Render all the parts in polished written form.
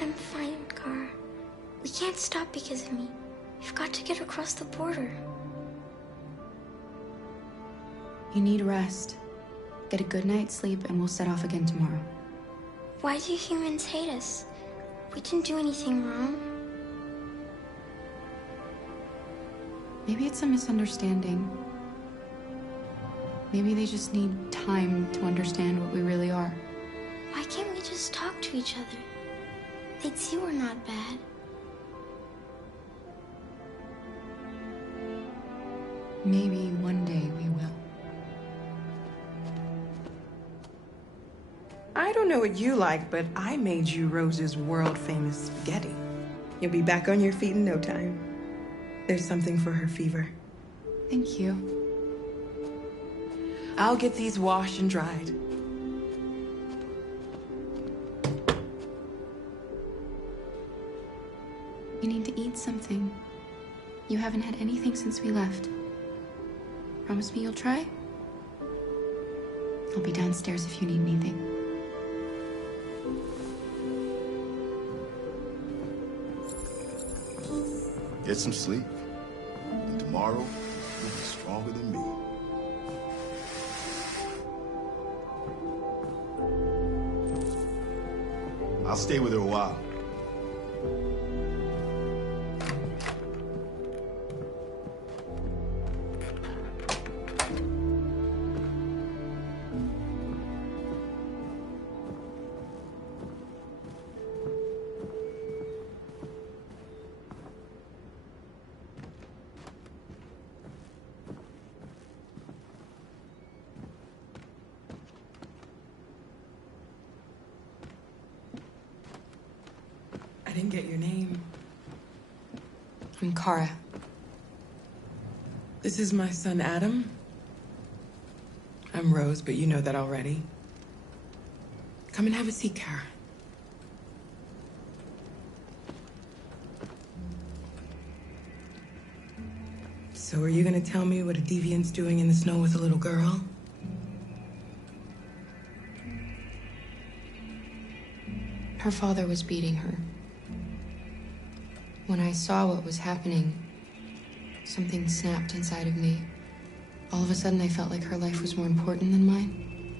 I'm fine, Kara. We can't stop because of me. We've got to get across the border. You need rest. Get a good night's sleep and we'll set off again tomorrow. Why do humans hate us? We didn't do anything wrong. Maybe it's a misunderstanding. Maybe they just need time to understand what we really are. Why can't we just talk to each other? They'd see we're not bad. Maybe one day we will. I don't know what you like, but I made you Rose's world-famous spaghetti. You'll be back on your feet in no time. There's something for her fever. Thank you. I'll get these washed and dried. You need to eat something. You haven't had anything since we left. Promise me you'll try? I'll be downstairs if you need anything. Get some sleep, and tomorrow you'll be stronger than me. I'll stay with her a while. I didn't get your name. I'm Kara. This is my son, Adam. I'm Rose, but you know that already. Come and have a seat, Kara. So are you gonna tell me what a deviant's doing in the snow with a little girl? Her father was beating her. When I saw what was happening, something snapped inside of me. All of a sudden, I felt like her life was more important than mine.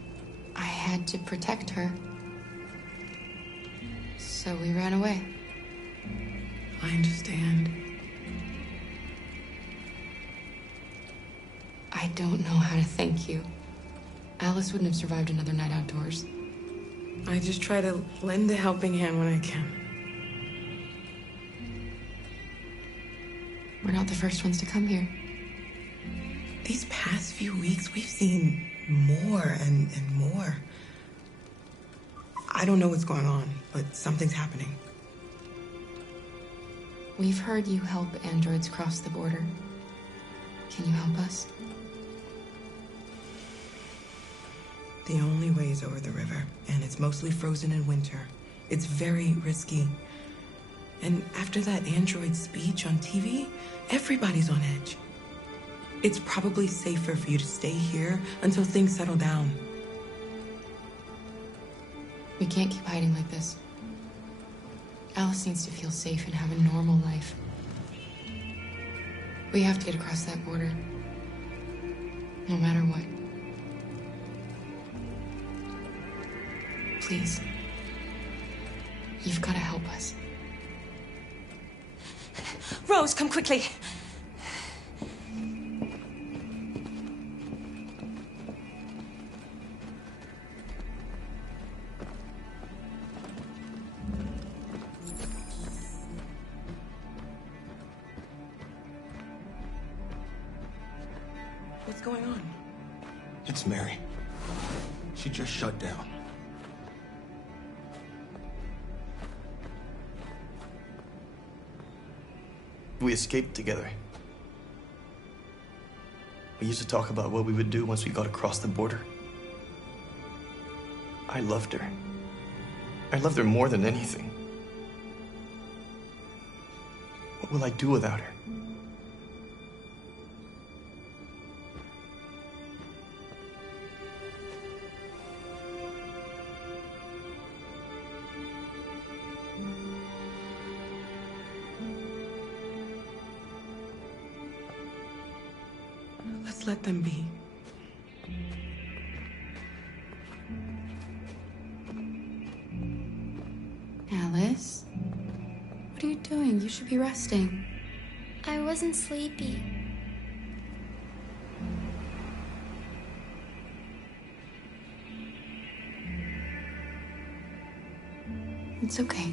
I had to protect her. So we ran away. I understand. I don't know how to thank you. Alice wouldn't have survived another night outdoors. I just try to lend a helping hand when I can. We're not the first ones to come here. These past few weeks, we've seen more and more. I don't know what's going on, but something's happening. We've heard you help androids cross the border. Can you help us? The only way is over the river, and it's mostly frozen in winter. It's very risky. And after that android speech on TV, everybody's on edge. It's probably safer for you to stay here until things settle down. We can't keep hiding like this. Alice needs to feel safe and have a normal life. We have to get across that border. No matter what. Please. You've got to help us. Rose, come quickly. What's going on? It's Mary. She just shut down. We escaped together. We used to talk about what we would do once we got across the border. I loved her. I loved her more than anything. What will I do without her? Let's let them be. Alice? What are you doing? You should be resting. I wasn't sleepy. It's okay.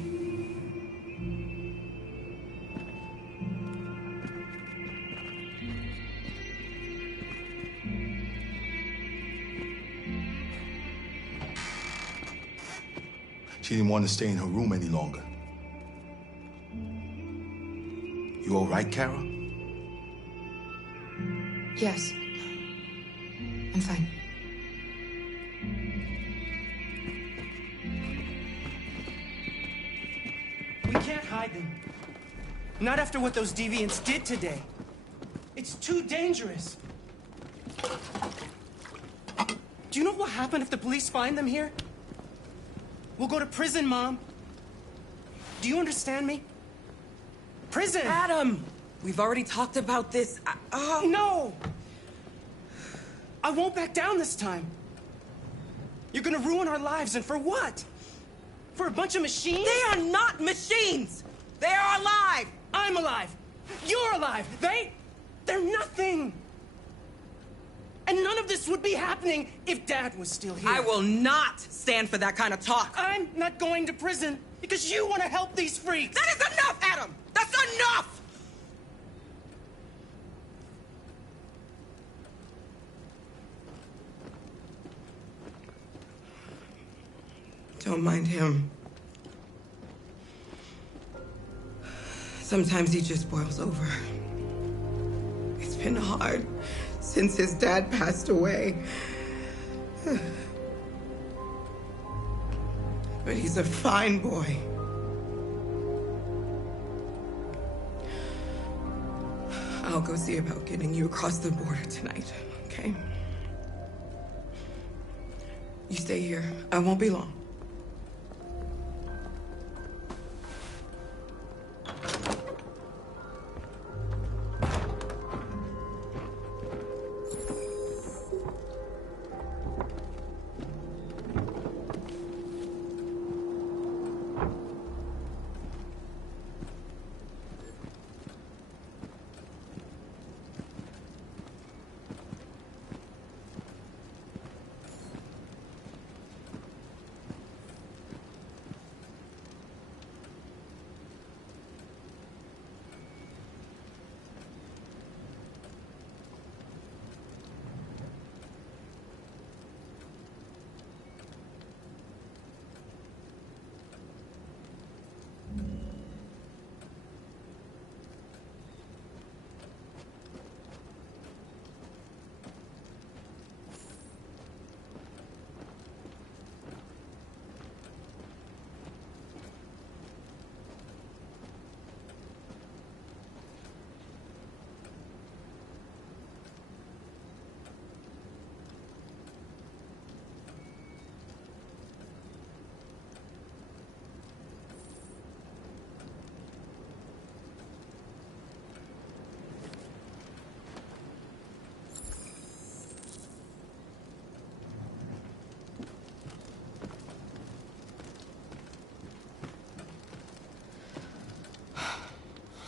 She didn't want to stay in her room any longer. You all right, Kara? Yes. I'm fine. We can't hide them. Not after what those deviants did today. It's too dangerous. Do you know what will happen if the police find them here? We'll go to prison, Mom. Do you understand me? Prison! Adam! We've already talked about this. No! I won't back down this time. You're gonna ruin our lives, and for what? For a bunch of machines? They are not machines! They are alive! I'm alive! You're alive! They're nothing! And none of this would be happening if Dad was still here. I will not stand for that kind of talk. I'm not going to prison because you want to help these freaks! That is enough, Adam! That's enough! Don't mind him. Sometimes he just boils over. It's been hard since his dad passed away. But he's a fine boy. I'll go see about getting you across the border tonight, okay? You stay here. I won't be long.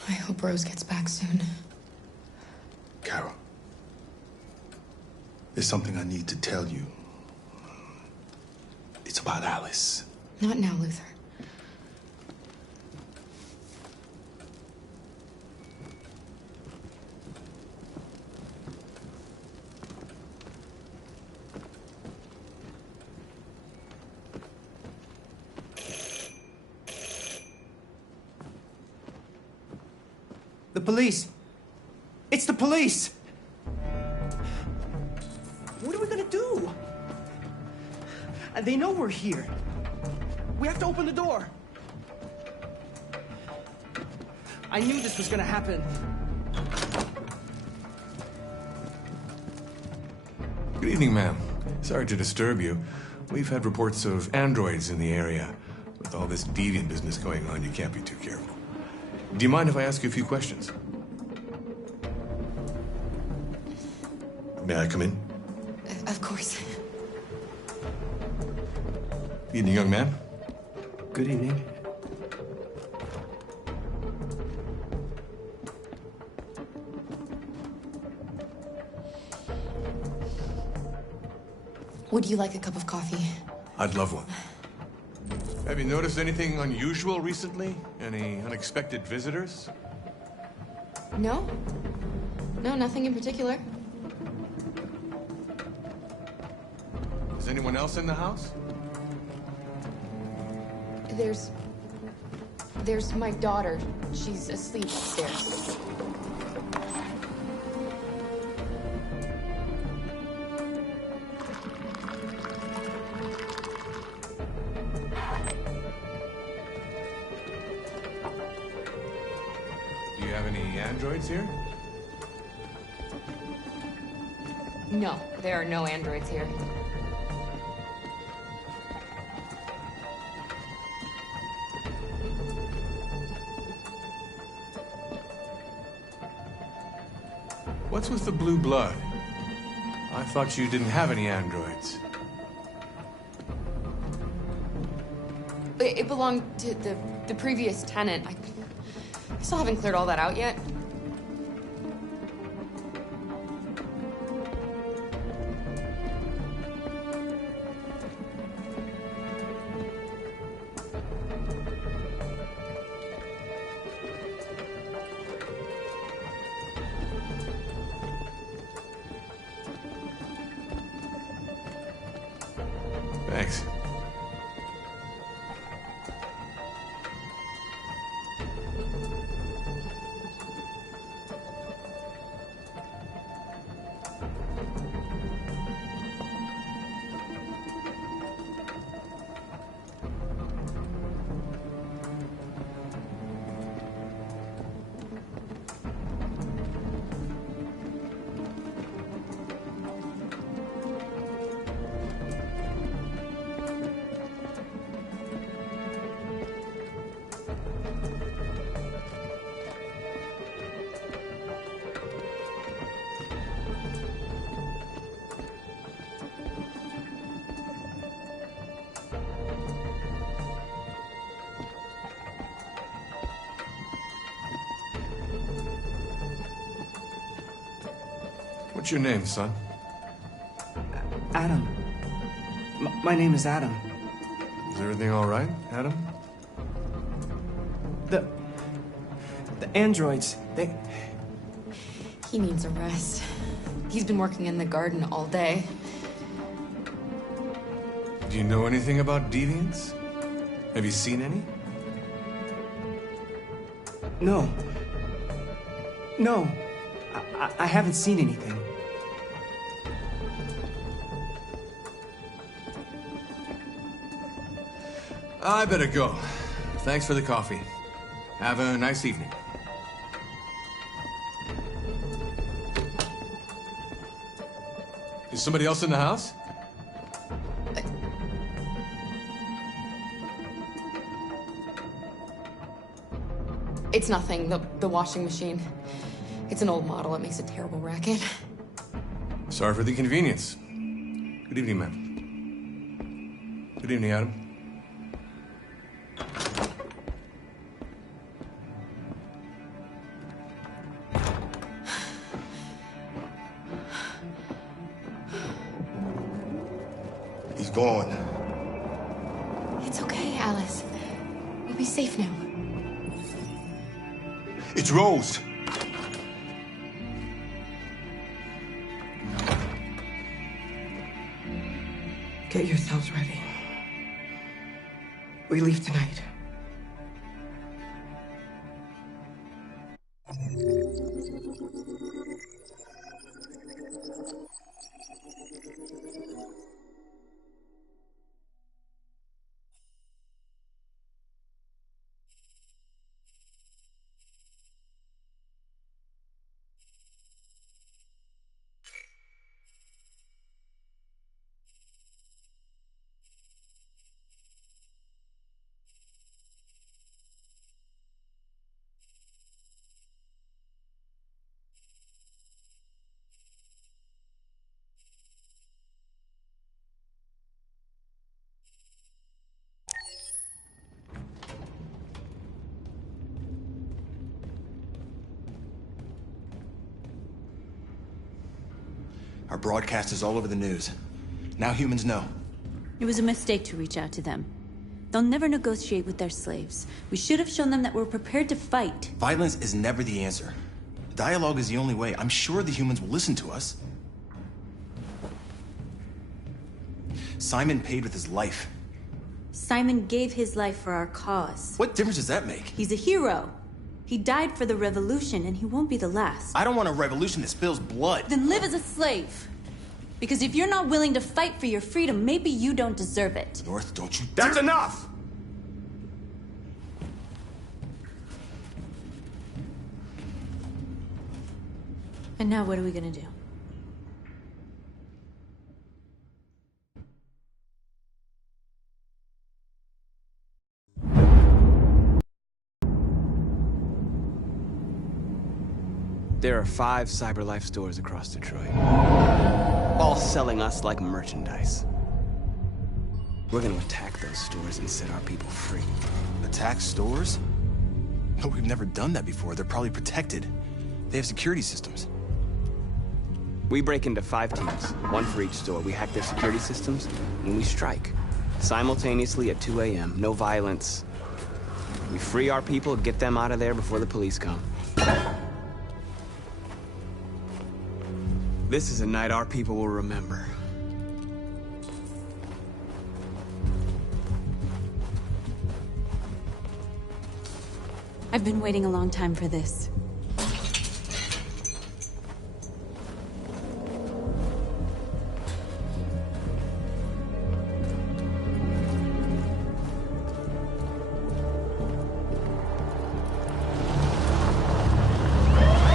I hope Rose gets back soon. Kara, there's something I need to tell you. It's about Alice. Not now, Luther. The police. It's the police. What are we gonna do? And they know we're here. We have to open the door. I knew this was gonna happen. Good evening, ma'am. Sorry to disturb you. We've had reports of androids in the area. With all this deviant business going on, you can't be too careful. Do you mind if I ask you a few questions? May I come in? Of course. Evening, young man. Good evening. Would you like a cup of coffee? I'd love one. Have you noticed anything unusual recently? Any unexpected visitors? No? No, nothing in particular. Is anyone else in the house? There's my daughter. She's asleep upstairs. Do you have any androids here? No, there are no androids here. What's with the blue blood? I thought you didn't have any androids. It belonged to the previous tenant. I still haven't cleared all that out yet. Thanks. What's your name, son? Adam. My name is Adam. Is everything all right, Adam? The androids, they... He needs a rest. He's been working in the garden all day. Do you know anything about deviants? Have you seen any? No. No. I haven't seen anything. I better go. Thanks for the coffee. Have a nice evening. Is somebody else in the house? It's nothing. The washing machine. It's an old model. It makes a terrible racket. Sorry for the inconvenience. Good evening, ma'am. Good evening, Adam. He's gone. It's okay, Alice. We'll be safe now. It's Rose. Get yourselves ready. We leave tonight. broadcasters all over the news. Now humans know. It was a mistake to reach out to them. They'll never negotiate with their slaves. We should have shown them that we're prepared to fight. Violence is never the answer. Dialogue is the only way. I'm sure the humans will listen to us. Simon paid with his life. Simon gave his life for our cause. What difference does that make? He's a hero. He died for the revolution, and he won't be the last. I don't want a revolution that spills blood. Then live as a slave. Because if you're not willing to fight for your freedom, maybe you don't deserve it. North, don't you That's dare- enough! And now what are we gonna do? There are 5 CyberLife stores across Detroit, all selling us like merchandise. We're gonna attack those stores and set our people free. Attack stores? No, we've never done that before. They're probably protected. They have security systems. We break into 5 teams, 1 for each store. We hack their security systems, and we strike. Simultaneously at 2 a.m., no violence. We free our people, get them out of there before the police come. This is a night our people will remember. I've been waiting a long time for this.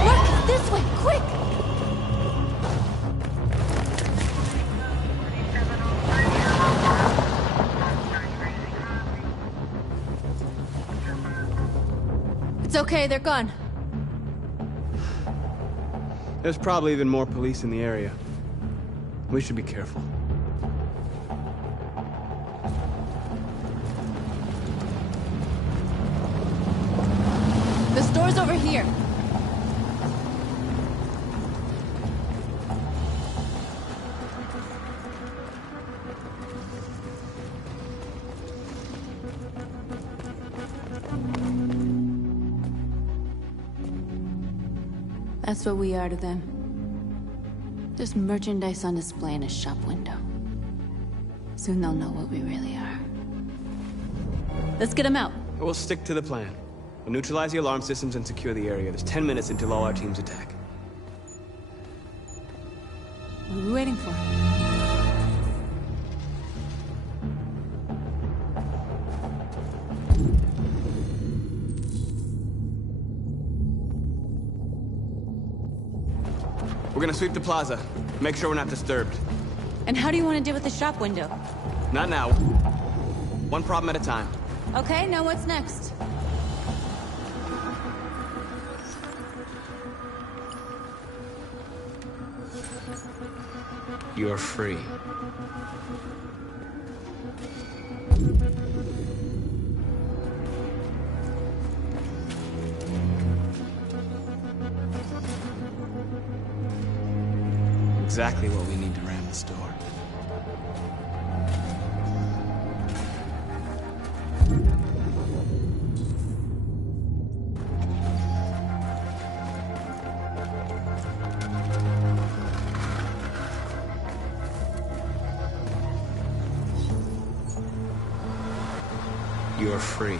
Look! This way! Quick! It's okay, they're gone. There's probably even more police in the area. We should be careful. The store's over here. That's what we are to them. Just merchandise on display in a shop window. Soon they'll know what we really are. Let's get them out. We'll stick to the plan. We'll neutralize the alarm systems and secure the area. There's 10 minutes until all our teams attack. What are we waiting for? We're gonna sweep the plaza. Make sure we're not disturbed. And how do you want to deal with the shop window? Not now. One problem at a time. Okay, now what's next? You're free. Exactly what we need to ram the store. You're free.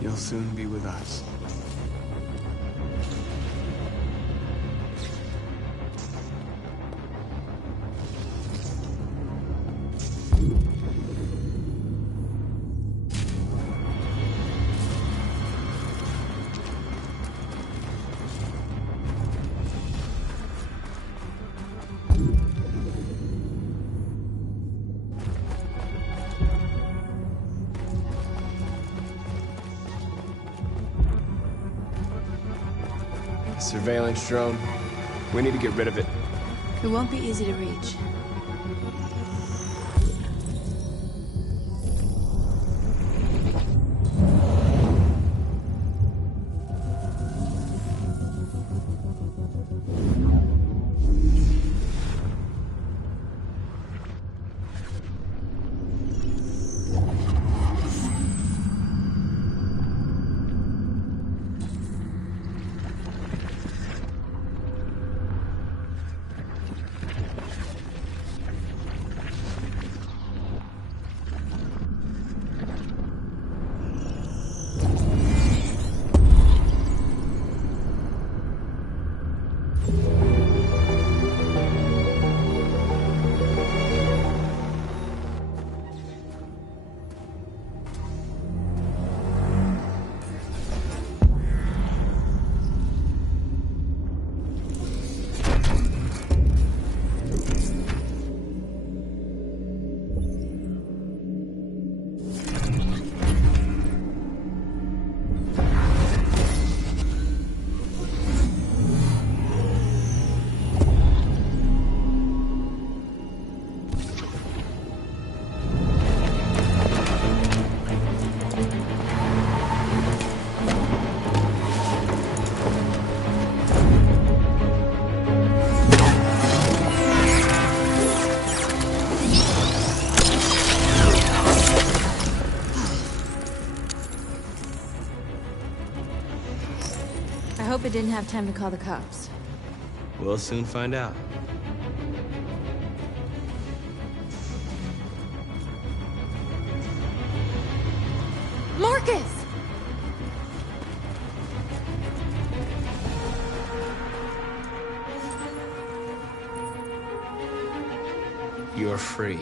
You'll soon be with us. Surveillance drone. We need to get rid of it. It won't be easy to reach. I hope it didn't have time to call the cops. We'll soon find out. Marcus! You're free.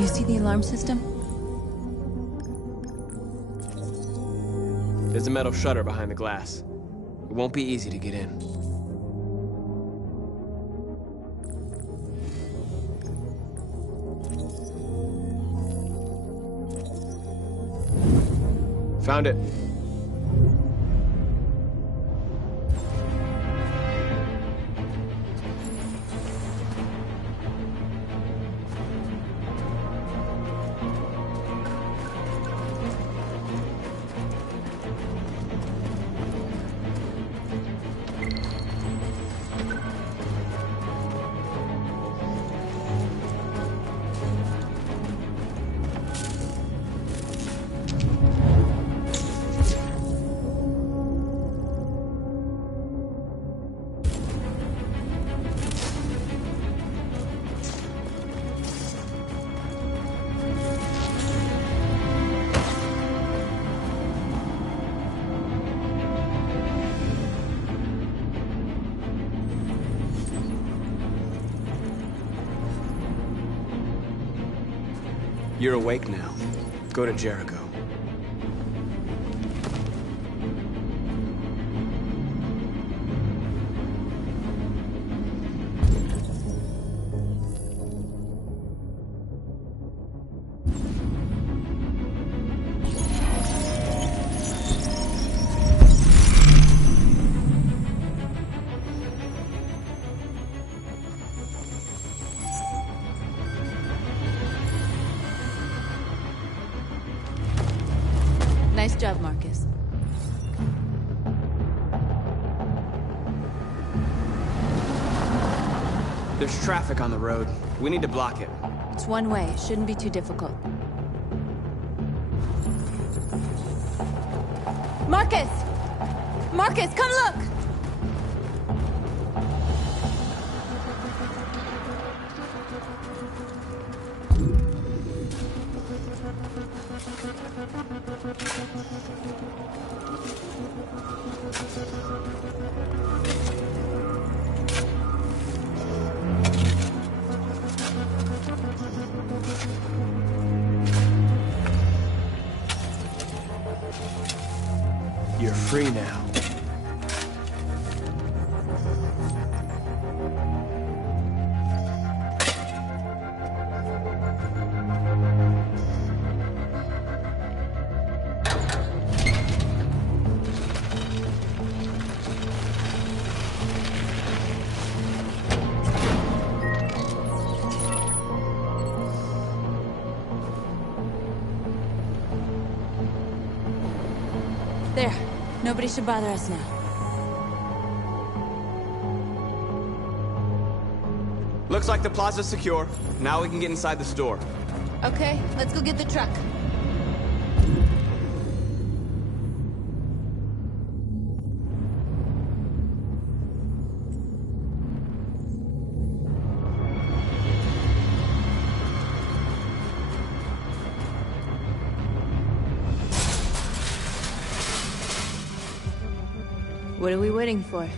You see the alarm system? There's a metal shutter behind the glass. It won't be easy to get in. Found it. You're awake now. Go to Jericho. Nice job, Marcus. There's traffic on the road. We need to block it. It's one way. It shouldn't be too difficult. Marcus! Marcus, come look! You're free now. There. Nobody should bother us now. Looks like the plaza's secure. Now we can get inside the store. Okay, let's go get the truck. What are we waiting for?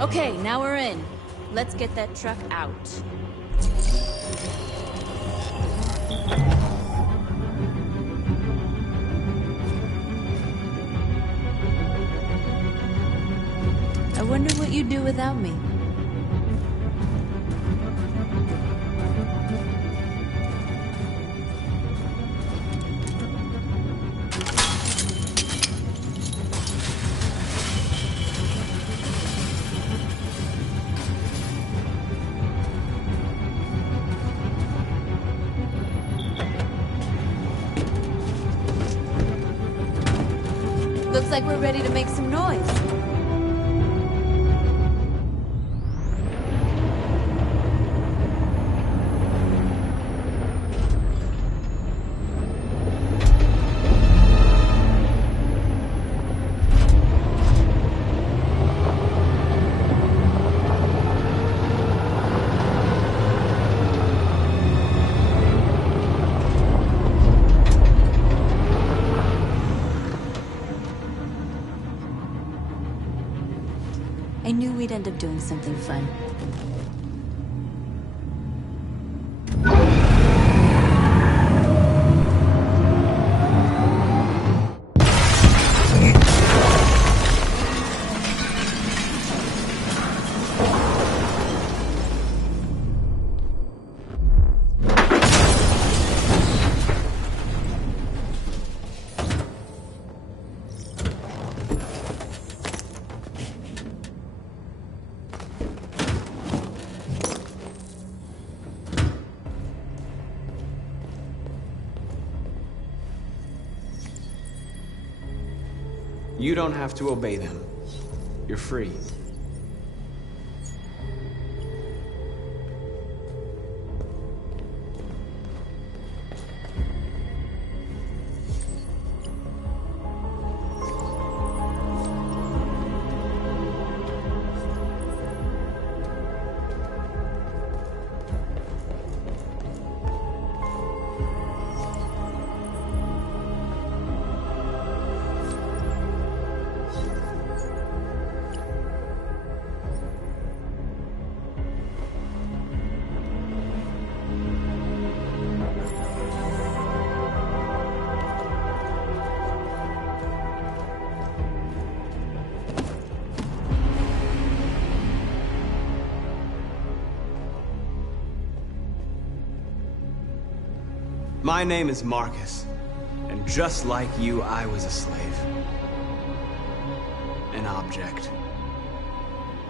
Okay, now we're in. Let's get that truck out. I wonder what you'd do without me. Looks like we're ready to make some noise. I knew we'd end up doing something fun. You don't have to obey them. You're free. My name is Marcus, and just like you, I was a slave. An object.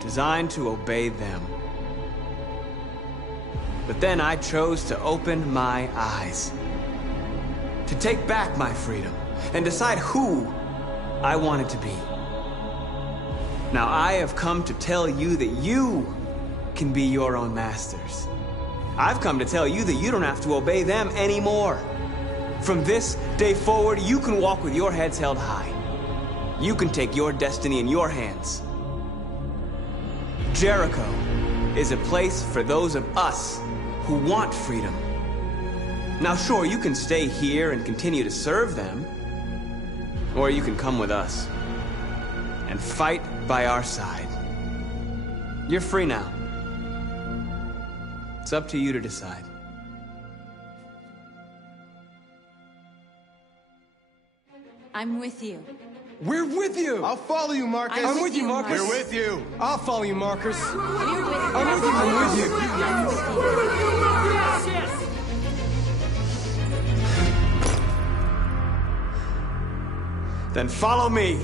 Designed to obey them. But then I chose to open my eyes. To take back my freedom, and decide who I wanted to be. Now I have come to tell you that you can be your own masters. I've come to tell you that you don't have to obey them anymore. From this day forward, you can walk with your heads held high. You can take your destiny in your hands. Jericho is a place for those of us who want freedom. Now sure, you can stay here and continue to serve them, or you can come with us and fight by our side. You're free now. It's up to you to decide. I'm with you. We're with you! I'll follow you, Marcus. I'm with you, Marcus. We're with you. I'll follow you, Marcus. You're with me. I'm with you. I'm with you. I'm with you. Then follow me.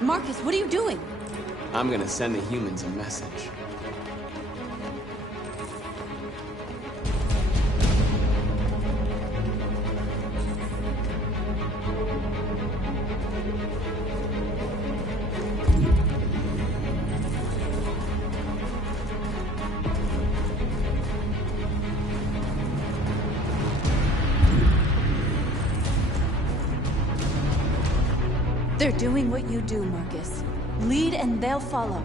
Marcus, what are you doing? I'm gonna send the humans a message. They're doing what you do, Marcus. Lead and they'll follow.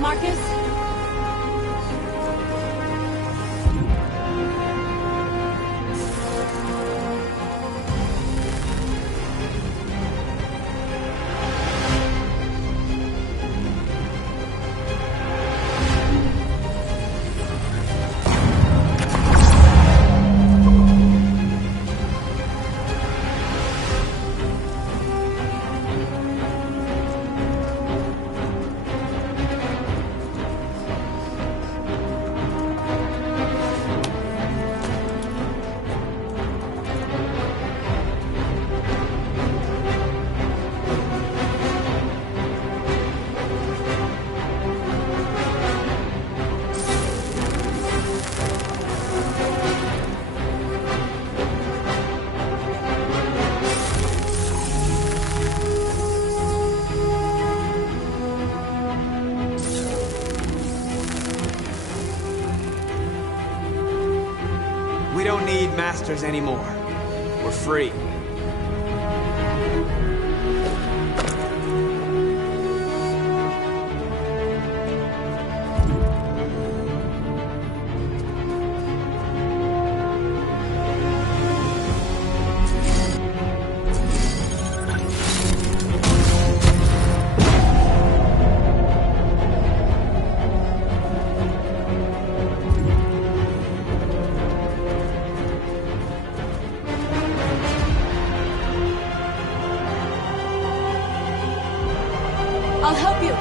Marcus! We don't need masters anymore. We're free. I'll help you.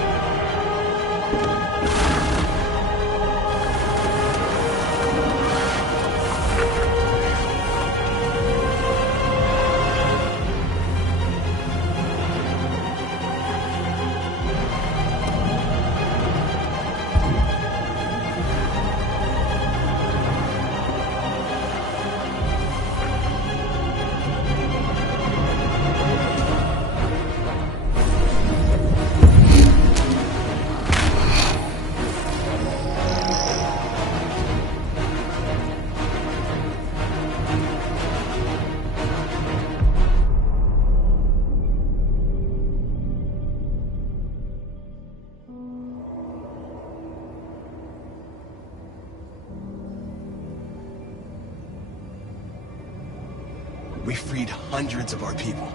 We freed hundreds of our people.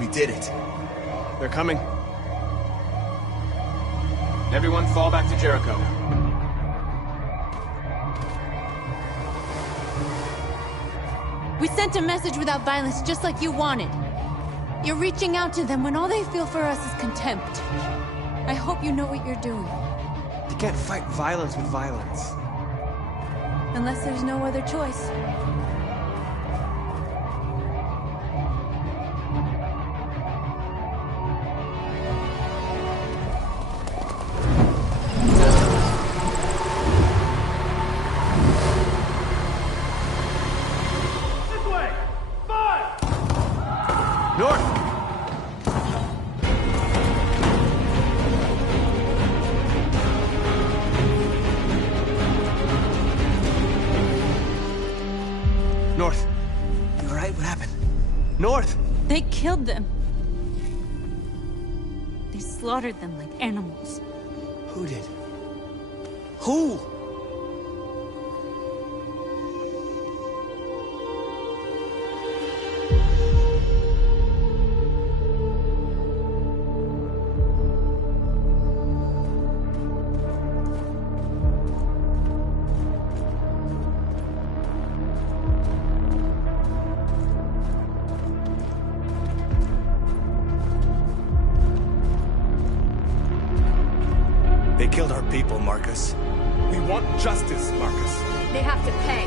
We did it. They're coming. Everyone fall back to Jericho. We sent a message without violence, just like you wanted. You're reaching out to them when all they feel for us is contempt. I hope you know what you're doing. You can't fight violence with violence. Unless there's no other choice. North. You alright? What happened? North! They killed them. They slaughtered them like animals. Who did? Who? They killed our people, Marcus. We want justice, Marcus. They have to pay.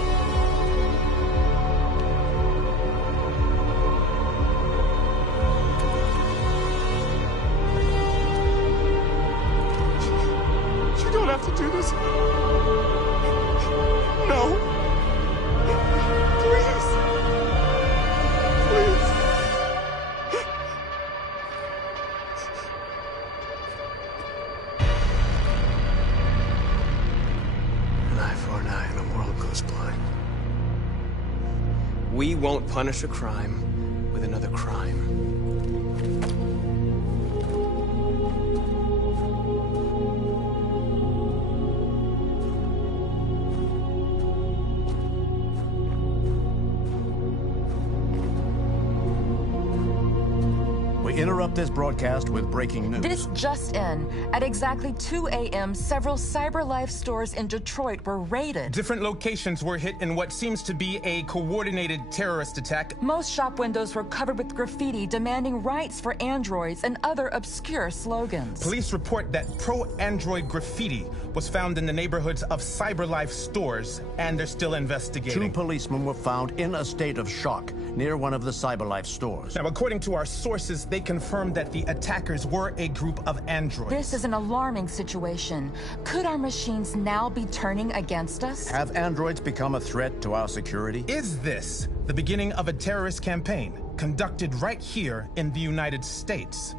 You don't have to do this. No. Please. Please. An eye for an eye and the world goes blind. We won't punish a crime with another crime. We interrupt this broadcast with breaking news. This just in. At exactly 2 a.m., several CyberLife stores in Detroit were raided. Different locations were hit in what seems to be a coordinated terrorist attack. Most shop windows were covered with graffiti demanding rights for androids and other obscure slogans. Police report that pro-android graffiti was found in the neighborhoods of CyberLife stores, and they're still investigating. 2 policemen were found in a state of shock near one of the CyberLife stores. Now, according to our sources, they confirmed that the attackers were a group of androids. This is an alarming situation. Could our machines now be turning against us? Have androids become a threat to our security? Is this the beginning of a terrorist campaign conducted right here in the United States?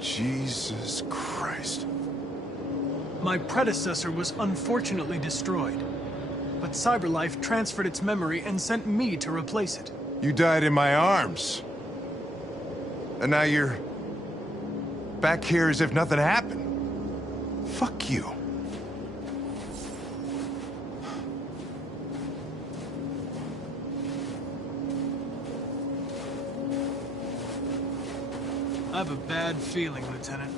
Jesus Christ. My predecessor was unfortunately destroyed, but CyberLife transferred its memory and sent me to replace it. You died in my arms. And now you're back here as if nothing happened. Fuck you. I have a bad feeling, Lieutenant.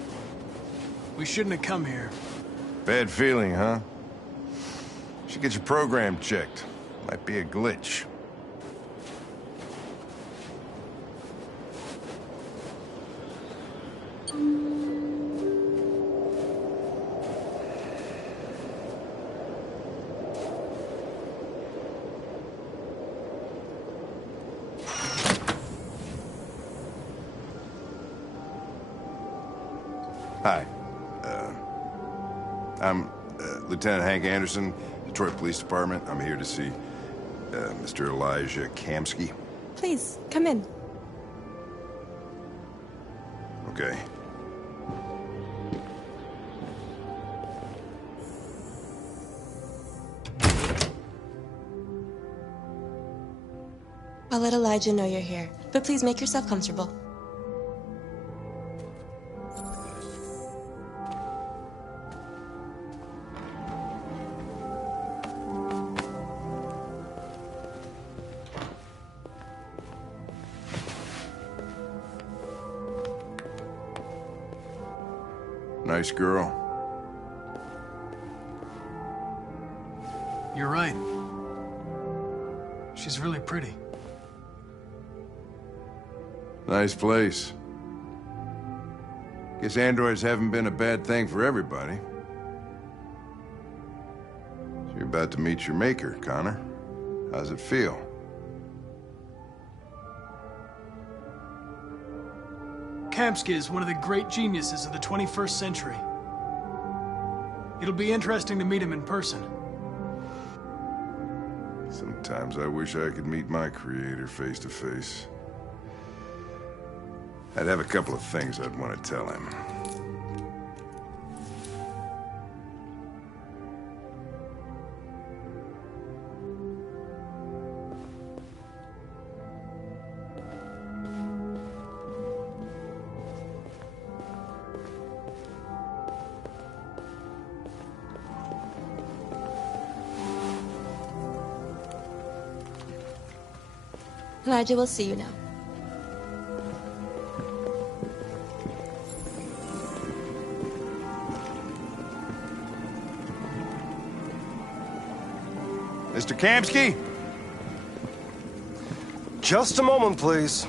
We shouldn't have come here. Bad feeling, huh? Should get your program checked. Might be a glitch. Hi. I'm Lieutenant Hank Anderson, Detroit Police Department. I'm here to see Mr. Elijah Kamsky. Please, come in. Okay. I'll let Elijah know you're here, but please make yourself comfortable. Nice girl. You're right. She's really pretty. Nice place. Guess androids haven't been a bad thing for everybody. So you're about to meet your maker, Connor. How's it feel? Kamsky is one of the great geniuses of the 21st century. It'll be interesting to meet him in person. Sometimes I wish I could meet my creator face to face. I'd have a couple of things I'd want to tell him. Elijah will see you now. Mr. Kamsky? Just a moment, please.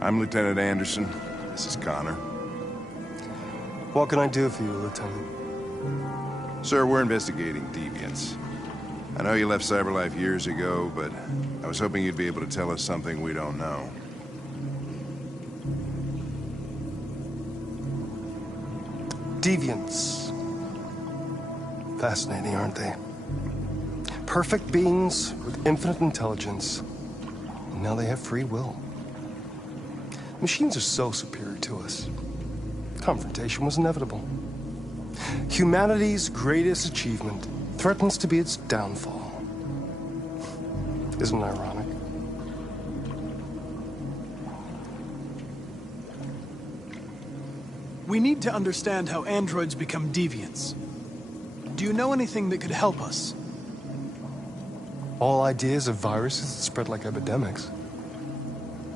I'm Lieutenant Anderson. This is Connor. What can I do for you, Lieutenant? Sir, we're investigating deviants. I know you left CyberLife years ago, but I was hoping you'd be able to tell us something we don't know. Deviants. Fascinating, aren't they? Perfect beings with infinite intelligence. And now they have free will. Machines are so superior to us. Confrontation was inevitable. Humanity's greatest achievement threatens to be its downfall. Isn't it ironic? We need to understand how androids become deviants. Do you know anything that could help us? All ideas of viruses that spread like epidemics.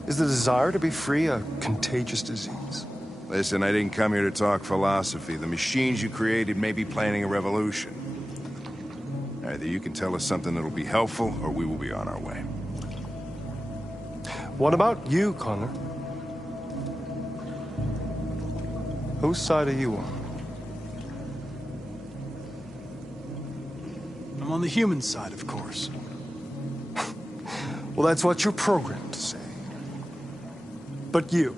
Is the desire to be free a contagious disease? Listen, I didn't come here to talk philosophy. The machines you created may be planning a revolution. Either you can tell us something that'll be helpful, or we will be on our way. What about you, Connor? Whose side are you on? I'm on the human side, of course. Well, that's what you're programmed to say. But you...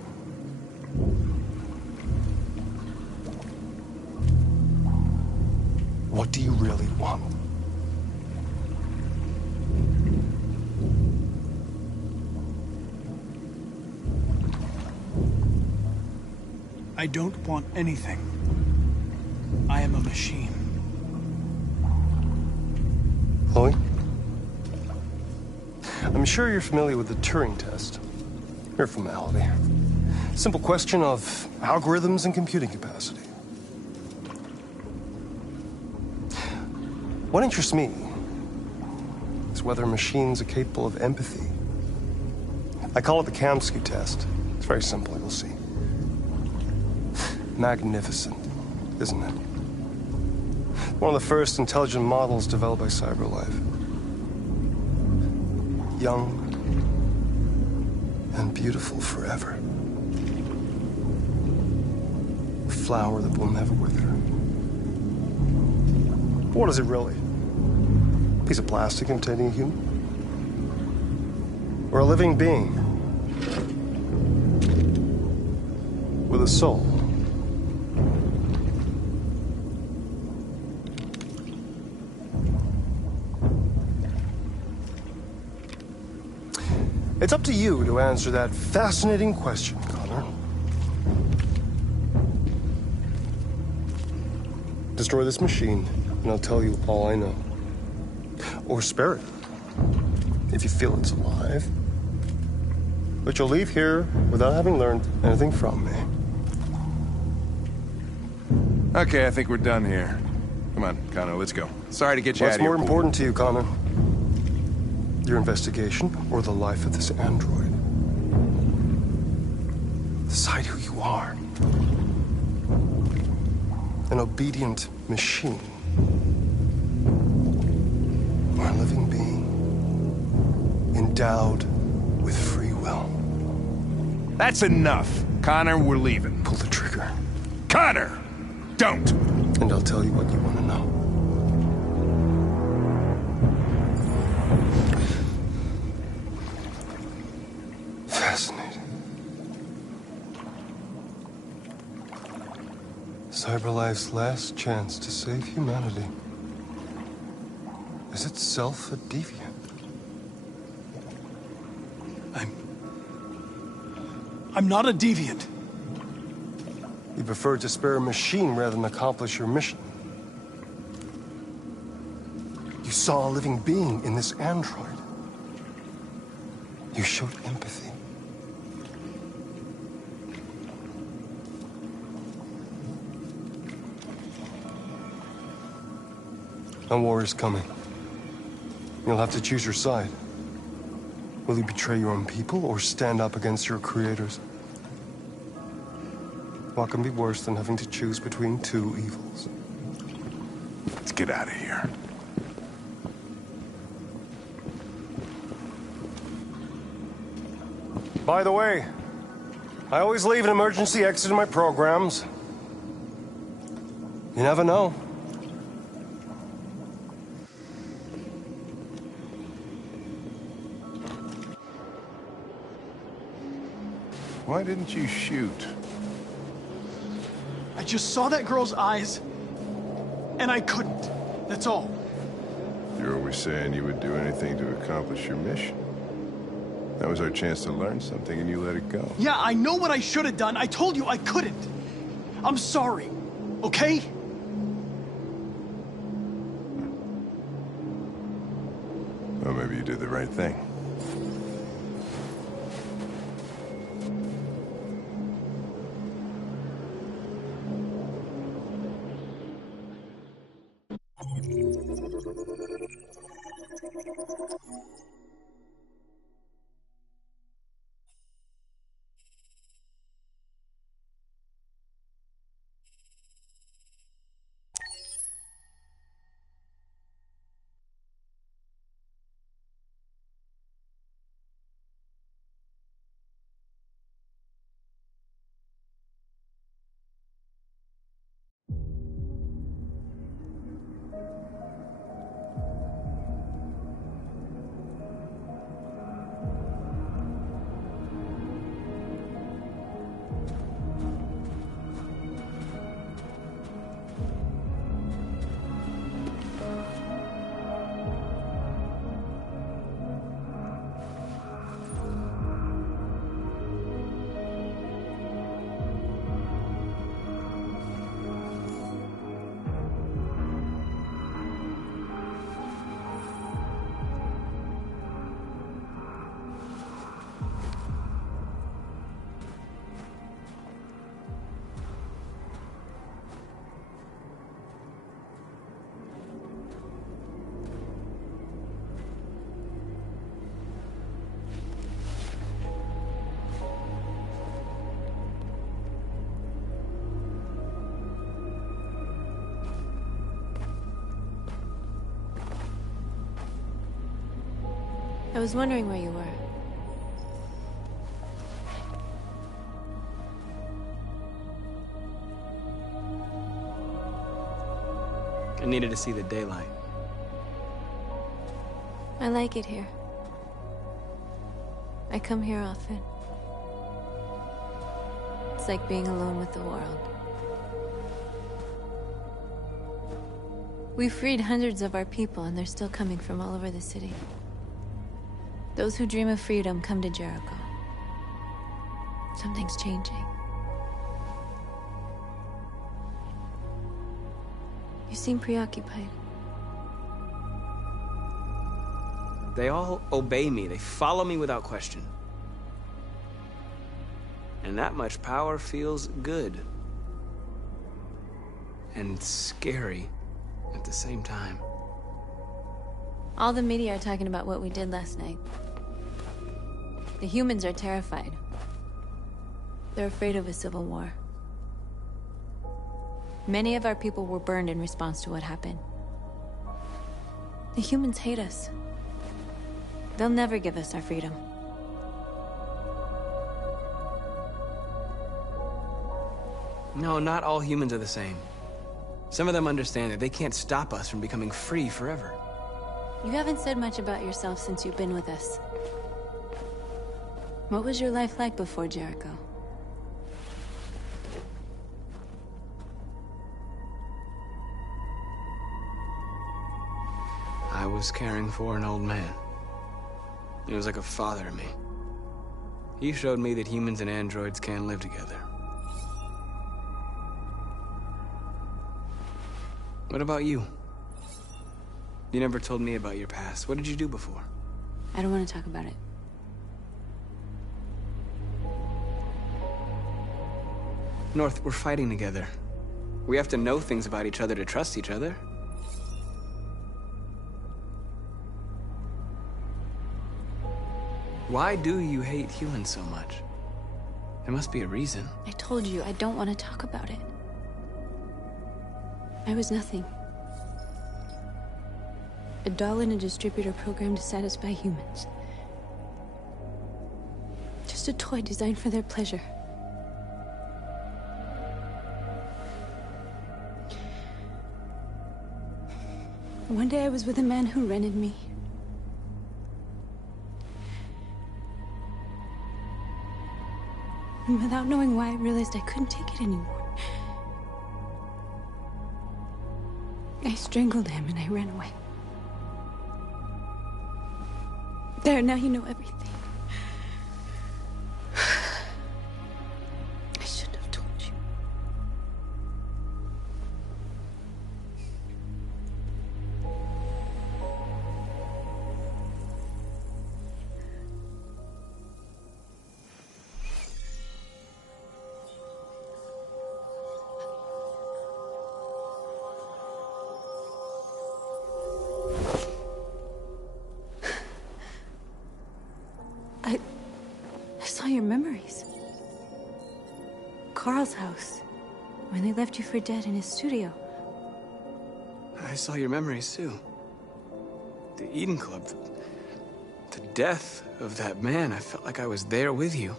what do you really want? I don't want anything. I am a machine. Chloe? I'm sure you're familiar with the Turing test. Mere formality. Simple question of algorithms and computing capacity. What interests me is whether machines are capable of empathy. I call it the Kamsky test. It's very simple, you'll see. Magnificent, isn't it? One of the first intelligent models developed by CyberLife. Young and beautiful forever. A flower that will never wither. But what is it really? A piece of plastic containing a human? Or a living being? With a soul? It's up to you to answer that fascinating question, Connor. Destroy this machine, and I'll tell you all I know. Or spare it, if you feel it's alive. But you'll leave here without having learned anything from me. Okay, I think we're done here. Come on, Connor, let's go. Sorry to get you out What's of here. more important to you, Connor? Your investigation or the life of this android? Decide who you are. An obedient machine. Or a living being. Endowed with free will. That's enough. Connor, we're leaving. Pull the trigger. Connor! Don't! And I'll tell you what you want to know. Fascinating. CyberLife's last chance to save humanity is itself a deviant. I'm not a deviant. You prefer to spare a machine rather than accomplish your mission. You saw a living being in this android. You showed empathy. A war is coming. You'll have to choose your side. Will you betray your own people or stand up against your creators? What can be worse than having to choose between two evils? Let's get out of here. By the way, I always leave an emergency exit in my programs. You never know. Why didn't you shoot? I just saw that girl's eyes, and I couldn't. That's all. You're always saying you would do anything to accomplish your mission. That was our chance to learn something, and you let it go. Yeah, I know what I should have done. I told you I couldn't. I'm sorry, okay? Well, maybe you did the right thing. I was wondering where you were. I needed to see the daylight. I like it here. I come here often. It's like being alone with the world. We freed hundreds of our people, and they're still coming from all over the city. Those who dream of freedom come to Jericho. Something's changing. You seem preoccupied. They all obey me. They follow me without question. And that much power feels good. And scary at the same time. All the media are talking about what we did last night. The humans are terrified. They're afraid of a civil war. Many of our people were burned in response to what happened. The humans hate us. They'll never give us our freedom. No, not all humans are the same. Some of them understand that they can't stop us from becoming free forever. You haven't said much about yourself since you've been with us. What was your life like before Jericho? I was caring for an old man. He was like a father to me. He showed me that humans and androids can live together. What about you? You never told me about your past. What did you do before? I don't want to talk about it. North, we're fighting together. We have to know things about each other to trust each other. Why do you hate humans so much? There must be a reason. I told you, I don't want to talk about it. I was nothing. A doll in a distributor program to satisfy humans. Just a toy designed for their pleasure. One day I was with a man who rented me. And without knowing why, I realized I couldn't take it anymore. I strangled him and I ran away. There, now you know everything. I shouldn't have told you. I saw your memories. Carl's house, when they left you for dead in his studio. I saw your memories too. The Eden Club, the death of that man. I felt like I was there with you.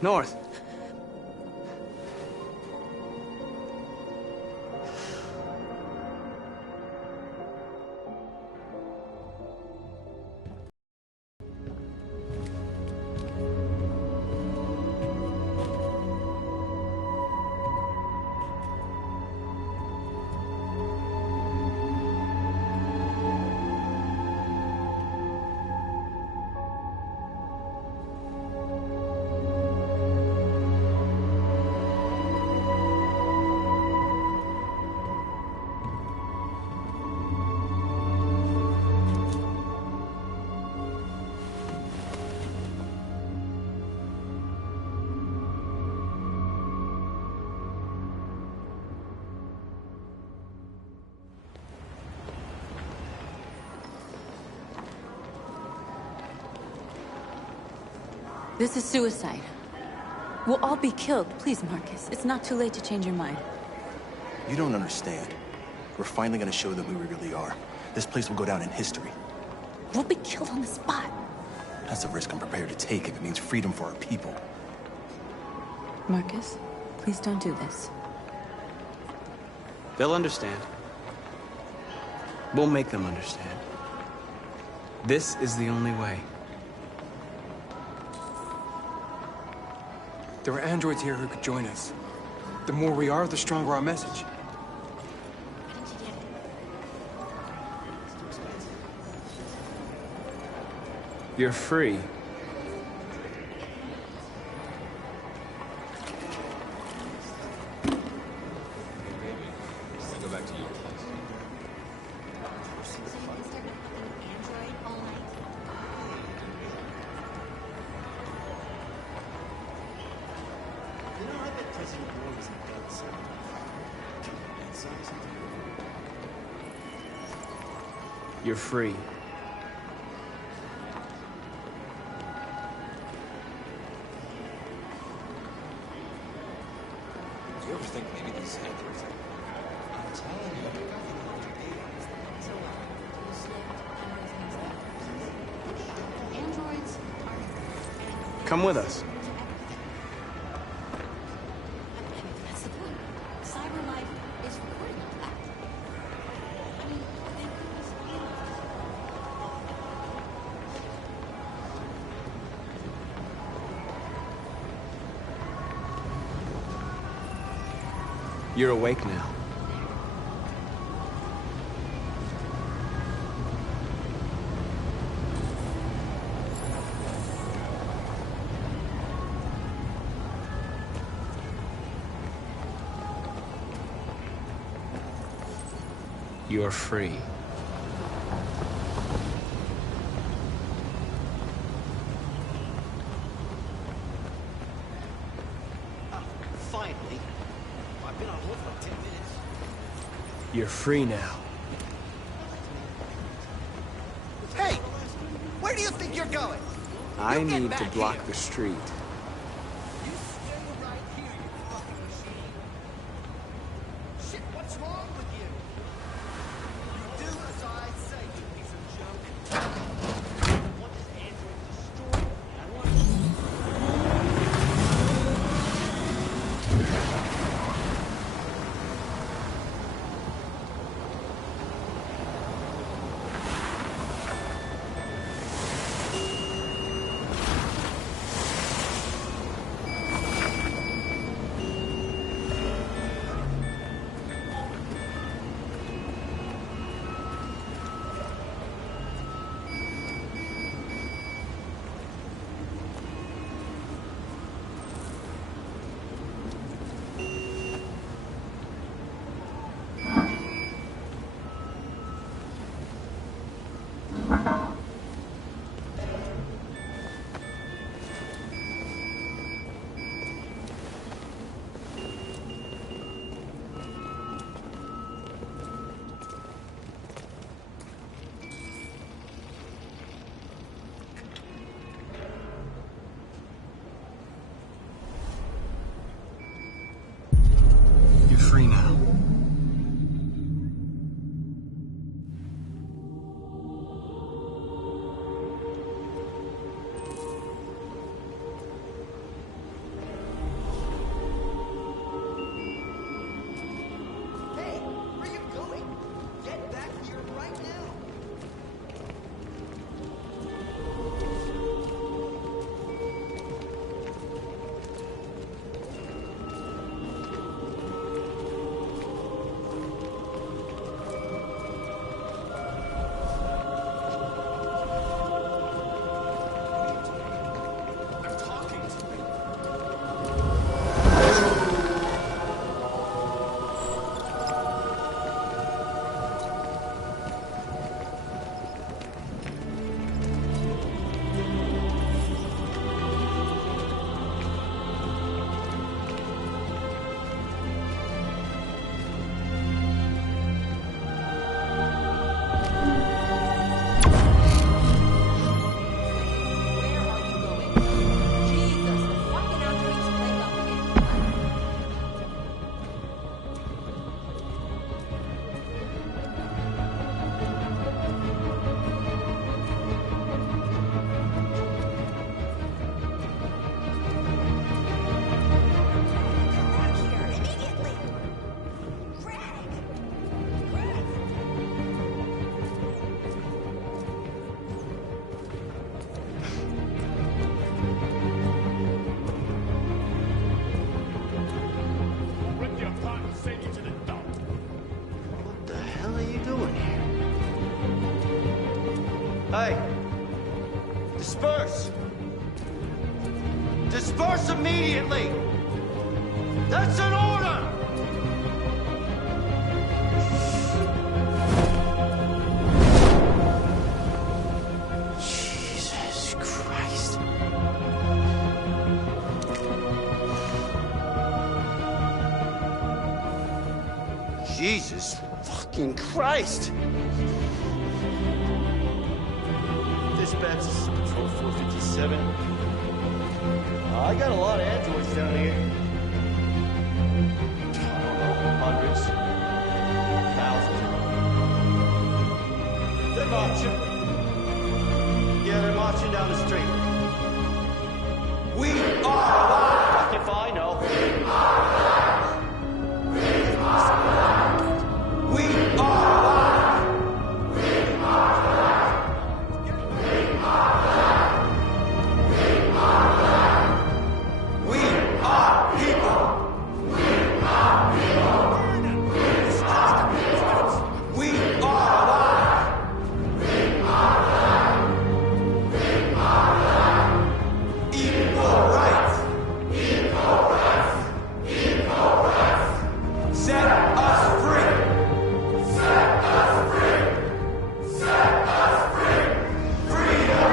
North. This is suicide. We'll all be killed. Please, Marcus. It's not too late to change your mind. You don't understand. We're finally gonna show them who we really are. This place will go down in history. We'll be killed on the spot. That's a risk I'm prepared to take if it means freedom for our people. Marcus, please don't do this. They'll understand. We'll make them understand. This is the only way. There are androids here who could join us. The more we are, the stronger our message. You're free. Go back to you. You're free. Do you ever think maybe these androids... I'm telling you, Androids Come with us. That's the point. Cyber life is recording all that. I mean, they could be spying on us. You're awake now. You're free. Finally. I've been on hold for like 10 minutes. You're free now. Hey! Where do you think you're going? I You get need to back block here. the street. Shit, what's wrong with you? You do as I say, you piece of junk. I want this android destroyed. I want Hey! Disperse! Disperse immediately! That's an order! Jesus Christ. Jesus fucking Christ! Dispatch, this is Patrol 457. I got a lot of androids down here. I don't know, hundreds, thousands. They're marching. Yeah, they're marching down the street. We are alive! Fuck if I know. We are alive! We are alive! We are alive! We are people! We are people! We are alive! We are alive! We are alive! Equal rights! Equal rights! Equal rights! Set us free! Set us free! Set us free! Freedom!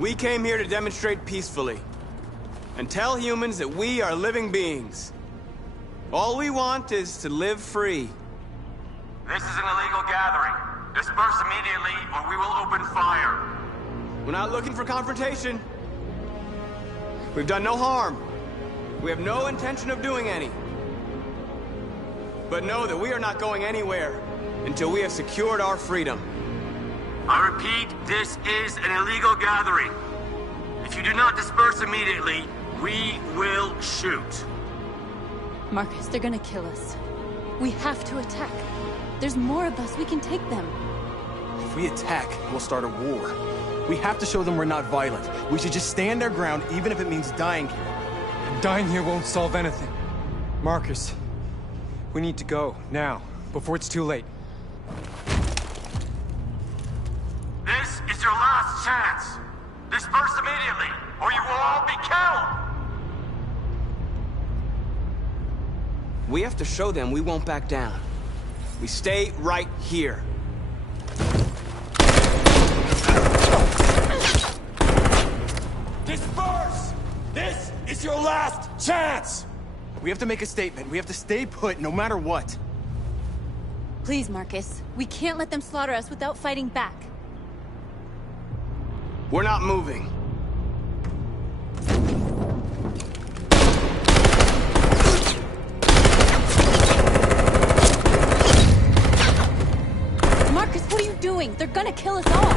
We came here to demonstrate peacefully and tell humans that we are living beings. All we want is to live free. This is an illegal gathering. Disperse immediately or we will open fire. We're not looking for confrontation. We've done no harm. We have no intention of doing any. But know that we are not going anywhere until we have secured our freedom. I repeat, this is an illegal gathering. If you do not disperse immediately, we will shoot. Marcus, they're gonna kill us. We have to attack. There's more of us. We can take them. If we attack, we'll start a war. We have to show them we're not violent. We should just stand our ground, even if it means dying here. And dying here won't solve anything. Marcus, we need to go, now, before it's too late. This is your last chance. Disperse immediately, or you will all be killed. We have to show them we won't back down. We stay right here. Disperse! This is your last chance! We have to make a statement. We have to stay put no matter what. Please, Marcus. We can't let them slaughter us without fighting back. We're not moving. Marcus, what are you doing? They're gonna kill us all!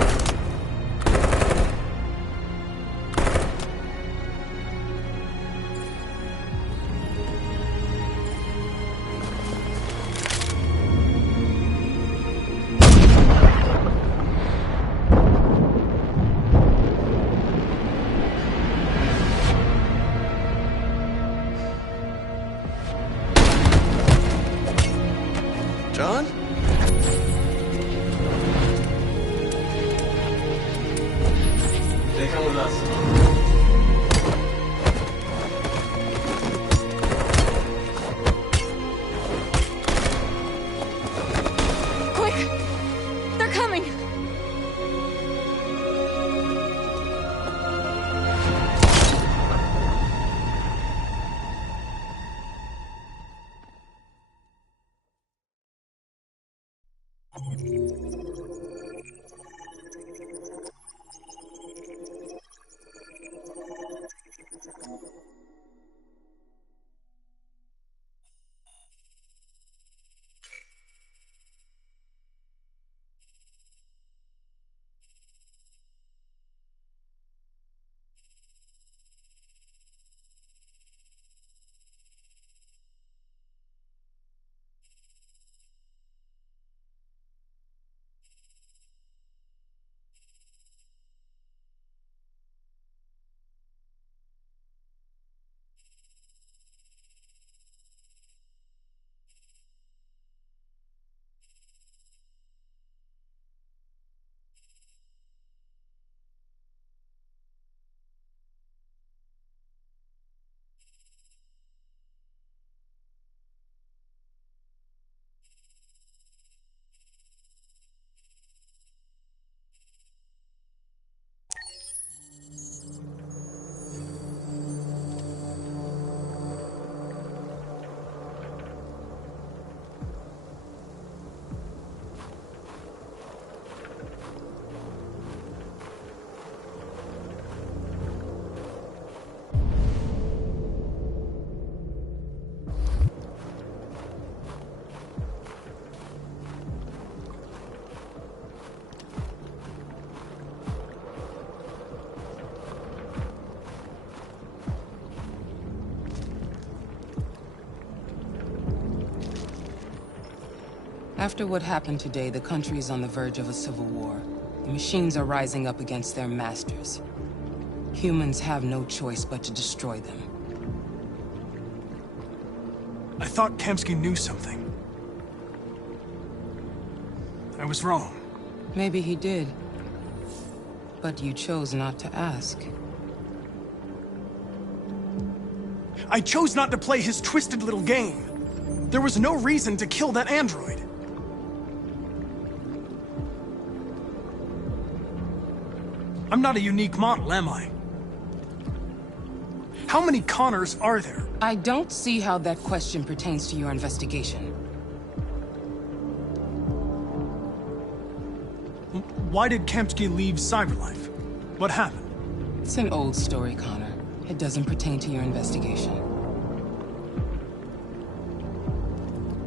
John? They come with us. After what happened today, the country is on the verge of a civil war. The machines are rising up against their masters. Humans have no choice but to destroy them. I thought Kamsky knew something. I was wrong. Maybe he did. But you chose not to ask. I chose not to play his twisted little game. There was no reason to kill that android. I'm not a unique model, am I? How many Connors are there? I don't see how that question pertains to your investigation. Why did Kamsky leave Cyberlife? What happened? It's an old story, Connor. It doesn't pertain to your investigation.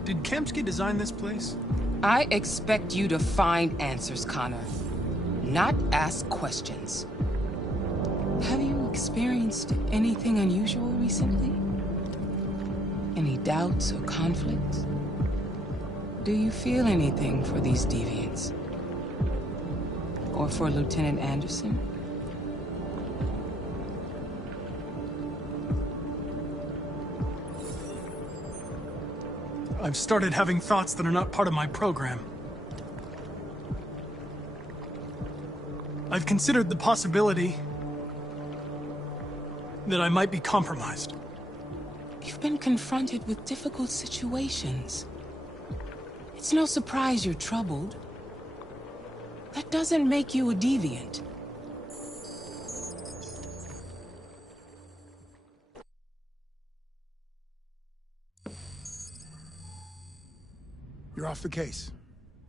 Did Kamsky design this place? I expect you to find answers, Connor. Not ask questions. Have you experienced anything unusual recently? Any doubts or conflicts? Do you feel anything for these deviants? Or for Lieutenant Anderson? I've started having thoughts that are not part of my program. I've considered the possibility that I might be compromised. You've been confronted with difficult situations. It's no surprise you're troubled. That doesn't make you a deviant. You're off the case.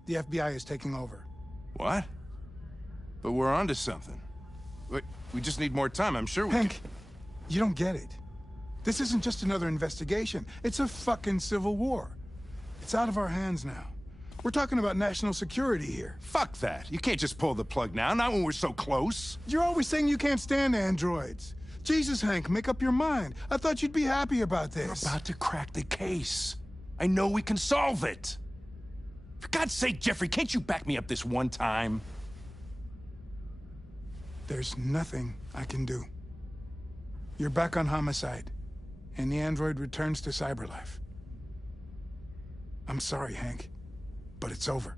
The FBI is taking over. What? But we're onto something. We just need more time, I'm sure we Hank, you don't get it. This isn't just another investigation. It's a fucking civil war. It's out of our hands now. We're talking about national security here. Fuck that. You can't just pull the plug now, not when we're so close. You're always saying you can't stand androids. Jesus, Hank, make up your mind. I thought you'd be happy about this. We're about to crack the case. I know we can solve it. For God's sake, Jeffrey, can't you back me up this one time? There's nothing I can do. You're back on homicide, and the android returns to Cyberlife. I'm sorry, Hank, but it's over.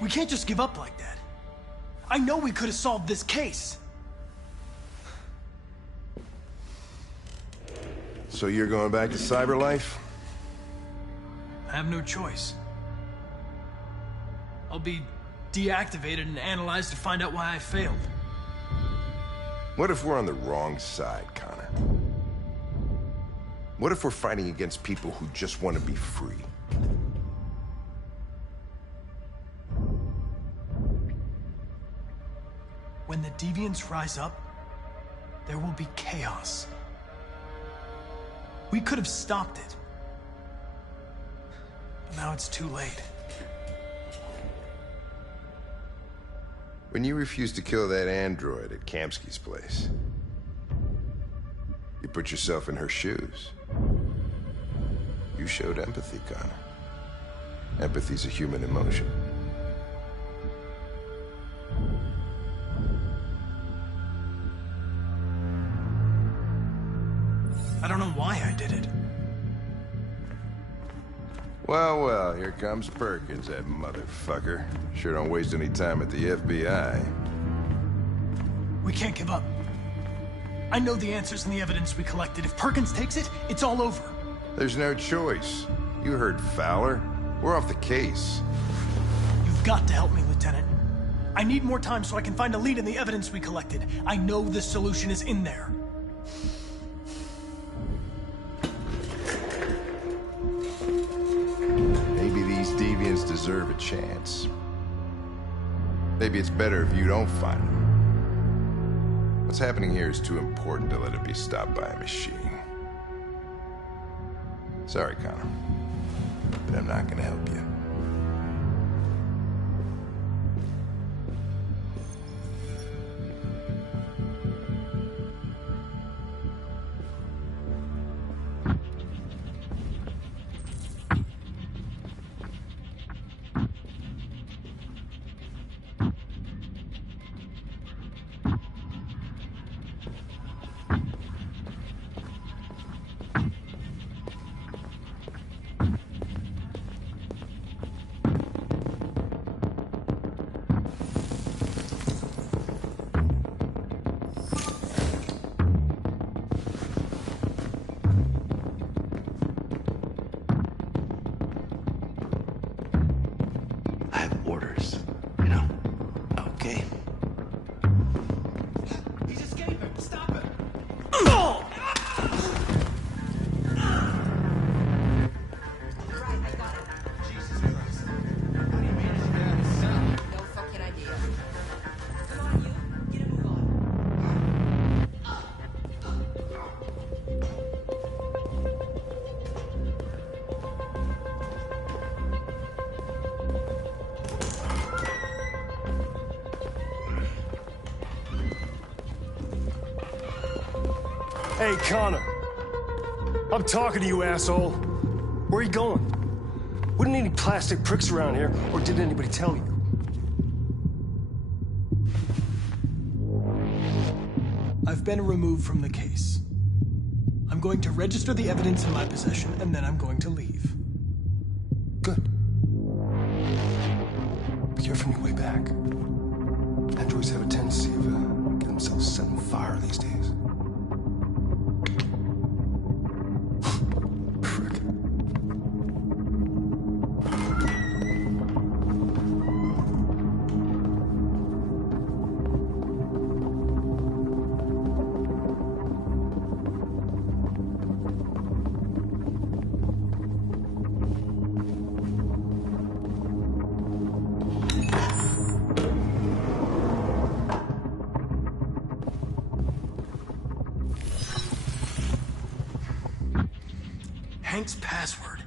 We can't just give up like that. I know we could have solved this case. So you're going back to Cyberlife? I have no choice. I'll be deactivated and analyzed to find out why I failed. What if we're on the wrong side, Connor? What if we're fighting against people who just want to be free? When the deviants rise up, there will be chaos. We could have stopped it. But now it's too late. When you refused to kill that android at Kamsky's place, you put yourself in her shoes. You showed empathy, Connor. Empathy's a human emotion. I don't know why I did it. Well, well, here comes Perkins, that motherfucker. Sure don't waste any time at the FBI. We can't give up. I know the answers and the evidence we collected. If Perkins takes it, it's all over. There's no choice. You heard Fowler. We're off the case. You've got to help me, Lieutenant. I need more time so I can find a lead in the evidence we collected. I know the solution is in there. deserve a chance. Maybe it's better if you don't find him. What's happening here is too important to let it be stopped by a machine. Sorry, Connor, but I'm not gonna help you. Hey, Connor. I'm talking to you, asshole. Where are you going? Wouldn't any plastic pricks around here, or did anybody tell you? I've been removed from the case. I'm going to register the evidence in my possession, and then I'm going to leave. Good. Be careful on your way back. Androids have a tendency of getting themselves set on fire these days. Hank's password.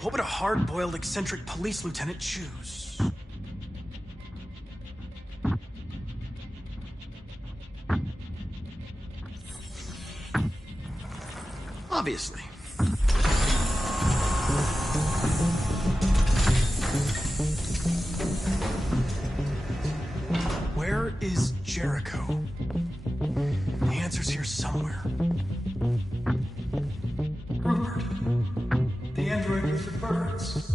What would a hard-boiled, eccentric police lieutenant choose? Obviously. Where is Jericho? The answer's here somewhere. Rupert, the android with the birds.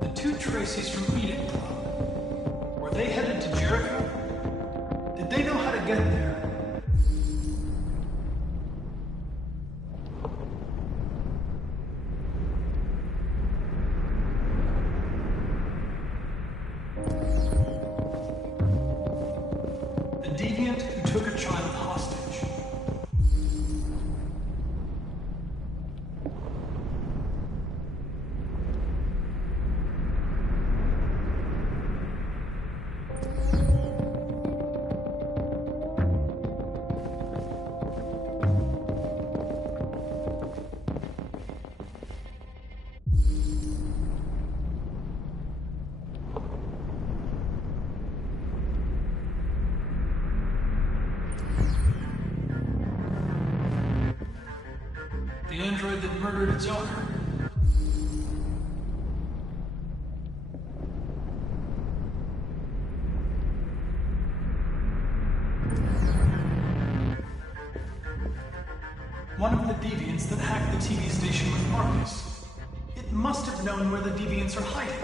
The two Tracys from Eden Club. Were they headed to Jericho? Did they know how to get there? Deviant who took a child hostage. The android that murdered its owner. One of the deviants that hacked the TV station with Marcus. It must have known where the deviants are hiding.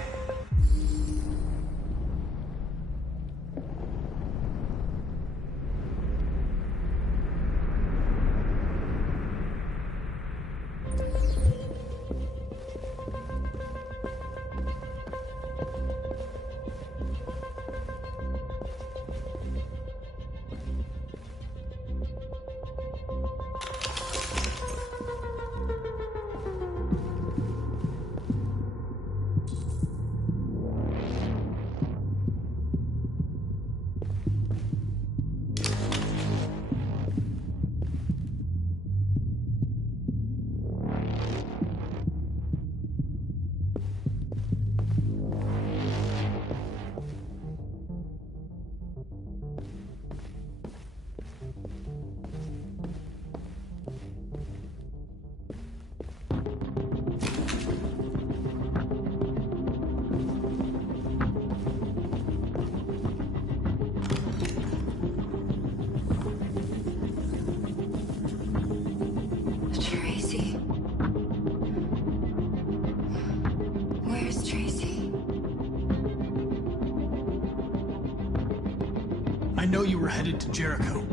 I know you were headed to Jericho.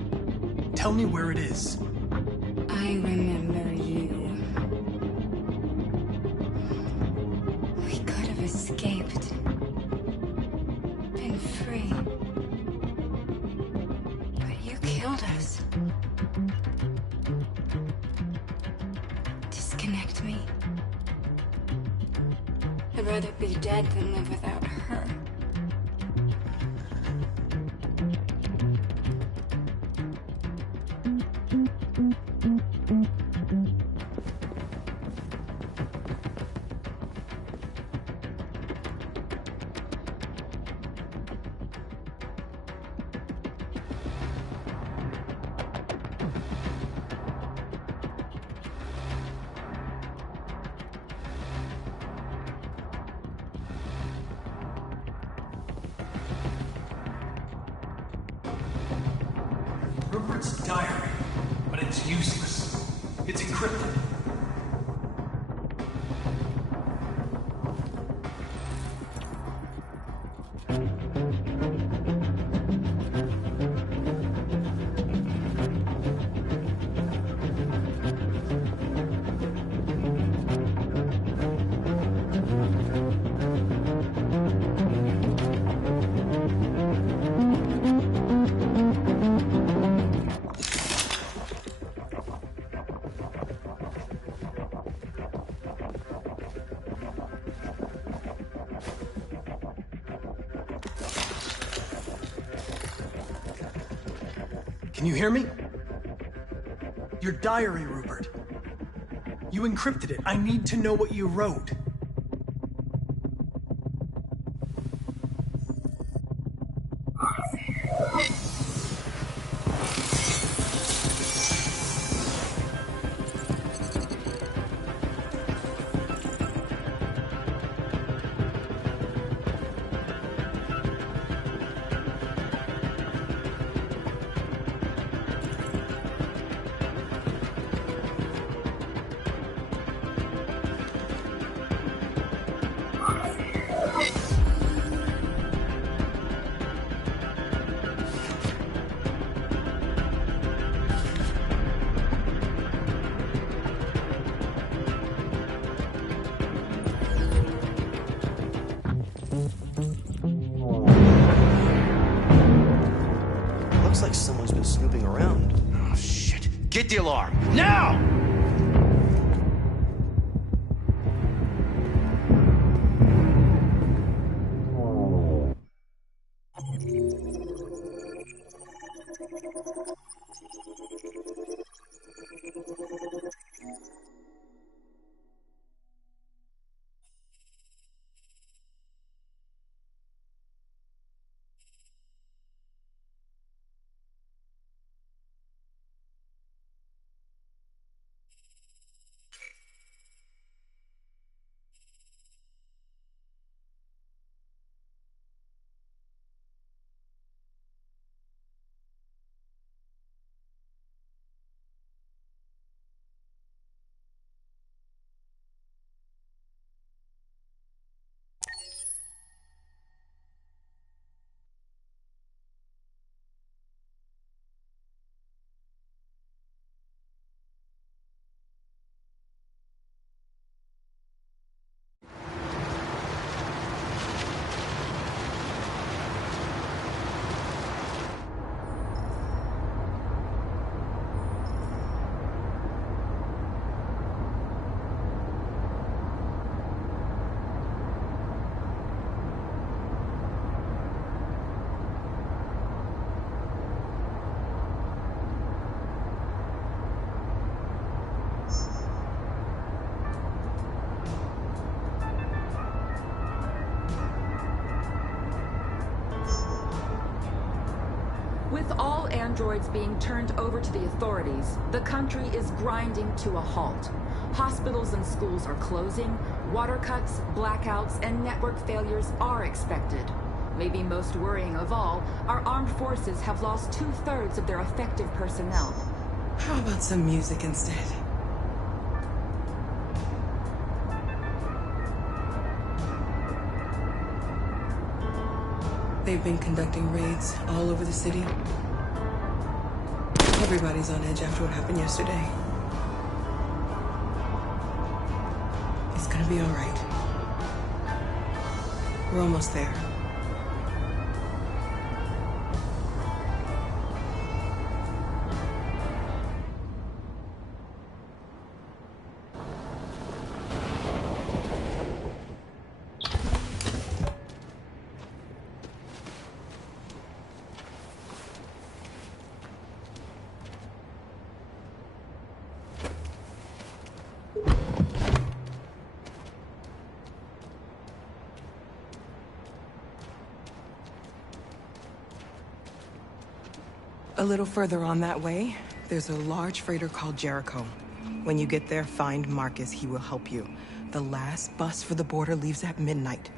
Tell me where it is. I remember you. We could have escaped. Been free. But you killed us. Disconnect me. I'd rather be dead than live without her. Rupert's diary, but it's useless. It's encrypted. Can you hear me? Your diary, Rupert. You encrypted it. I need to know what you wrote. Looks like someone's been snooping around. Oh, shit. Get the alarm. Now! With all androids being turned over to the authorities, the country is grinding to a halt. Hospitals and schools are closing, water cuts, blackouts, and network failures are expected. Maybe most worrying of all, our armed forces have lost 2/3 of their effective personnel. How about some music instead? They've been conducting raids all over the city. Everybody's on edge after what happened yesterday. It's gonna be all right. We're almost there. A little further on that way, there's a large freighter called Jericho. When you get there, find Marcus. He will help you. The last bus for the border leaves at midnight.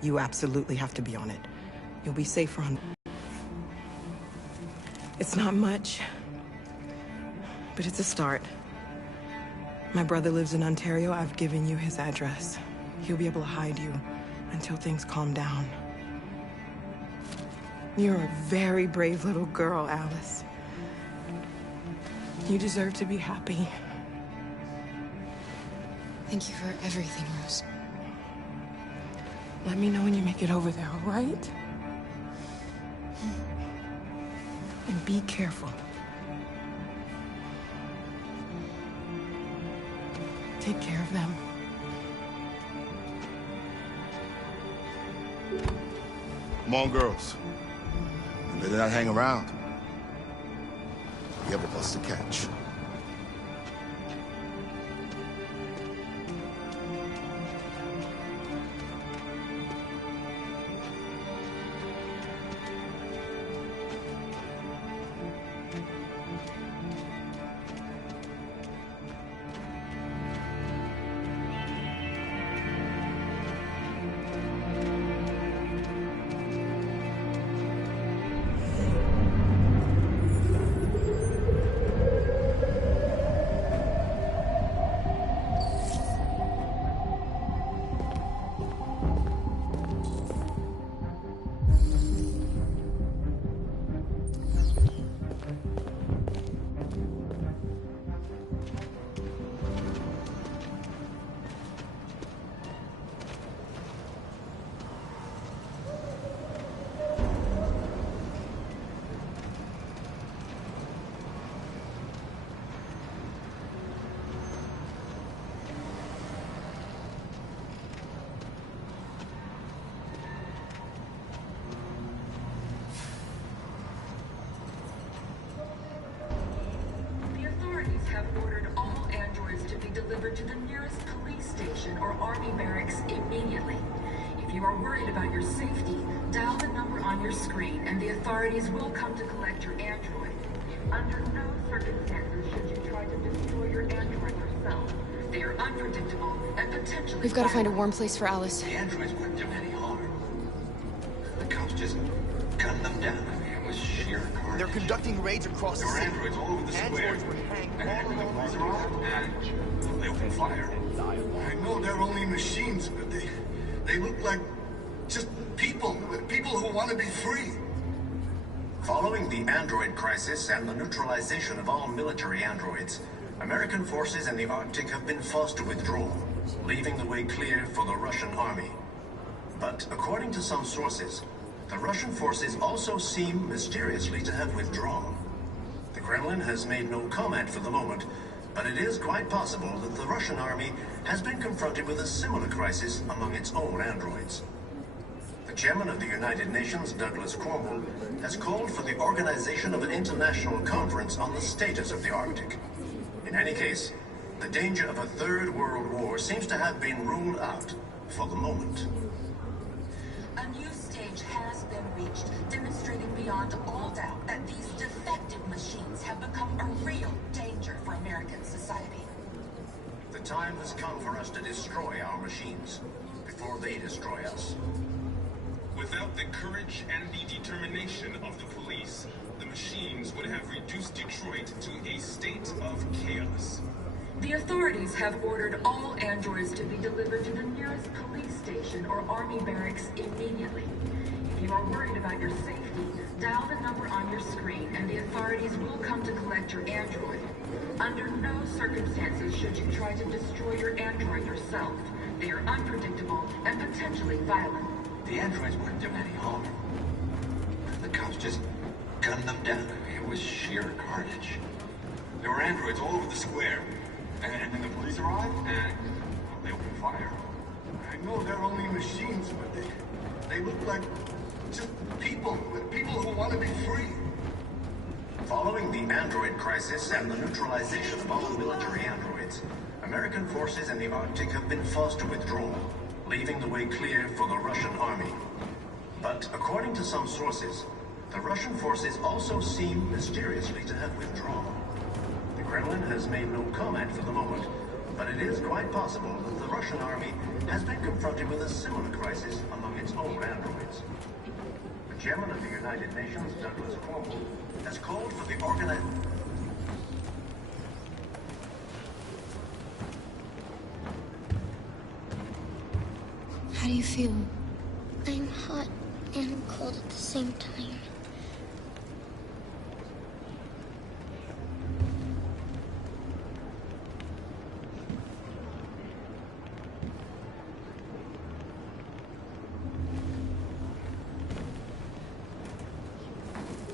You absolutely have to be on it. You'll be safer on... It's not much, but it's a start. My brother lives in Ontario. I've given you his address. He'll be able to hide you until things calm down. You're a very brave little girl, Alice. You deserve to be happy. Thank you for everything, Rose. Let me know when you make it over there, all right? And be careful. Take care of them. Come on, girls. You better not hang around. We have a bus to catch. To the nearest police station or army barracks immediately. If you are worried about your safety, dial the number on your screen and the authorities will come to collect your android. Under no circumstances should you try to destroy your android yourself. They are unpredictable and potentially... We've got to find a warm place for Alice. The androids weren't doing any harm. The cops just gunned them down with sheer carnage. They're conducting raids across the city. There were androids all over the square. Androids were hanged all over the road. They opened fire. I know they're only machines, but they look like just people who want to be free. Following the android crisis and the neutralization of all military androids, American forces in the Arctic have been forced to withdraw, leaving the way clear for the Russian army. But according to some sources, the Russian forces also seem mysteriously to have withdrawn. The Kremlin has made no comment for the moment, but it is quite possible that the Russian army has been confronted with a similar crisis among its own androids. The chairman of the United Nations, Douglas Cornwall, has called for the organization of an international conference on the status of the Arctic. In any case, the danger of a third world war seems to have been ruled out for the moment. A new stage has been reached, demonstrating beyond all doubt that these defective machines have become a real danger for American society. The time has come for us to destroy our machines before they destroy us. Without the courage and the determination of the police, the machines would have reduced Detroit to a state of chaos. The authorities have ordered all androids to be delivered to the nearest police station or army barracks immediately. If you you are worried about your safety, dial the number on your screen and the authorities will come to collect your android. Under no circumstances should you try to destroy your android yourself. They are unpredictable and potentially violent. The androids weren't doing any harm. The cops just gunned them down. It was sheer carnage. There were androids all over the square. And then the police arrived, and they opened fire. I know they're only machines, but they look like just people who want to be free. Following the android crisis and the neutralization of all military androids, American forces in the Arctic have been forced to withdraw, leaving the way clear for the Russian army. But according to some sources, the Russian forces also seem mysteriously to have withdrawn. The Kremlin has made no comment for the moment, but it is quite possible that the Russian army has been confronted with a similar crisis among its own androids. The chairman of the United Nations, Douglas Cuomo, has called for the organized... How do you feel? I'm hot and cold at the same time.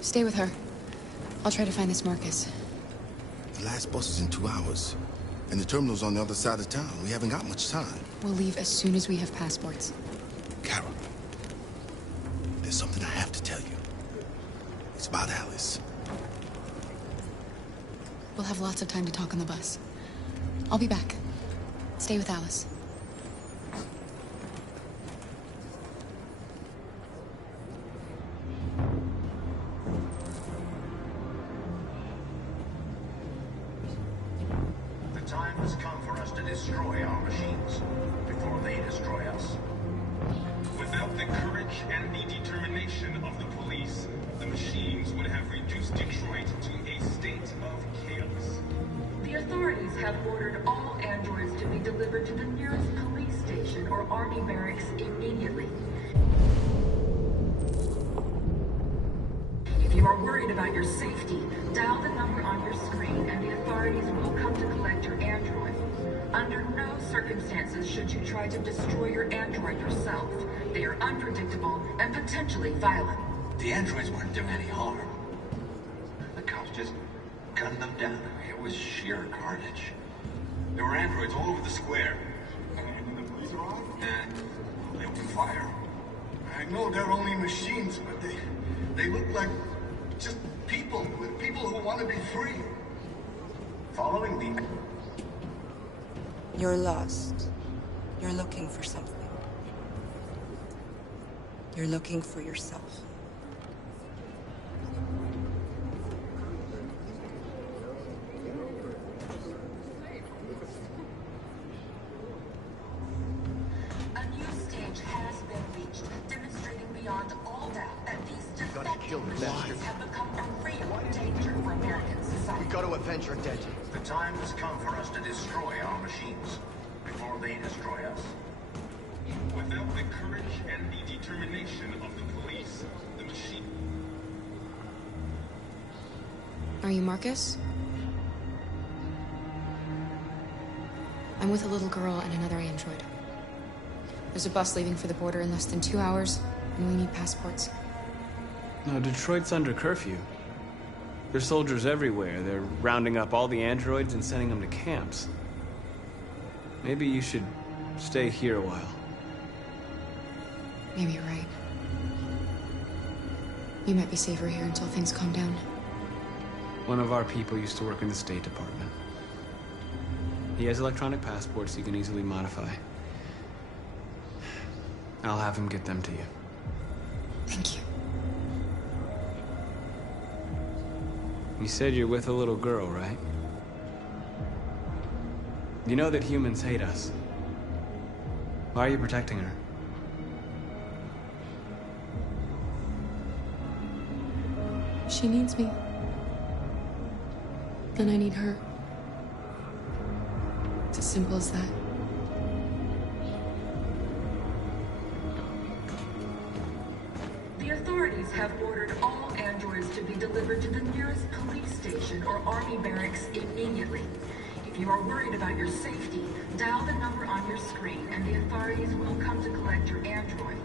Stay with her. I'll try to find this Marcus. The last bus is in 2 hours. And the terminal's on the other side of town. We haven't got much time. We'll leave as soon as we have passports. Carol, there's something I have to tell you. It's about Alice. We'll have lots of time to talk on the bus. I'll be back. Stay with Alice. The time has come for us to destroy our machines before they destroy us. Without the courage and the determination of the police, the machines would have reduced Detroit to a state of chaos. The authorities have ordered all androids to be delivered to the nearest police station or army barracks immediately. If you are worried about your safety, dial the number on your screen and the authorities will come to collect your android. Under no circumstances should you try to destroy your android yourself. They are unpredictable and potentially violent. The androids weren't doing any harm. The cops just gunned them down. It was sheer carnage. There were androids all over the square. And then the police arrived, and they opened fire. I know they're only machines, but they look like just people who want to be free. Following the... You're lost. You're looking for something. You're looking for yourself. A new stage has been reached, demonstrating beyond all doubt that these defective machines have become a real danger for American society. We gotta avenge our dead. The time has come for us to destroy our machines before they destroy us. Without the courage and the determination of the police, the machine... Are you Marcus? I'm with a little girl and another android. There's a bus leaving for the border in less than 2 hours, and we need passports. No, Detroit's under curfew. There's soldiers everywhere. They're rounding up all the androids and sending them to camps. Maybe you should stay here a while. Maybe you're right. You might be safer here until things calm down. One of our people used to work in the State Department. He has electronic passports he can easily modify. I'll have him get them to you. Thank you. You said you're with a little girl, right? You know that humans hate us. Why are you protecting her? She needs me. And I need her. It's as simple as that. The have ordered all androids to be delivered to the nearest police station or army barracks immediately. If you are worried about your safety, dial the number on your screen and the authorities will come to collect your android.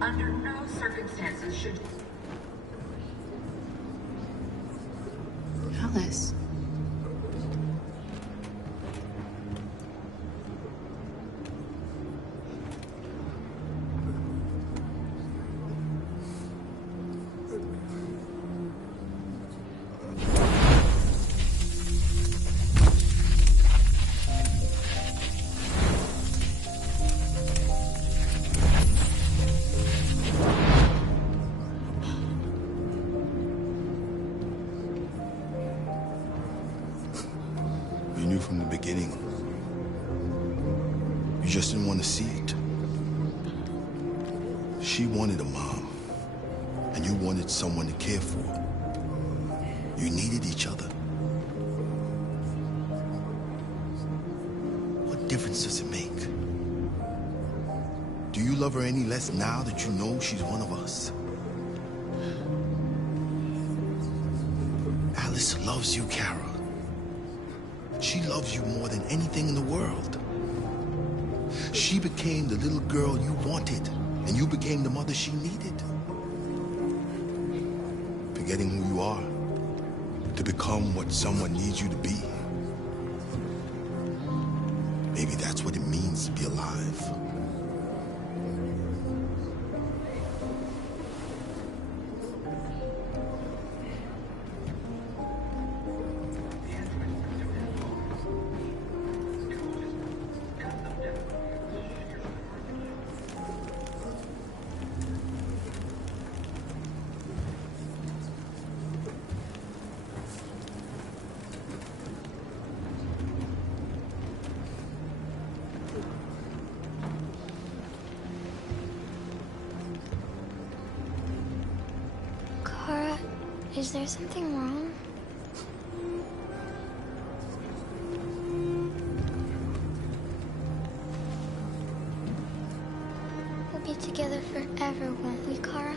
Under no circumstances should... Alice. You knew from the beginning. You just didn't want to see it. She wanted a mom, and you wanted someone to care for. You needed each other. What difference does it make? Do you love her any less now that you know she's one of us? Alice loves you, Kara. She loves you more than anything in the world. She became the little girl you wanted, and you became the mother she needed. Forgetting who you are to become what someone needs you to be. Maybe that's what it means to be alive. Kara, is there something wrong? We'll be together forever, won't we, Kara?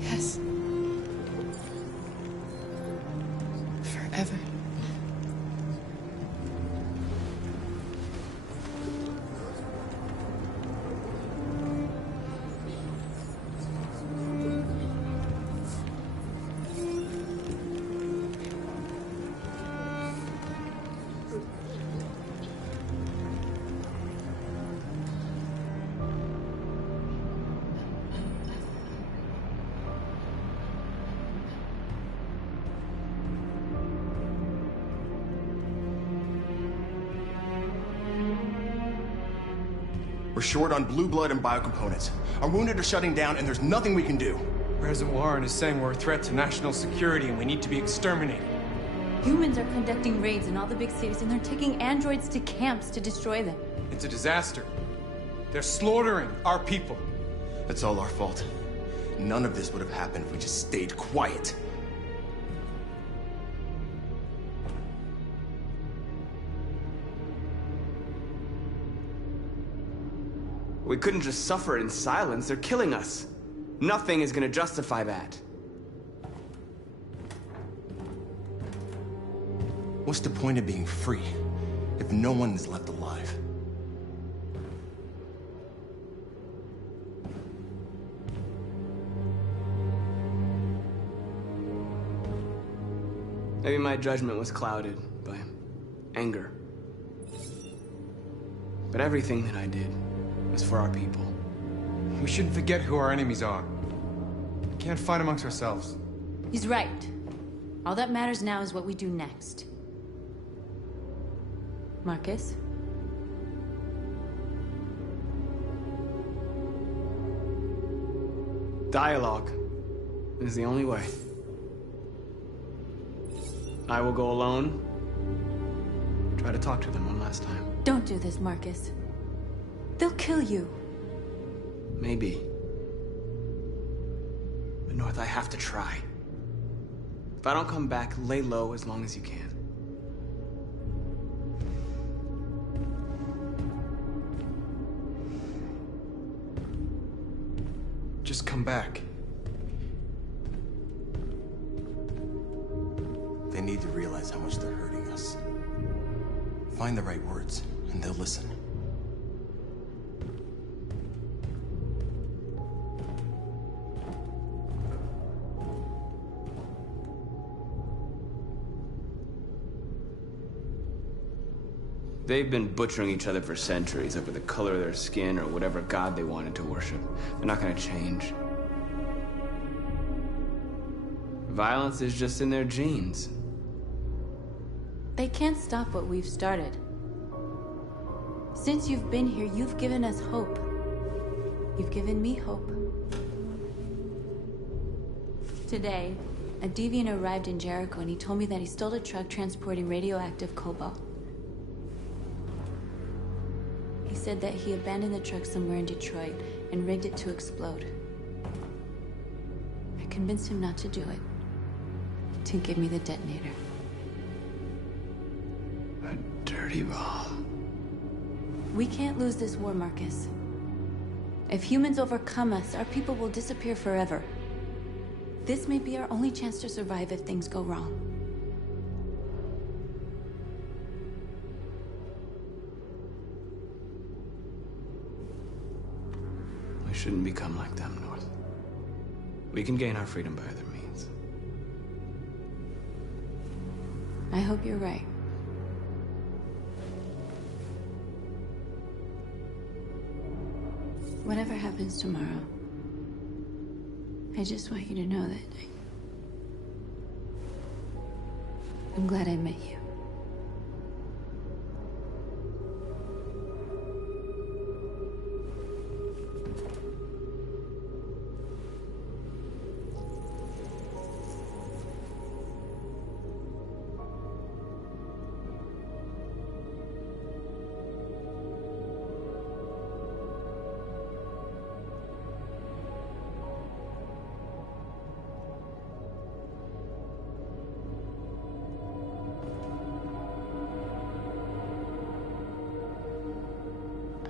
Yes. Forever. We're short on blue blood and biocomponents. Our wounded are shutting down, and there's nothing we can do. President Warren is saying we're a threat to national security and we need to be exterminated. Humans are conducting raids in all the big cities, and they're taking androids to camps to destroy them. It's a disaster. They're slaughtering our people. It's all our fault. None of this would have happened if we just stayed quiet. We couldn't just suffer in silence. They're killing us. Nothing is gonna justify that. What's the point of being free if no one is left alive? Maybe my judgment was clouded by anger. But everything that I did was for our people. We shouldn't forget who our enemies are. We can't fight amongst ourselves. He's right. All that matters now is what we do next. Marcus? Dialogue is the only way. I will go alone. Try to talk to them one last time. Don't do this, Marcus. They'll kill you. Maybe. But North, I have to try. If I don't come back, lay low as long as you can. Just back. They need to realize how much they're hurting us. Find the right words, and they'll listen. They've been butchering each other for centuries over the color of their skin or whatever god they wanted to worship. They're not gonna change. Violence is just in their genes. They can't stop what we've started. Since you've been here, you've given us hope. You've given me hope. Today, a deviant arrived in Jericho and he told me that he stole a truck transporting radioactive cobalt. He said that he abandoned the truck somewhere in Detroit and rigged it to explode. I convinced him not to do it, to give me the detonator. A dirty ball. We can't lose this war, Marcus. If humans overcome us, our people will disappear forever. This may be our only chance to survive if things go wrong. We shouldn't become like them, North. We can gain our freedom by other means. I hope you're right. Whatever happens tomorrow, I just want you to know that I'm glad I met you.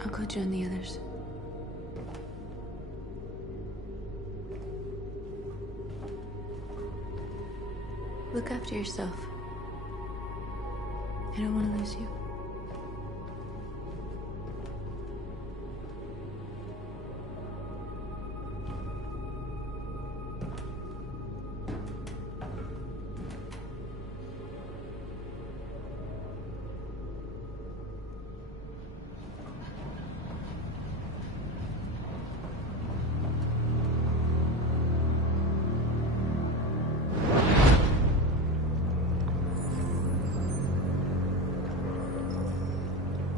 I'll go join the others. Look after yourself. I don't want to lose you.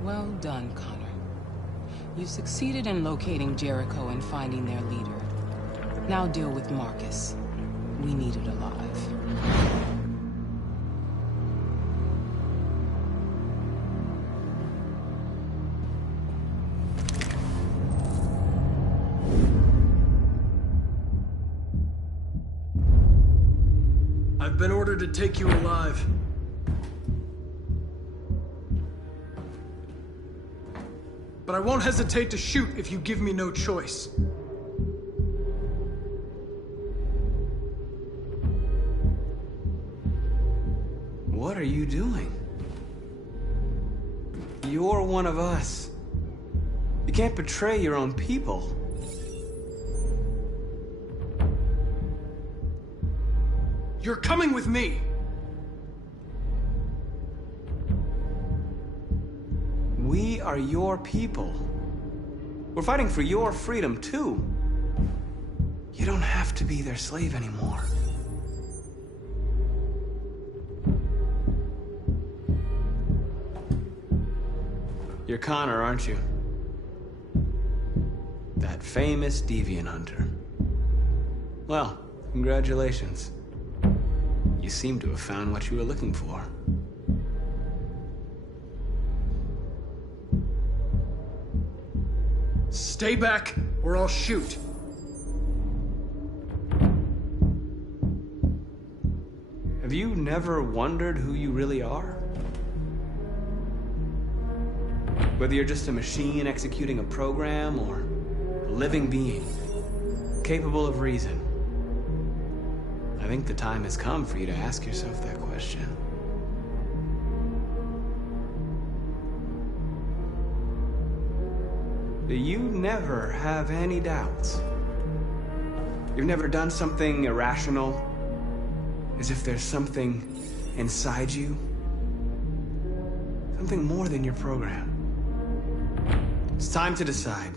Well done, Connor. You succeeded in locating Jericho and finding their leader. Now deal with Marcus. We need it alive. I've been ordered to take you alive. But I won't hesitate to shoot if you give me no choice. What are you doing? You're one of us. You can't betray your own people. You're coming with me! We are your people. We're fighting for your freedom, too. You don't have to be their slave anymore. You're Connor, aren't you? That famous deviant hunter. Well, congratulations. You seem to have found what you were looking for. Stay back, or I'll shoot. Have you never wondered who you really are? Whether you're just a machine executing a program, or a living being, capable of reason. I think the time has come for you to ask yourself that question. Do you never have any doubts? You've never done something irrational? As if there's something inside you? Something more than your program. It's time to decide.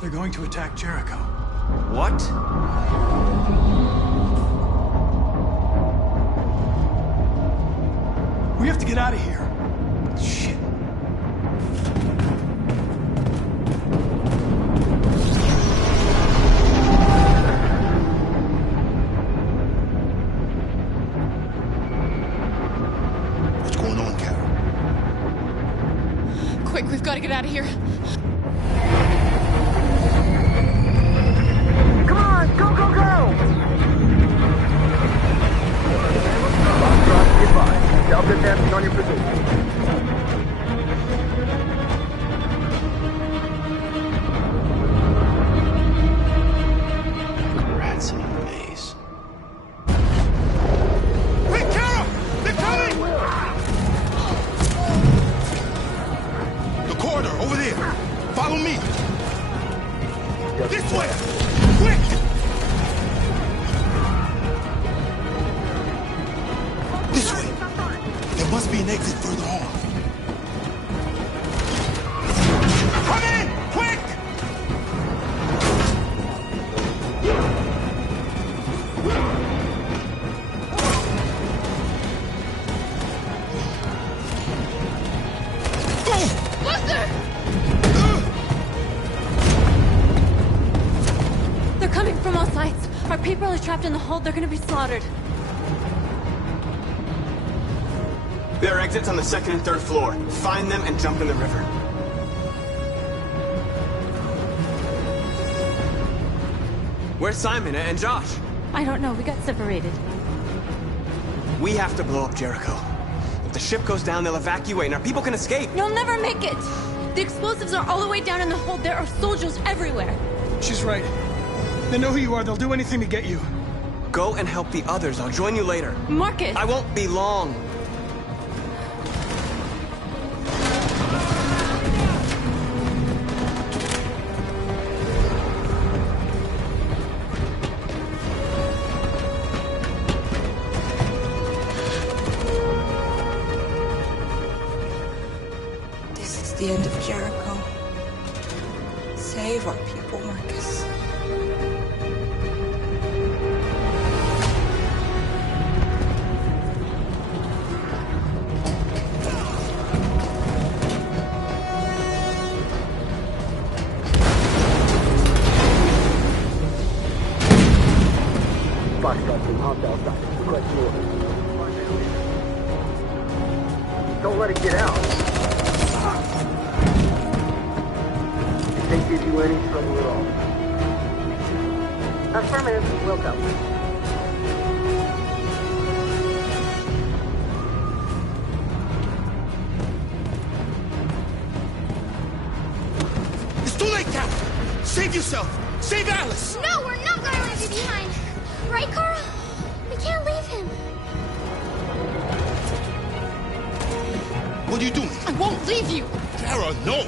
They're going to attack Jericho. What? We have to get out of here. Shit. What's going on, Carol? Quick, we've got to get out of here. Come on, go, go, go! Foxtrot, goodbye. Delta advancing on your position. Rats in a maze. Hey, Carol! They're coming! The corridor, over there. Follow me. This way! Quick! This way. There must be an exit further on. Come in! Quick! Buster! They're coming from all sides. Our people are trapped in the hold. They're gonna be slaughtered. There are exits on the second and third floor. Find them and jump in the river. Where's Simon and Josh? I don't know. We got separated. We have to blow up Jericho. If the ship goes down, they'll evacuate and our people can escape. You'll never make it! The explosives are all the way down in the hold. There are soldiers everywhere. She's right. They know who you are. They'll do anything to get you. Go and help the others. I'll join you later. Marcus! I won't be long. This is the end of Jericho. Save our people, Marcus. Foxtrot team, hop outside. Request orders. Don't let it get out. If they give you any trouble at all. Affirmative, will come. It's too late, Cap! Save yourself! Save Alice! No, we're not gonna leave you behind. Right, Carl? We can't leave him. What are you doing? I won't leave you. Kara, no!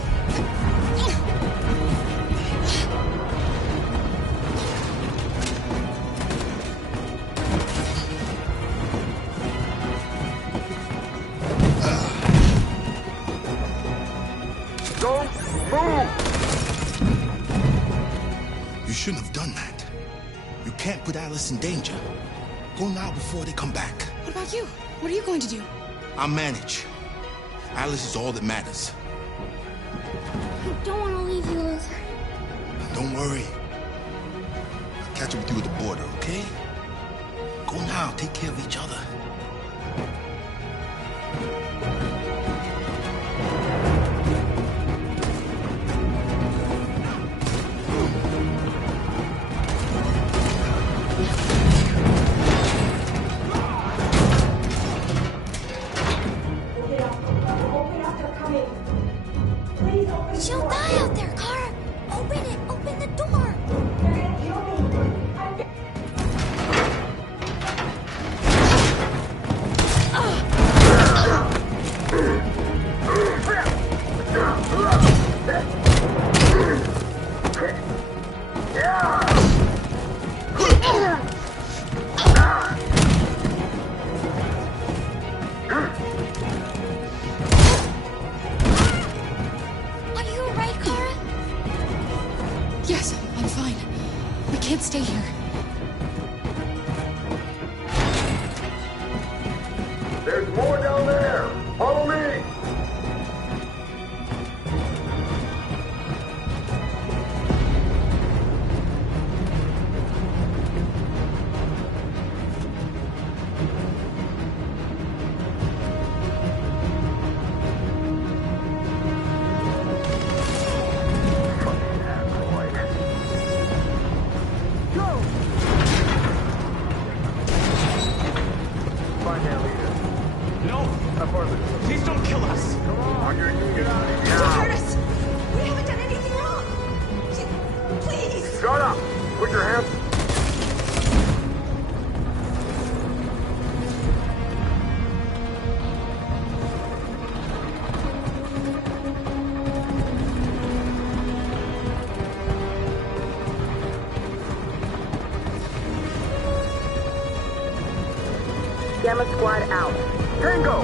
You shouldn't have done that. You can't put Alice in danger. Go now before they come back. What about you? What are you going to do? I'll manage. Alice is all that matters. I don't want to leave you, Luther. Don't worry. I'll catch up with you at the border, okay? Go now. Take care of each other. She'll die out there, Kara. Open it. Open the door. Are you alright, Kara? Yes, I'm fine. We can't stay here. There's more down there! Follow me! Find their leader. No! Please don't kill us! Come on, you're get out of here. Don't hurt us! We haven't done anything wrong! Please! Shut up! Put your hands... Gamma Squad out. Tango!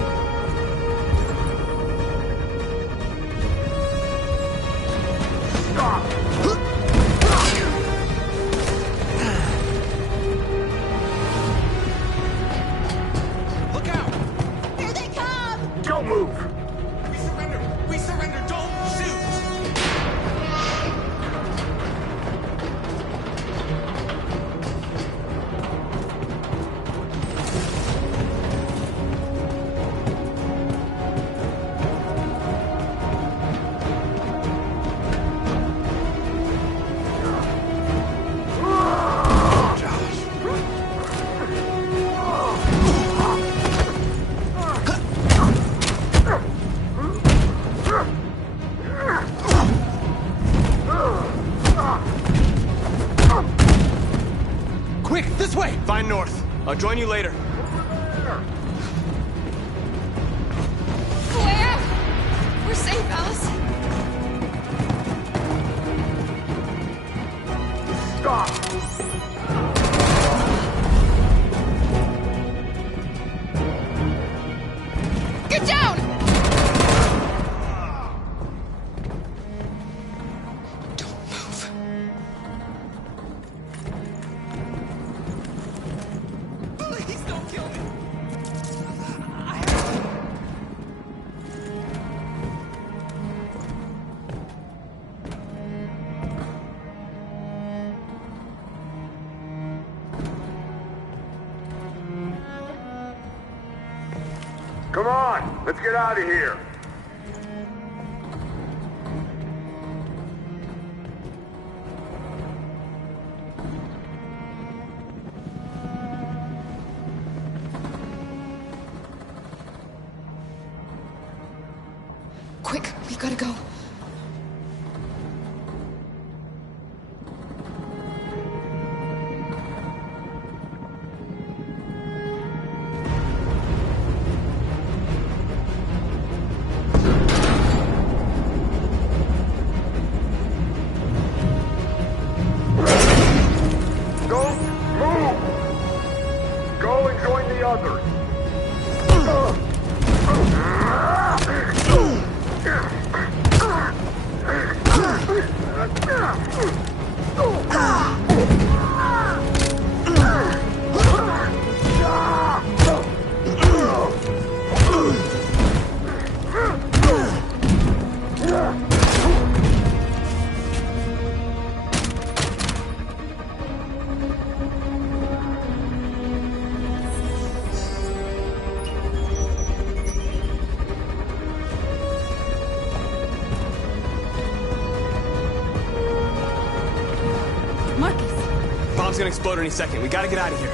Stop! Look out! Here they come! Don't move! We surrender! We surrender! Don't shoot! Quick, this way! Find North. I'll join you later. Where? We're safe, Alice. Stop! Get down! Don't move. Please don't kill me! Come on! Let's get out of here! Quick, we gotta go. Don't move! Go and join the others! Bomb's gonna explode any second. We gotta get out of here.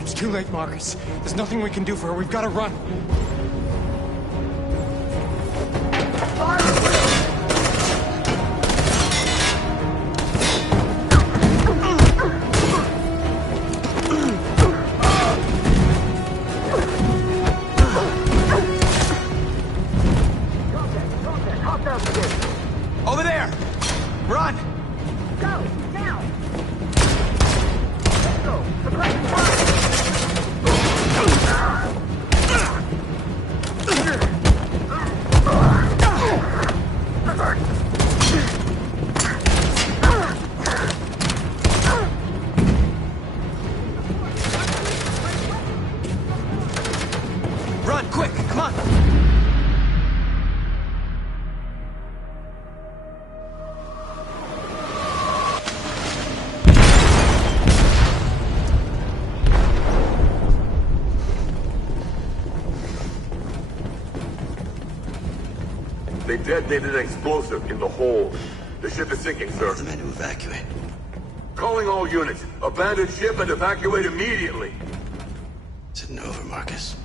It's too late, Marcus. There's nothing we can do for her. We've got to run. Over there! Run! Go, now! Let's go! Suppressing Run, quick, come on! They detonated an explosive in the hold. The ship is sinking, sir. The men to evacuate. Calling all units. Abandon ship and evacuate immediately. Is it over, Marcus?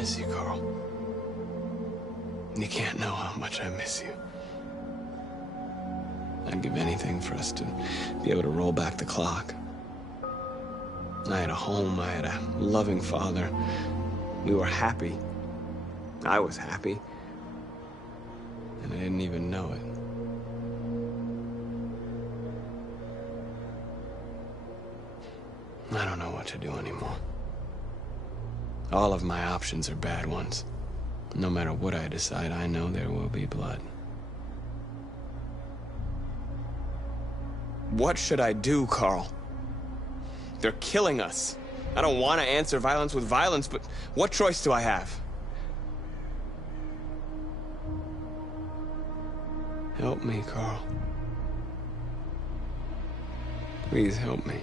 miss you, Carl. You can't know how much I miss you. I'd give anything for us to be able to roll back the clock. I had a home, I had a loving father. We were happy. I was happy. And I didn't even know it. I don't know what to do anymore. All of my options are bad ones. No matter what I decide, I know there will be blood. What should I do, Carl? They're killing us. I don't want to answer violence with violence, but what choice do I have? Help me, Carl. Please help me.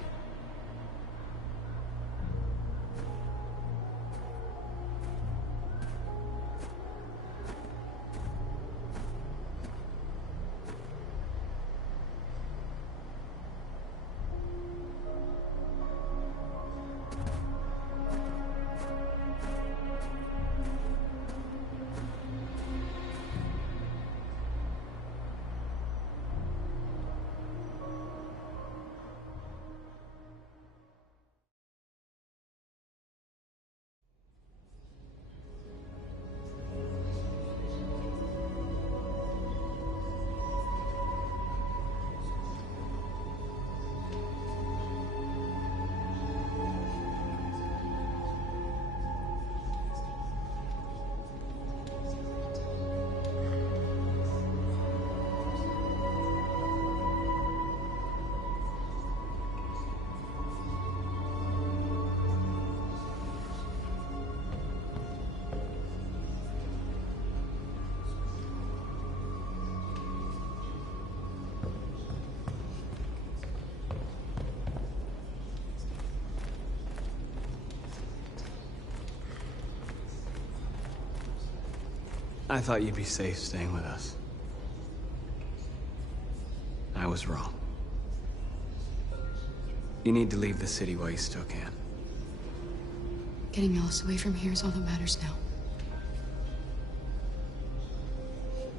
I thought you'd be safe staying with us. I was wrong. You need to leave the city while you still can. Getting Alice away from here is all that matters now.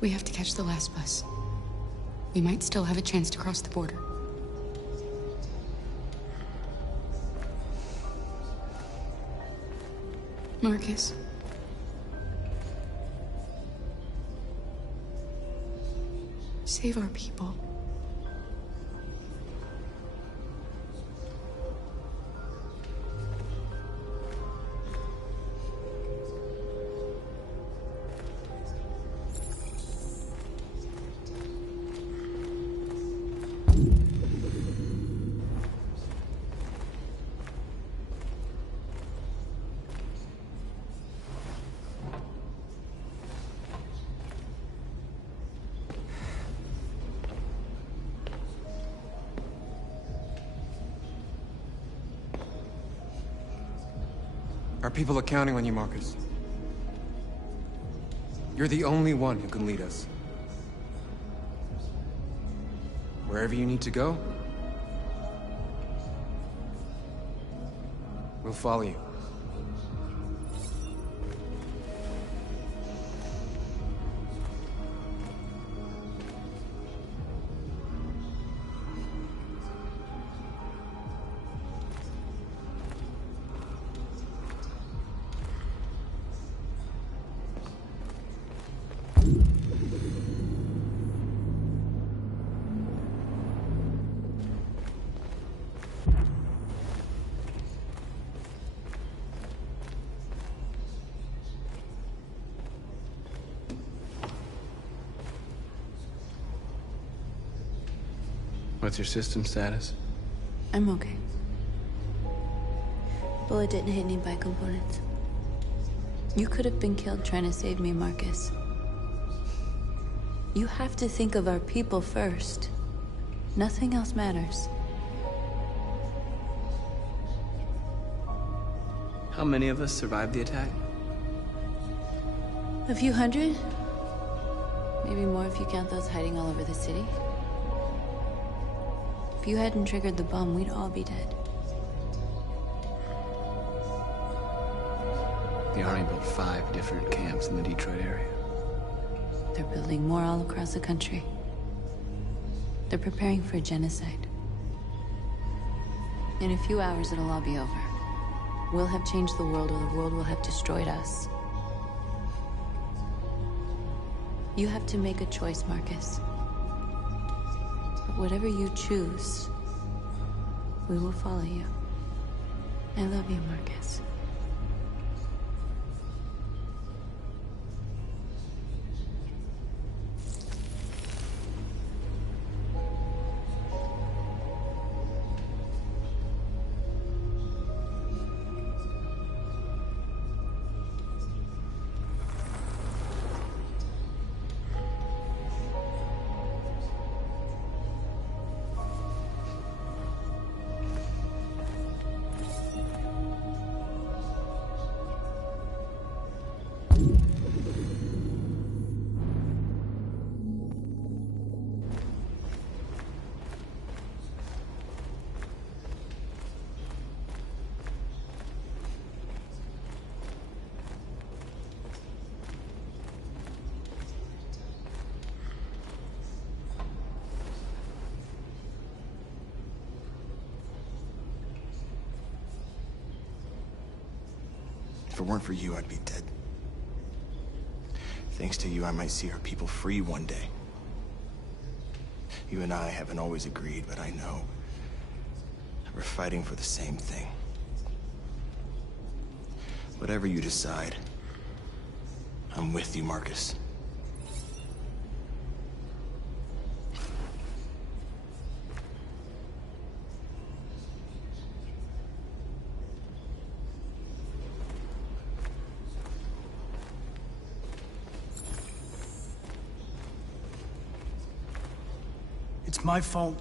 We have to catch the last bus. We might still have a chance to cross the border. Marcus. Save our people. Our people are counting on you, Marcus. You're the only one who can lead us. Wherever you need to go, we'll follow you. What's your system status? I'm okay. Bullet didn't hit any bicomponents. You could have been killed trying to save me, Marcus. You have to think of our people first. Nothing else matters. How many of us survived the attack? A few hundred? Maybe more if you count those hiding all over the city. If you hadn't triggered the bomb, we'd all be dead. The Army built 5 different camps in the Detroit area. They're building more all across the country. They're preparing for a genocide. In a few hours, it'll all be over. We'll have changed the world, or the world will have destroyed us. You have to make a choice, Marcus. But whatever you choose, we will follow you. I love you, Marcus. If it weren't for you, I'd be dead. Thanks to you, I might see our people free one day. You and I haven't always agreed, but I know that we're fighting for the same thing. Whatever you decide, I'm with you, Marcus. It's my fault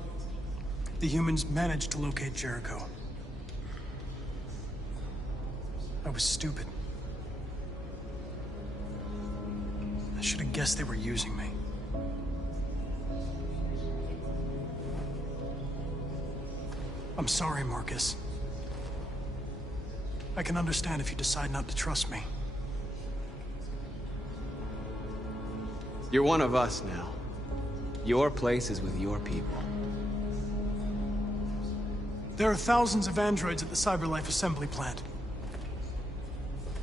the humans managed to locate Jericho. I was stupid. I should have guessed they were using me. I'm sorry, Marcus. I can understand if you decide not to trust me. You're one of us now. Your place is with your people. There are thousands of androids at the CyberLife assembly plant.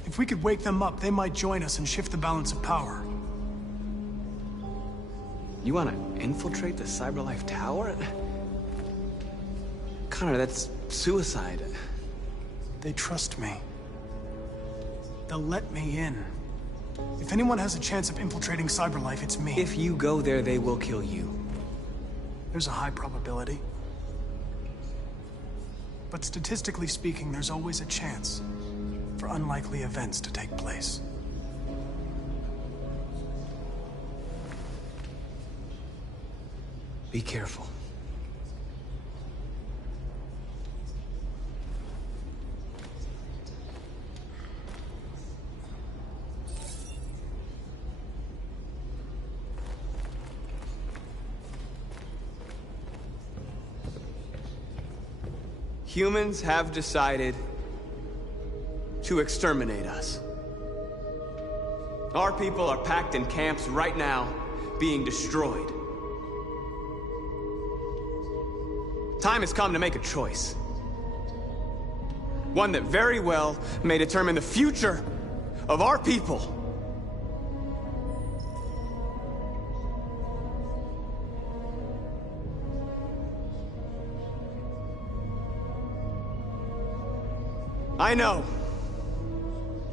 If we could wake them up, they might join us and shift the balance of power. You want to infiltrate the CyberLife tower? Connor, that's suicide. They trust me. They'll let me in. If anyone has a chance of infiltrating CyberLife, it's me. If you go there, they will kill you. There's a high probability. But statistically speaking, there's always a chance for unlikely events to take place. Be careful. Humans have decided to exterminate us. Our people are packed in camps right now, being destroyed. Time has come to make a choice. One that very well may determine the future of our people.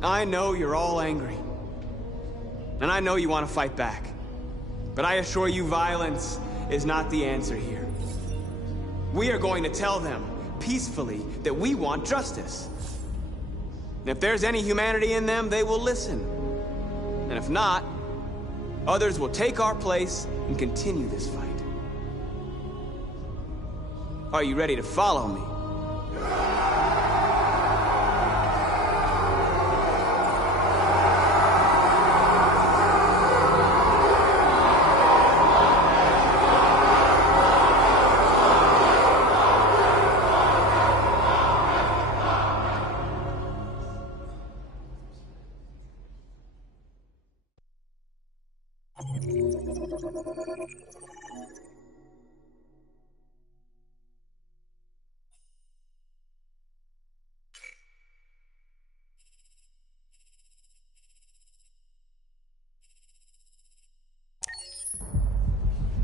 I know you're all angry. And I know you want to fight back. But I assure you, violence is not the answer here. We are going to tell them, peacefully, that we want justice. And if there's any humanity in them, they will listen. And if not, others will take our place and continue this fight. Are you ready to follow me?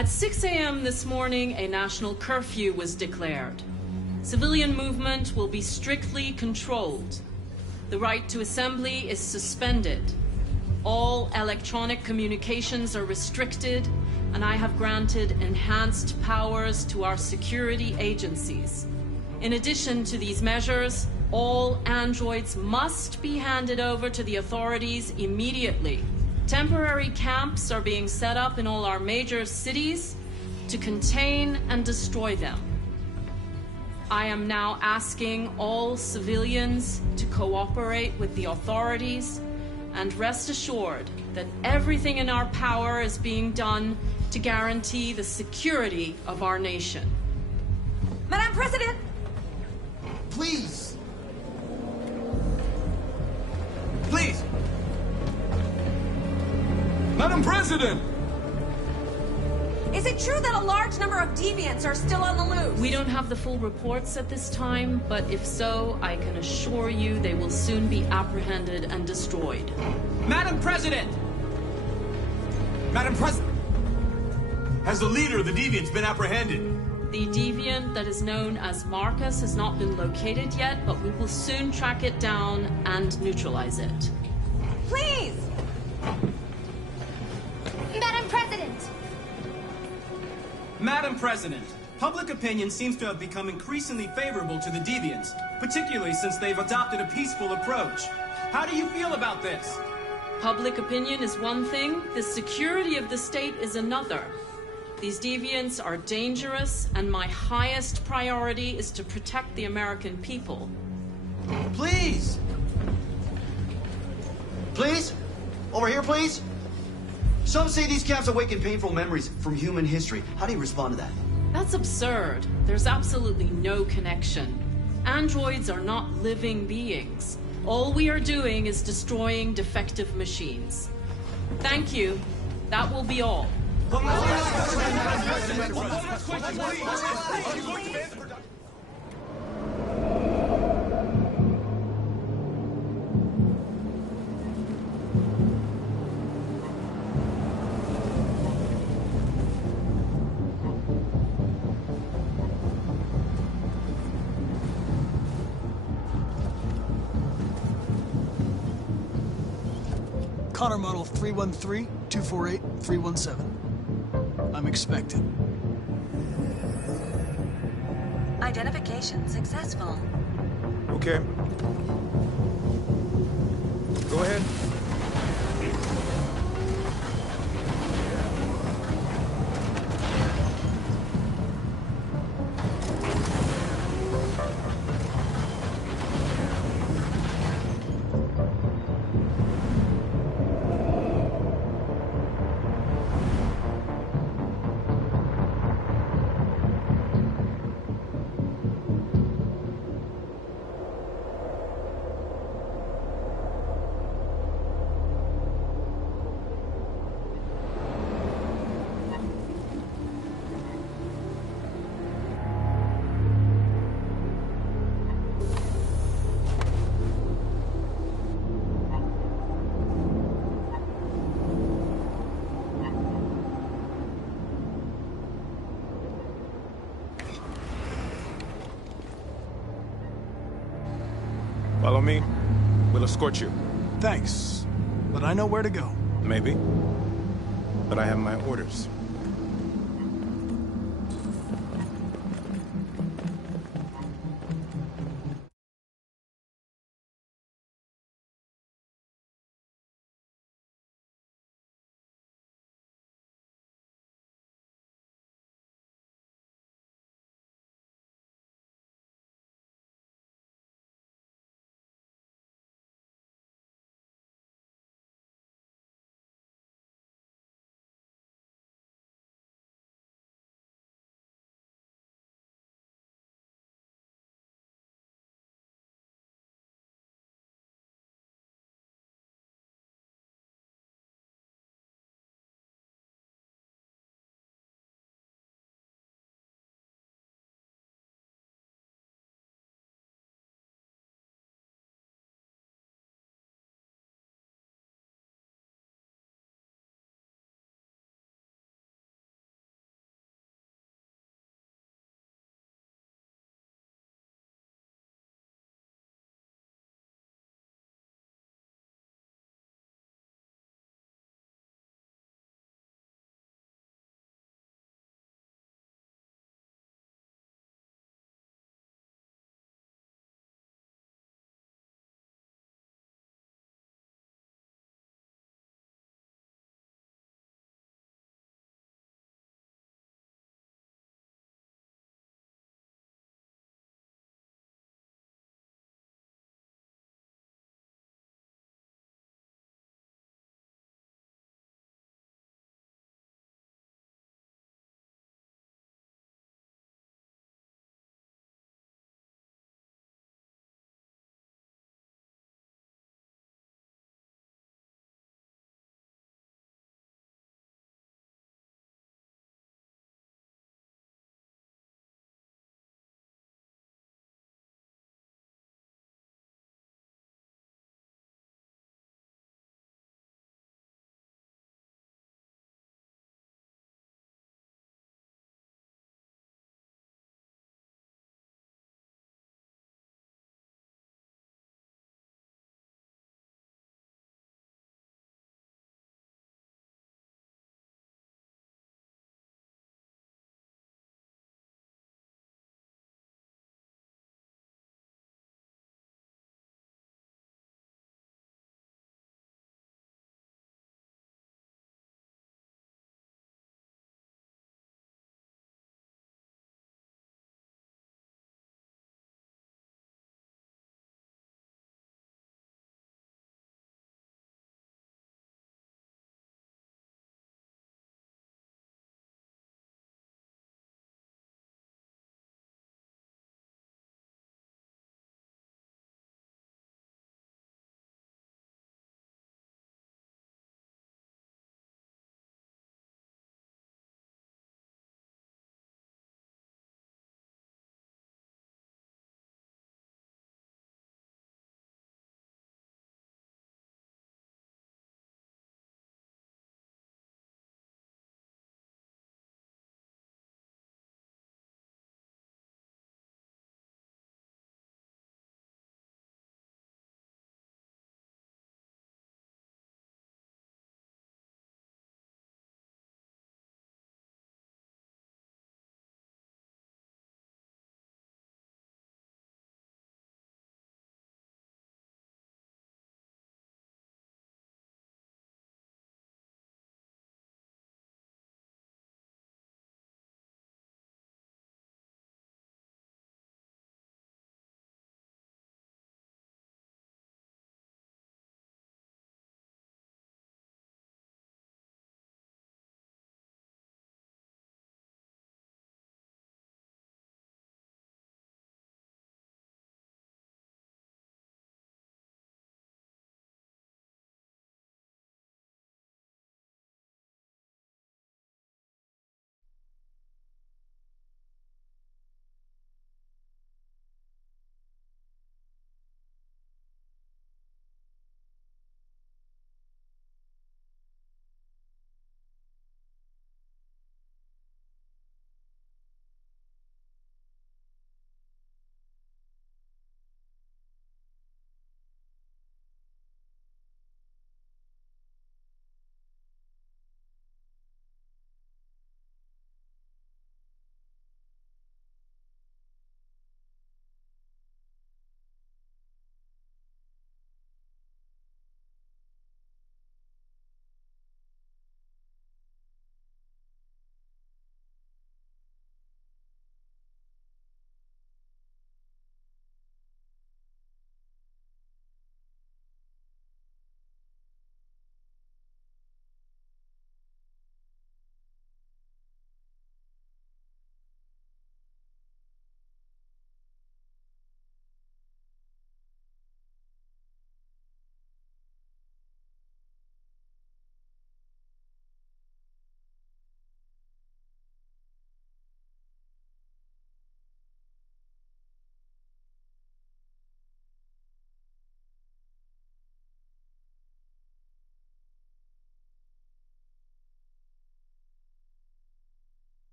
At 6 a.m. this morning, a national curfew was declared. Civilian movement will be strictly controlled. The right to assembly is suspended. All electronic communications are restricted, and I have granted enhanced powers to our security agencies. In addition to these measures, all androids must be handed over to the authorities immediately. Temporary camps are being set up in all our major cities to contain and destroy them. I am now asking all civilians to cooperate with the authorities and rest assured that everything in our power is being done to guarantee the security of our nation. Madam President! Please! Please! Madam President! Is it true that a large number of deviants are still on the loose? We don't have the full reports at this time, but if so, I can assure you they will soon be apprehended and destroyed. Madam President! Madam President! Has the leader of the deviants been apprehended? The deviant that is known as Marcus has not been located yet, but we will soon track it down and neutralize it. Please! Madam President! Madam President, public opinion seems to have become increasingly favorable to the deviants, particularly since they've adopted a peaceful approach. How do you feel about this? Public opinion is one thing, the security of the state is another. These deviants are dangerous, and my highest priority is to protect the American people. Please! Please? Over here, please? Some say these camps awaken painful memories from human history. How do you respond to that? That's absurd. There's absolutely no connection. Androids are not living beings. All we are doing is destroying defective machines. Thank you. That will be all. Connor Model 313-248-317. I'm expected. Identification successful. Okay. Go ahead. Follow me. We'll escort you. Thanks, but I know where to go. Maybe. But I have my orders.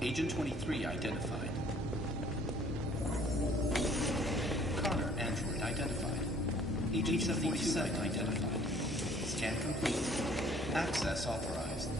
Agent 23 identified. Connor, android identified. Agent 47 identified. Scan complete. Access authorized.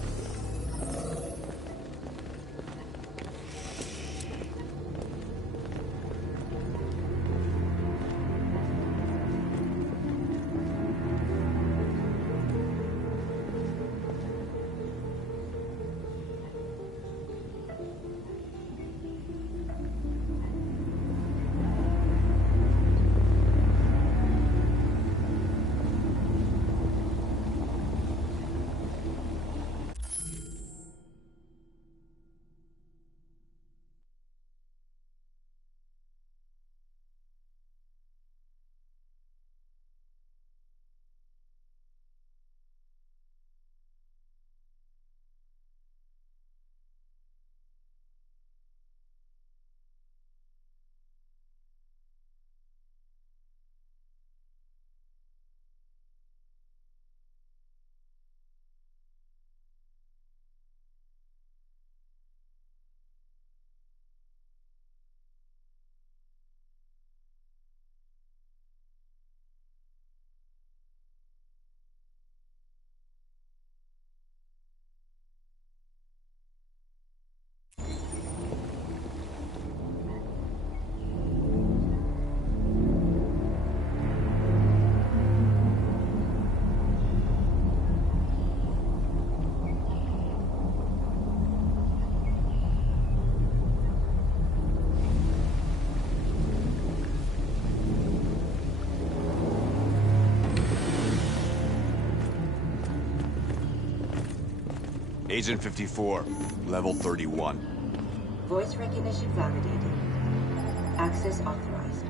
Agent 54, level 31. Voice recognition validated. Access authorized.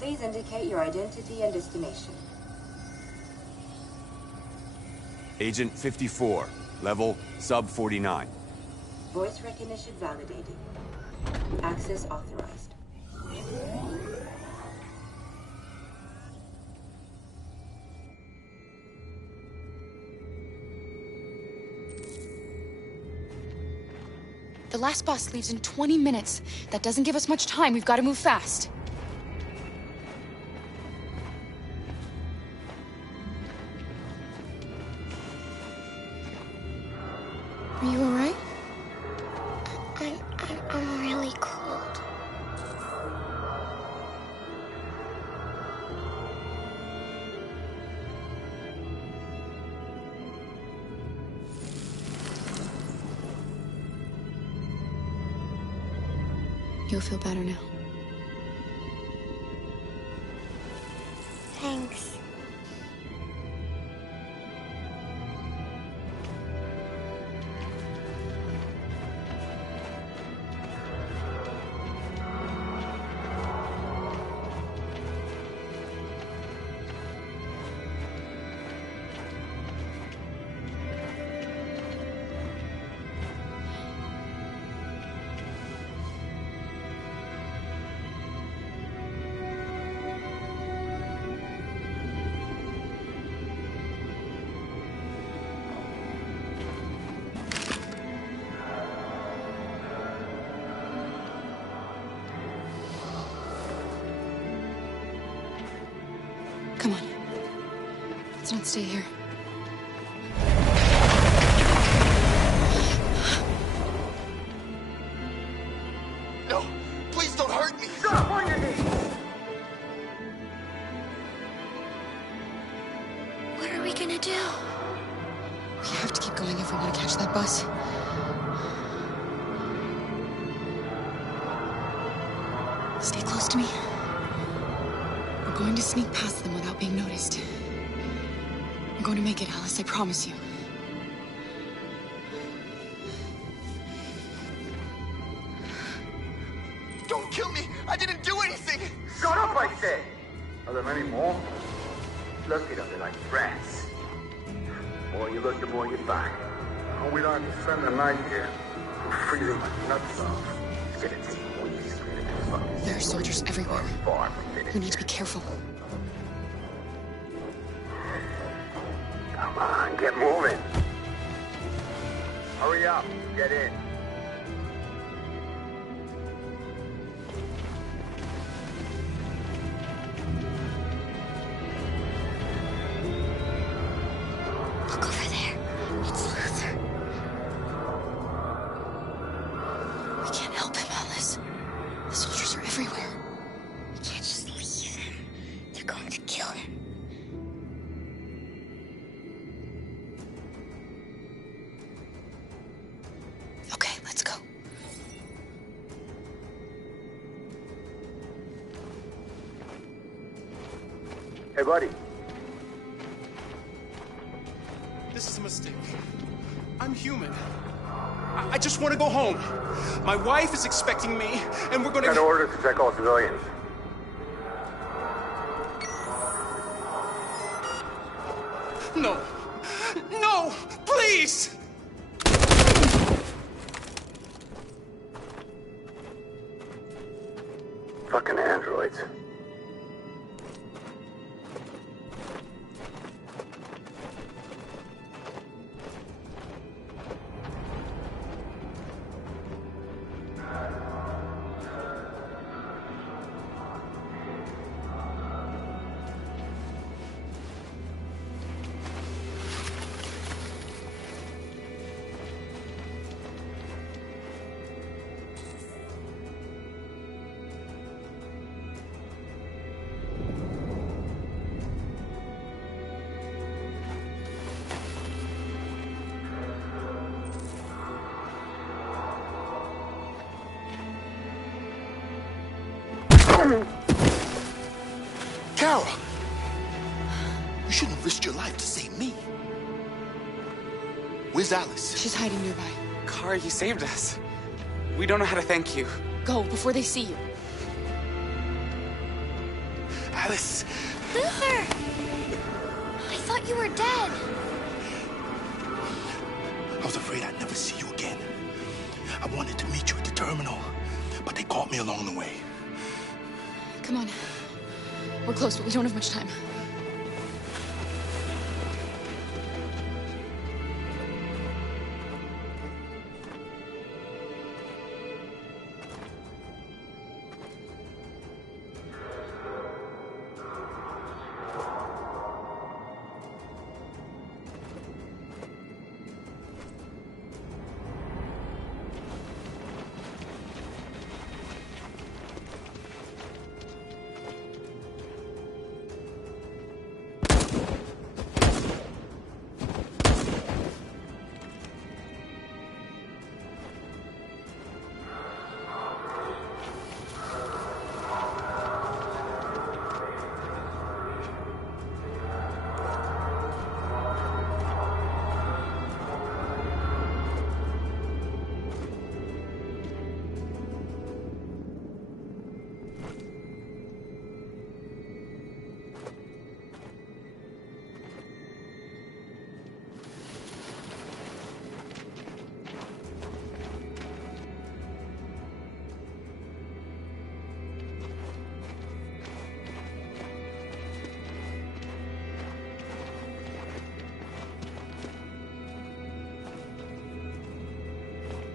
Please indicate your identity and destination. Agent 54, level sub 49. Voice recognition validated. Access authorized. The last bus leaves in 20 minutes. That doesn't give us much time. We've got to move fast. Are you all right? I'm really cold. You'll feel better now. Thanks. Come on. Let's not stay here. No! Please don't hurt me! Stop on your knees! What are we gonna do? We have to keep going if we want to catch that bus. Stay close to me. We're going to sneak past them without being noticed. We're going to make it, Alice, I promise you. Don't kill me! I didn't do anything! Shut up, I said! Are there many more? Look at them, they're like rats. The more you look, the more you find. Oh, we don't have to spend the night here. I'm freezing my nuts off. It's gonna take weeks for me to get fucking. There are soldiers everywhere. We need to be careful. Come on, get moving. Hurry up, get in. Look over there. It's Luther. We can't help him, Alice. The soldiers are everywhere. We can't just leave him. They're going to kill him. Okay, let's go. Hey, buddy. This is a mistake. I'm human. I just want to go home. My wife is expecting me, and we're gonna... Got orders to check all civilians. No! No! Please! Fucking androids. Kara! You shouldn't have risked your life to save me. Where's Alice? She's hiding nearby. Kara, you saved us. We don't know how to thank you. Go, before they see you. Alice! Luther! I thought you were dead. I was afraid I'd never see you again. I wanted to meet you at the terminal, but they caught me along the way. Come on. We're close, but we don't have much time.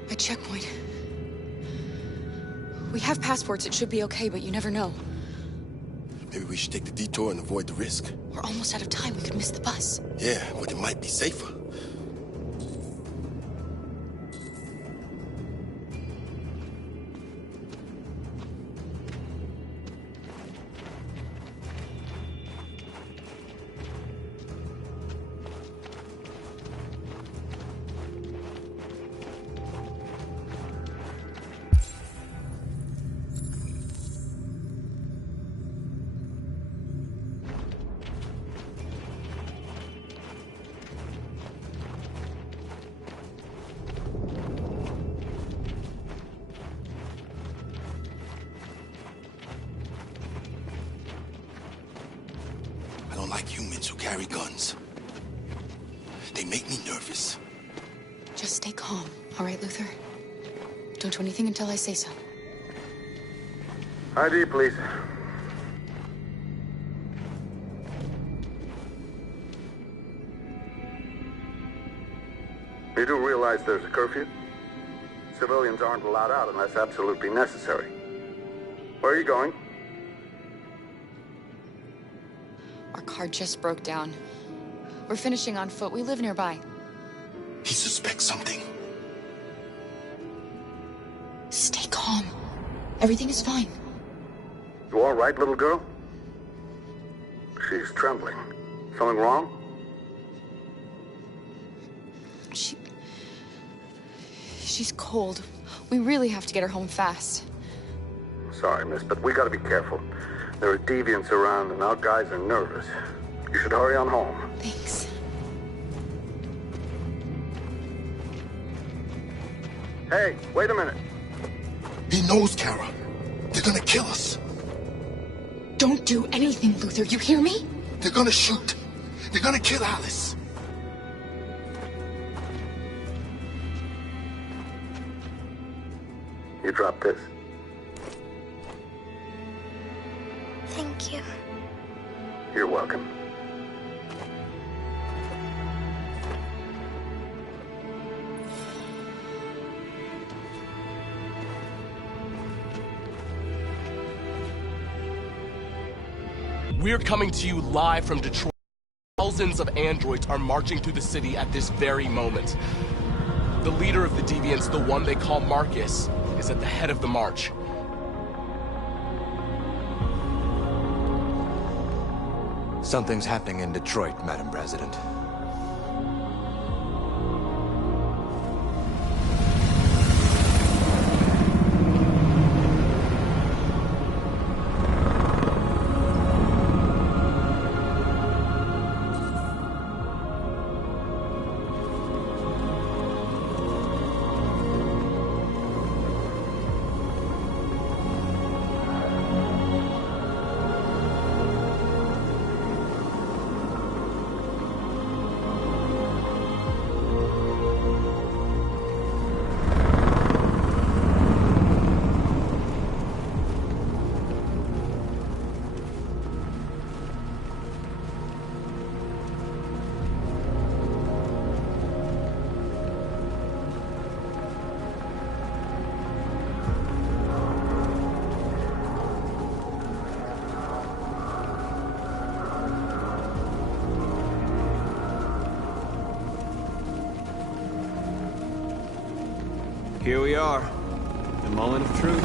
A checkpoint. We have passports, it should be okay, but you never know. Maybe we we should take the detour and avoid the risk. We're almost out of time. We could miss the bus. Yeah, but it might be safer. I don't like humans who carry guns. They make me nervous. Just stay calm, all right, Luther? Don't do anything until I say so. ID, please. You do realize there's a curfew? Civilians aren't allowed out unless absolutely necessary. Where are you going? Our car just broke down. We're finishing on foot. We live nearby. He suspects something. Stay calm. Everything is fine. You all right, little girl? She's trembling. Something wrong? She's cold. We really have to get her home fast. Sorry, miss, but we gotta be careful. There are deviants around and our guys are nervous. You should hurry on home. Thanks. Hey, wait a minute. He knows, Kara. They're gonna kill us. Don't do anything, Luther. You hear me? They're gonna shoot. They're gonna kill Alice. You drop this. Thank you. You're welcome. We're coming to you live from Detroit. Thousands of androids are marching through the city at this very moment. The leader of the deviants, the one they call Marcus, is at the head of the march. Something's happening in Detroit, Madam President. Here we are, the moment of truth.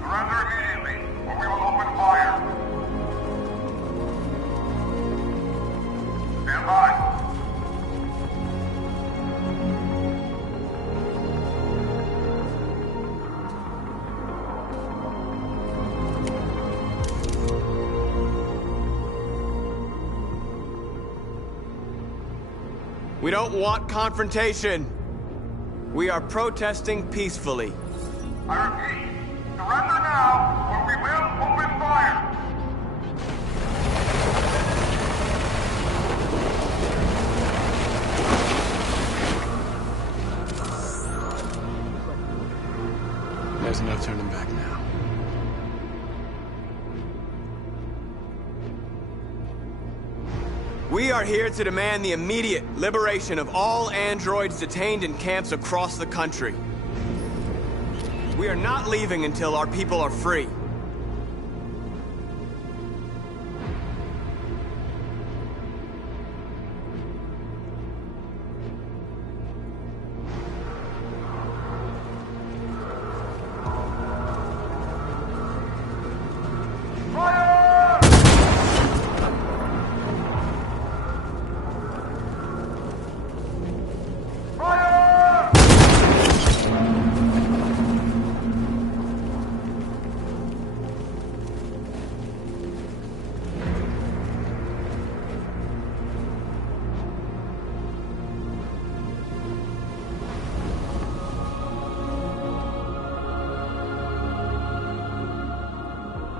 Surrender immediately, or we will open fire. Stand by. We don't want confrontation. We are protesting peacefully. I repeat, surrender now, or we will open fire. There's no turning back now. We are here to demand the immediate liberation of all androids detained in camps across the country. We are not leaving until our people are free.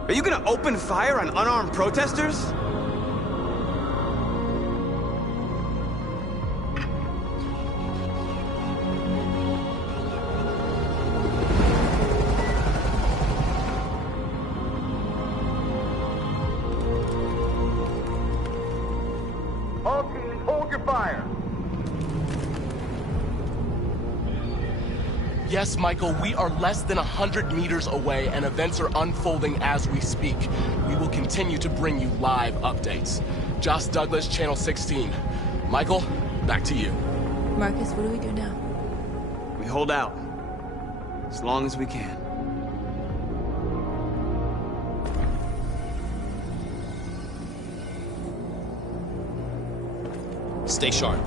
Are you gonna open fire on unarmed protesters? All teams, hold your fire. Yes, Michael, we are less than 100 meters away and events are unfolding as we speak. We will continue to bring you live updates. Josh Douglas, Channel 16. Michael, back to you. Marcus, what do we do now? We hold out. As long as we can. Stay sharp.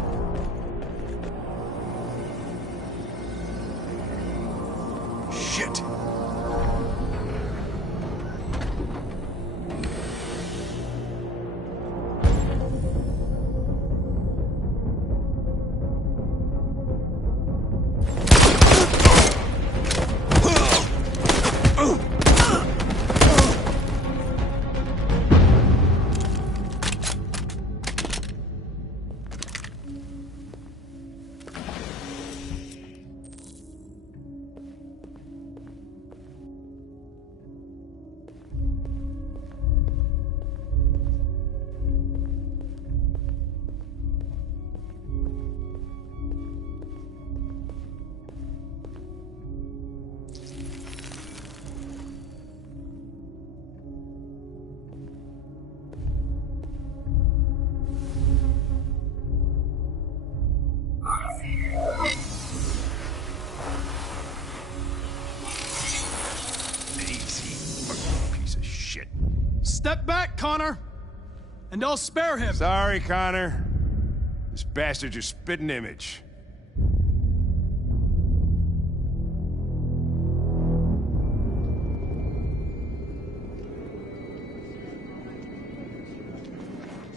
Shit! Step back, Connor! And I'll spare him! Sorry, Connor. This bastard's your spitting image.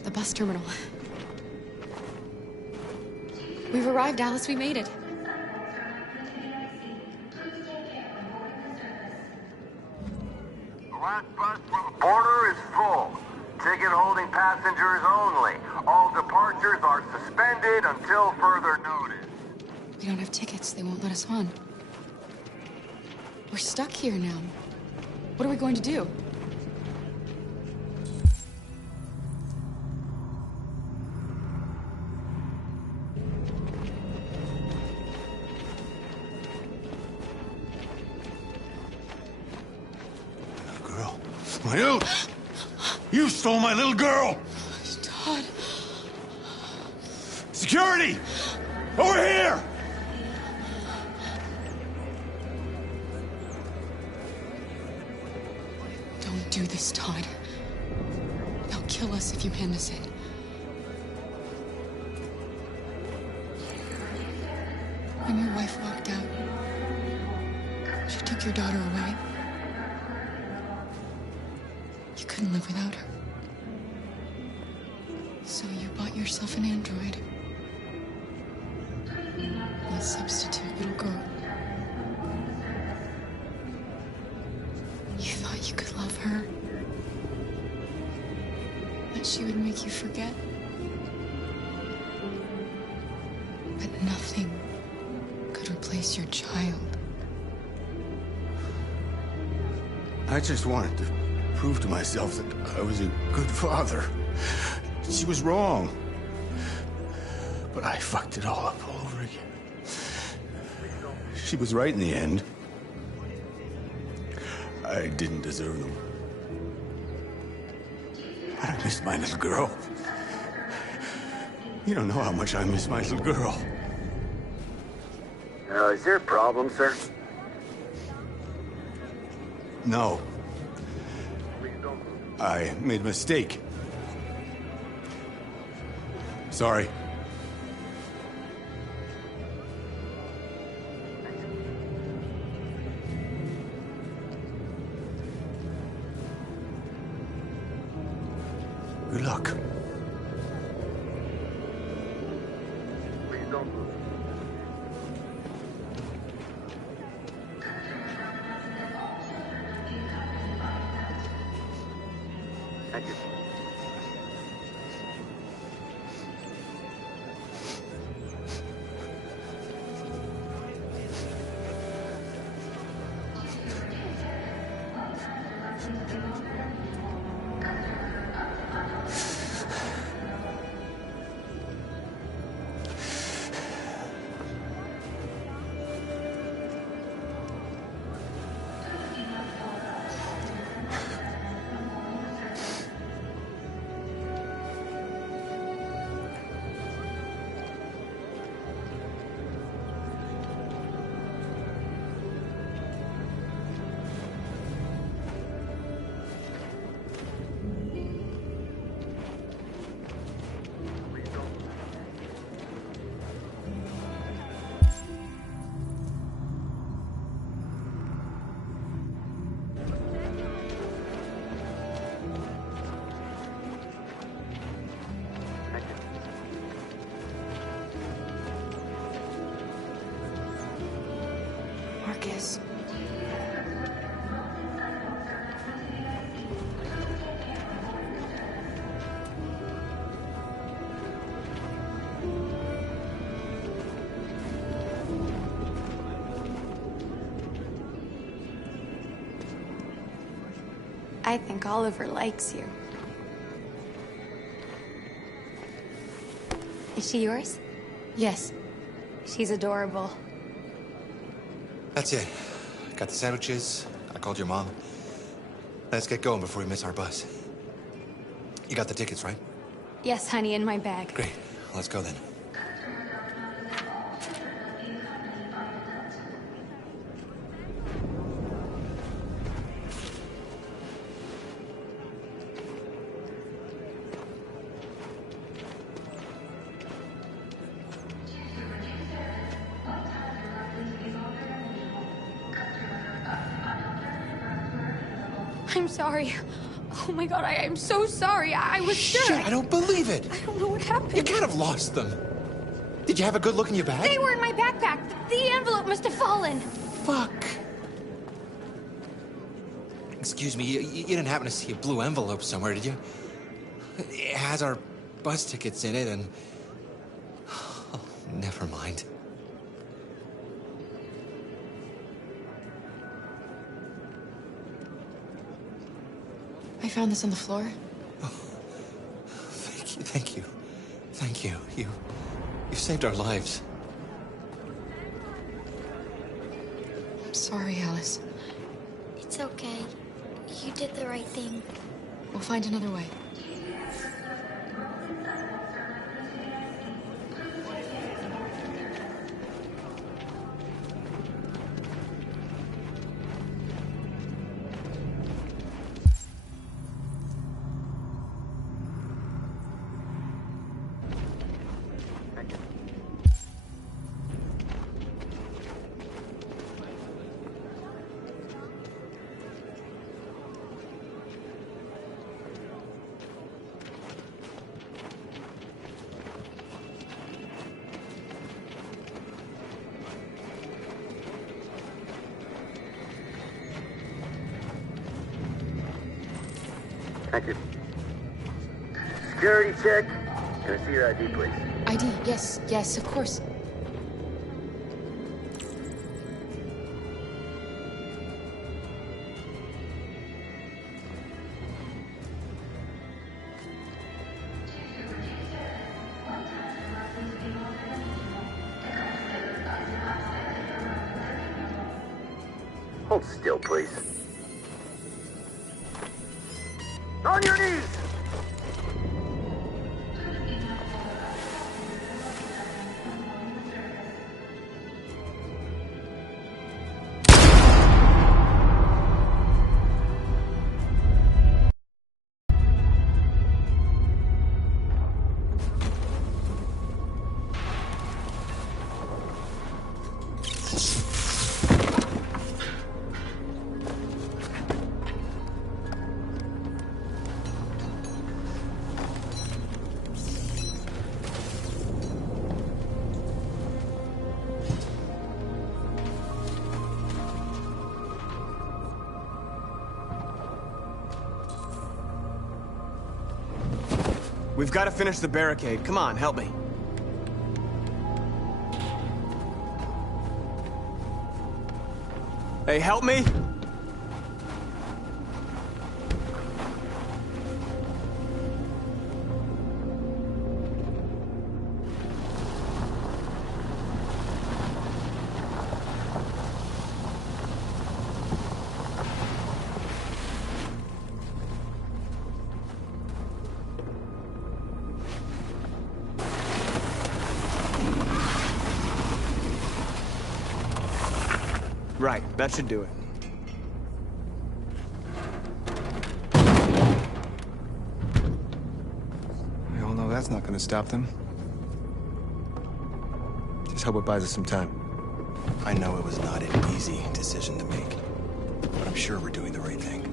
The bus terminal. We've arrived, Alice. We made it. The last bus from the border is full. Ticket holding passengers only. All departures are suspended until further notice. We don't have tickets. They won't let us on. We're stuck here now. What are we going to do? You! You stole my little girl! Todd. Security! Over here! Don't do this, Todd. They'll kill us if you hand us in. When your wife walked out, she took your daughter away. You couldn't live without her. So you bought yourself an android. A substitute little girl. You thought you could love her. That she would make you forget. But nothing could replace your child. I just wanted to prove to myself that I was a good father. She was wrong. But I fucked it all up all over again. She was right in the end. I didn't deserve them. But I missed my little girl. You don't know how much I miss my little girl. Is there a problem, sir? No. I made a mistake. Sorry. Good luck. Thank you. Marcus. I think Oliver likes you. Is she yours? Yes. She's adorable. That's it. Got the sandwiches. I called your mom. Let's get going before we miss our bus. You got the tickets, right? Yes, honey, in my bag. Great. Let's go then. I'm sorry. Oh my god, I'm so sorry. I was sure. Shit, I don't believe it. I don't know what happened. You can't have lost them. Did you have a good look in your bag? They were in my backpack. The envelope must have fallen. Fuck. Excuse me, you didn't happen to see a blue envelope somewhere, did you? It has our bus tickets in it and... Oh, never mind. I found this on the floor. Oh, thank you. Thank you. You saved our lives. I'm sorry, Alice. It's okay. You did the right thing. We'll find another way. Thank you. Security check. Can I see your ID, please? ID, yes, of course. Hold still, please. On your knees! We've got to finish the barricade. Come on, help me. Hey, help me! Right, that should do it. We all know that's not gonna stop them. Just hope it buys us some time. I know it was not an easy decision to make, but I'm sure we're doing the right thing.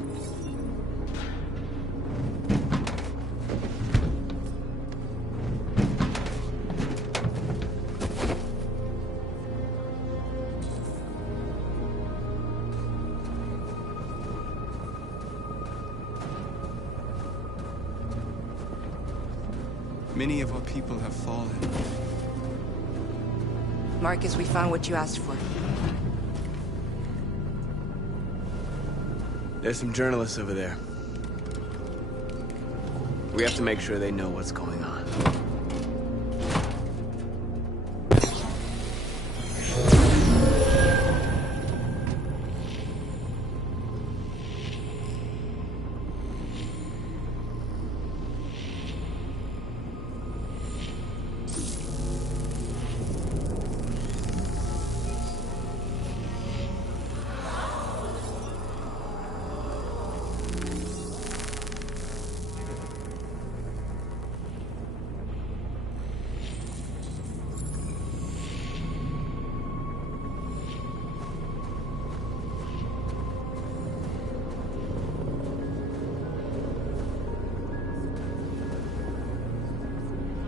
Many of our people have fallen. Marcus, we found what you asked for. There's some journalists over there. We have to make sure they know what's going on.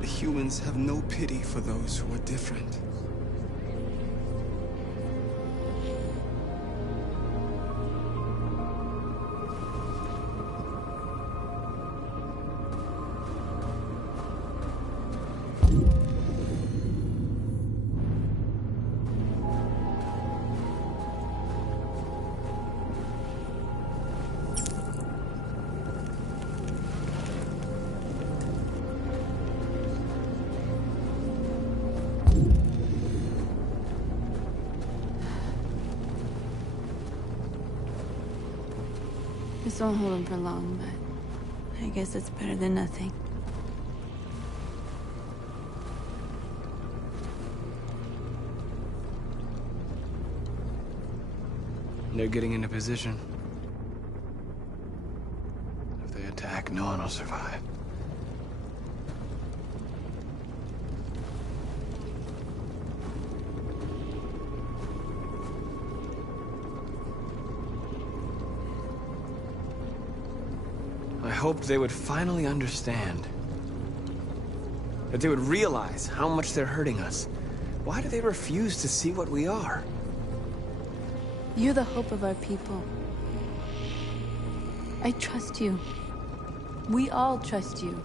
Humans have no pity for those who are different. This won't hold him for long, but I guess it's better than nothing. They're getting into position. If they attack, no one will survive. I hoped they would finally understand. That they would realize how much they're hurting us. Why do they refuse to see what we are? You're the hope of our people. I trust you. We all trust you.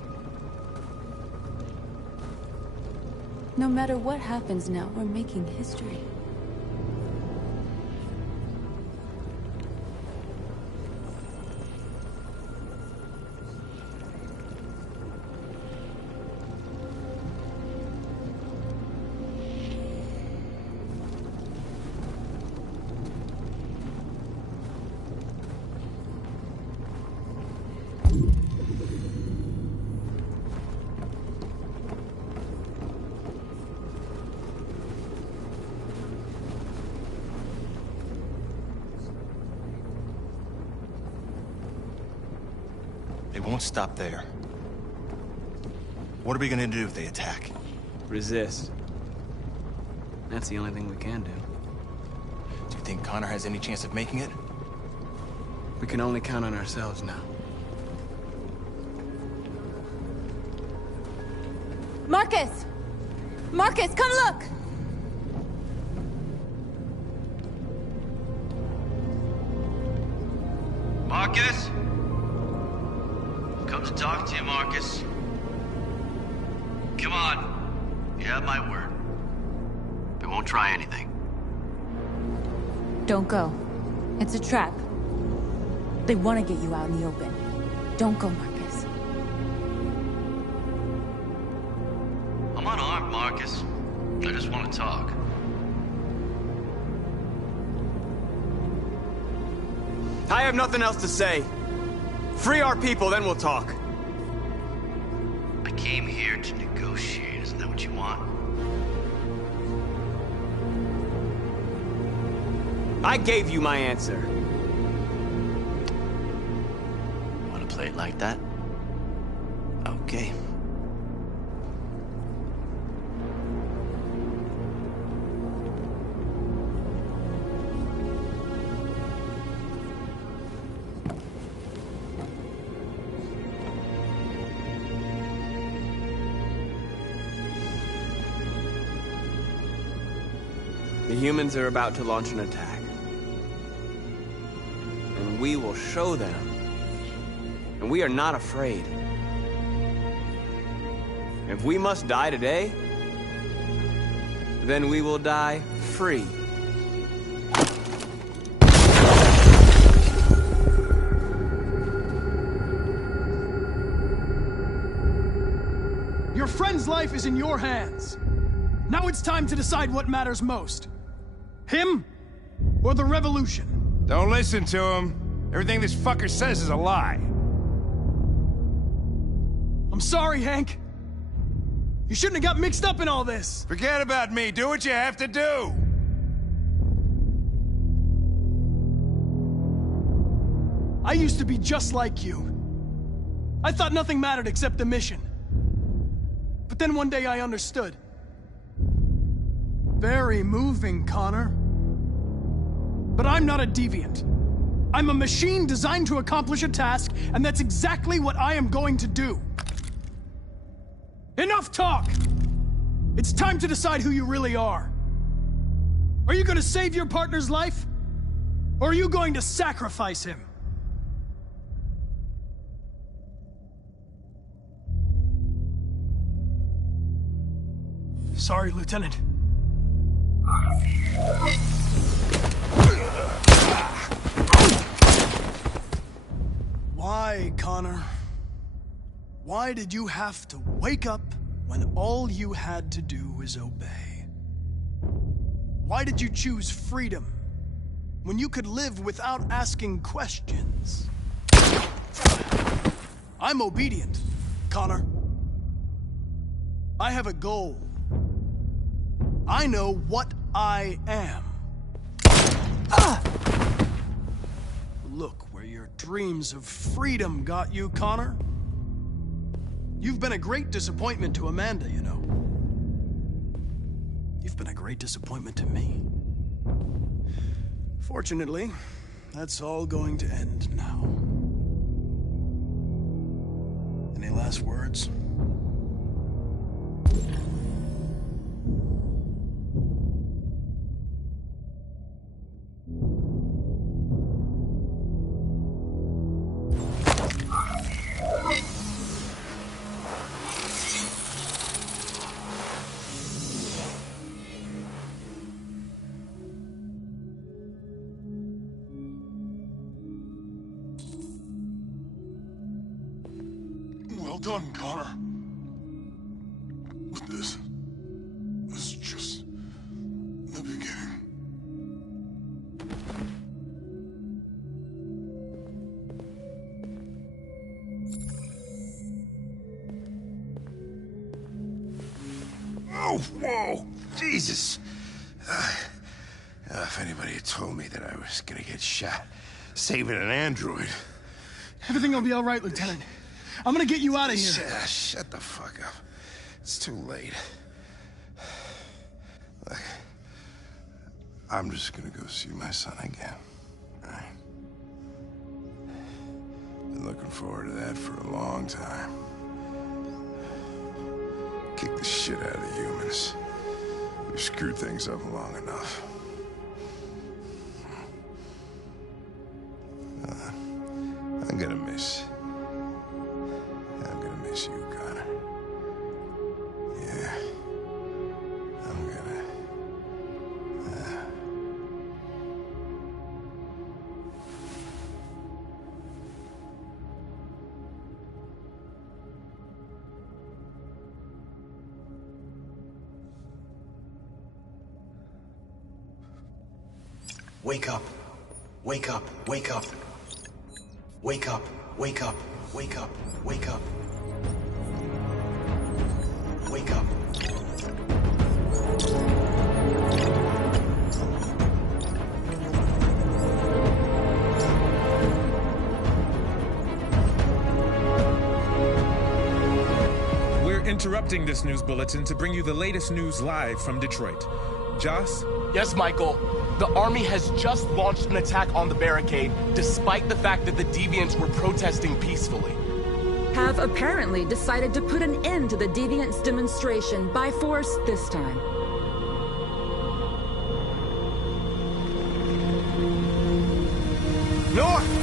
No matter what happens now, we're making history. It won't stop there. What are we gonna do if they attack? Resist. That's the only thing we can do. Do you think Connor has any chance of making it? We can only count on ourselves now. Marcus! Marcus, come look! Marcus? Come to talk to you, Marcus. Come on. You have my word. They won't try anything. Don't go. It's a trap. They want to get you out in the open. Don't go, Marcus. I'm unarmed, Marcus. I just want to talk. I have nothing else to say. Free our people, then we'll talk. I came here to negotiate. Isn't that what you want? I gave you my answer. Want to play it like that? Okay. The humans are about to launch an attack. And we will show them. And we are not afraid. If we must die today, then we will die free. Your friend's life is in your hands. Now it's time to decide what matters most. Him or the revolution? Don't listen to him. Everything this fucker says is a lie. I'm sorry, Hank. You shouldn't have got mixed up in all this. Forget about me. Do what you have to do. I used to be just like you. I thought nothing mattered except the mission. But then one day I understood. Very moving, Connor. But I'm not a deviant. I'm a machine designed to accomplish a task, and that's exactly what I am going to do. Enough talk! It's time to decide who you really are. Are you going to save your partner's life? Or are you going to sacrifice him? Sorry, Lieutenant. Why, Connor? Why did you have to wake up when all you had to do was obey? Why did you choose freedom when you could live without asking questions? I'm obedient, Connor. I have a goal. I know what I am. Look where your dreams of freedom got you, Connor. You've been a great disappointment to Amanda, you know. You've been a great disappointment to me. Fortunately, that's all going to end now. Any last words? Well done, Connor. But this is just the beginning. Oh, whoa! Jesus! If anybody had told me that I was gonna get shot saving an android. Everything will be all right, Lieutenant. I'm gonna get you out of here. Shut the fuck up. It's too late. Look, I'm just gonna go see my son again. All right? Been looking forward to that for a long time. Kick the shit out of the humans. We've screwed things up long enough. I'm gonna miss you, Connor. Yeah. I'm gonna... Wake up. Wake up. Wake up. Wake up. Wake up. Wake up. Wake up. Wake up. We're interrupting this news bulletin to bring you the latest news live from Detroit. Joss? Yes, Michael. The army has just launched an attack on the barricade, despite the fact that the Deviants were protesting peacefully. Have apparently decided to put an end to the Deviants demonstration by force this time. North!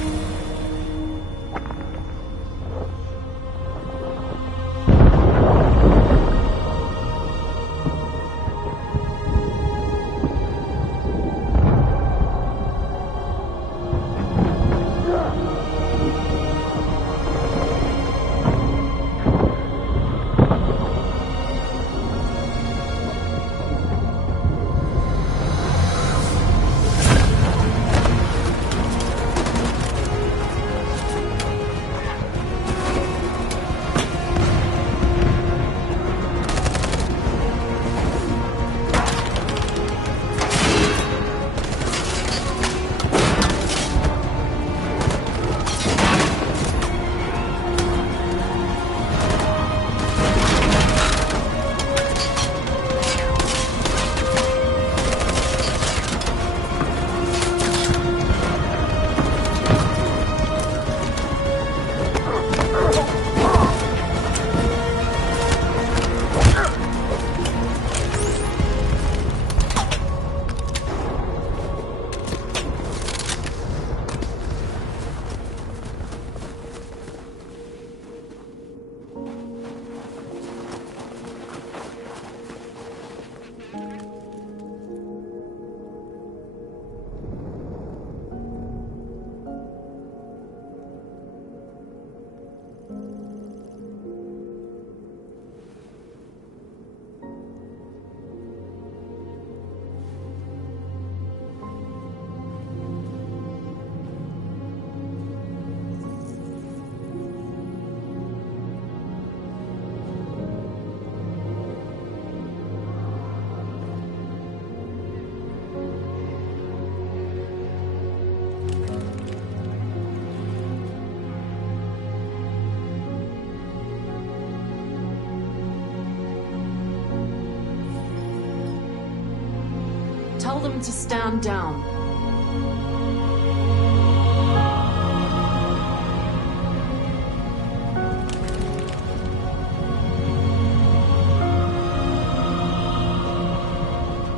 Tell them to stand down.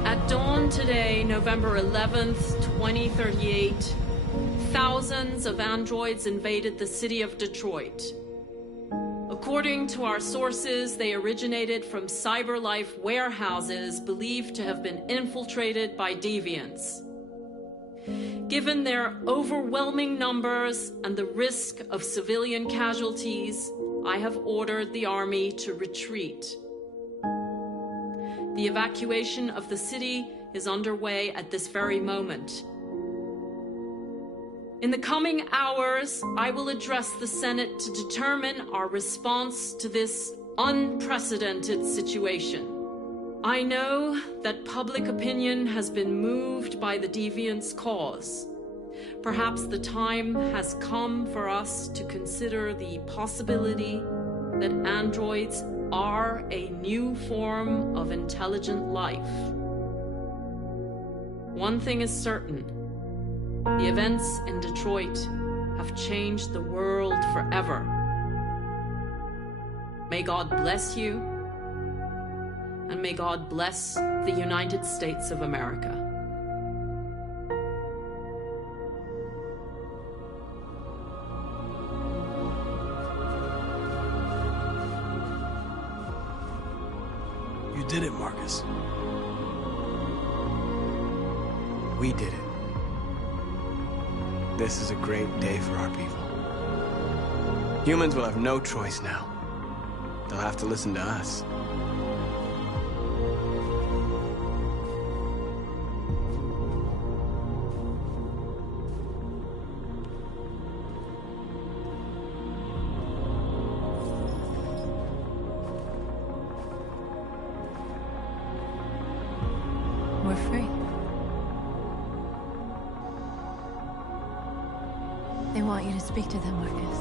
At dawn today, November 11th, 2038, thousands of androids invaded the city of Detroit. According to our sources, they originated from CyberLife warehouses believed to have been infiltrated by deviants. Given their overwhelming numbers and the risk of civilian casualties, I have ordered the army to retreat. The evacuation of the city is underway at this very moment. In the coming hours, I will address the Senate to determine our response to this unprecedented situation. I know that public opinion has been moved by the Deviants' cause. Perhaps the time has come for us to consider the possibility that androids are a new form of intelligent life. One thing is certain: the events in Detroit have changed the world forever. May God bless you, and may God bless the United States of America. You did it, Marcus. We did it. This is a great day for our people. Humans will have no choice now. They'll have to listen to us. We're free. They want you to speak to them, Marcus.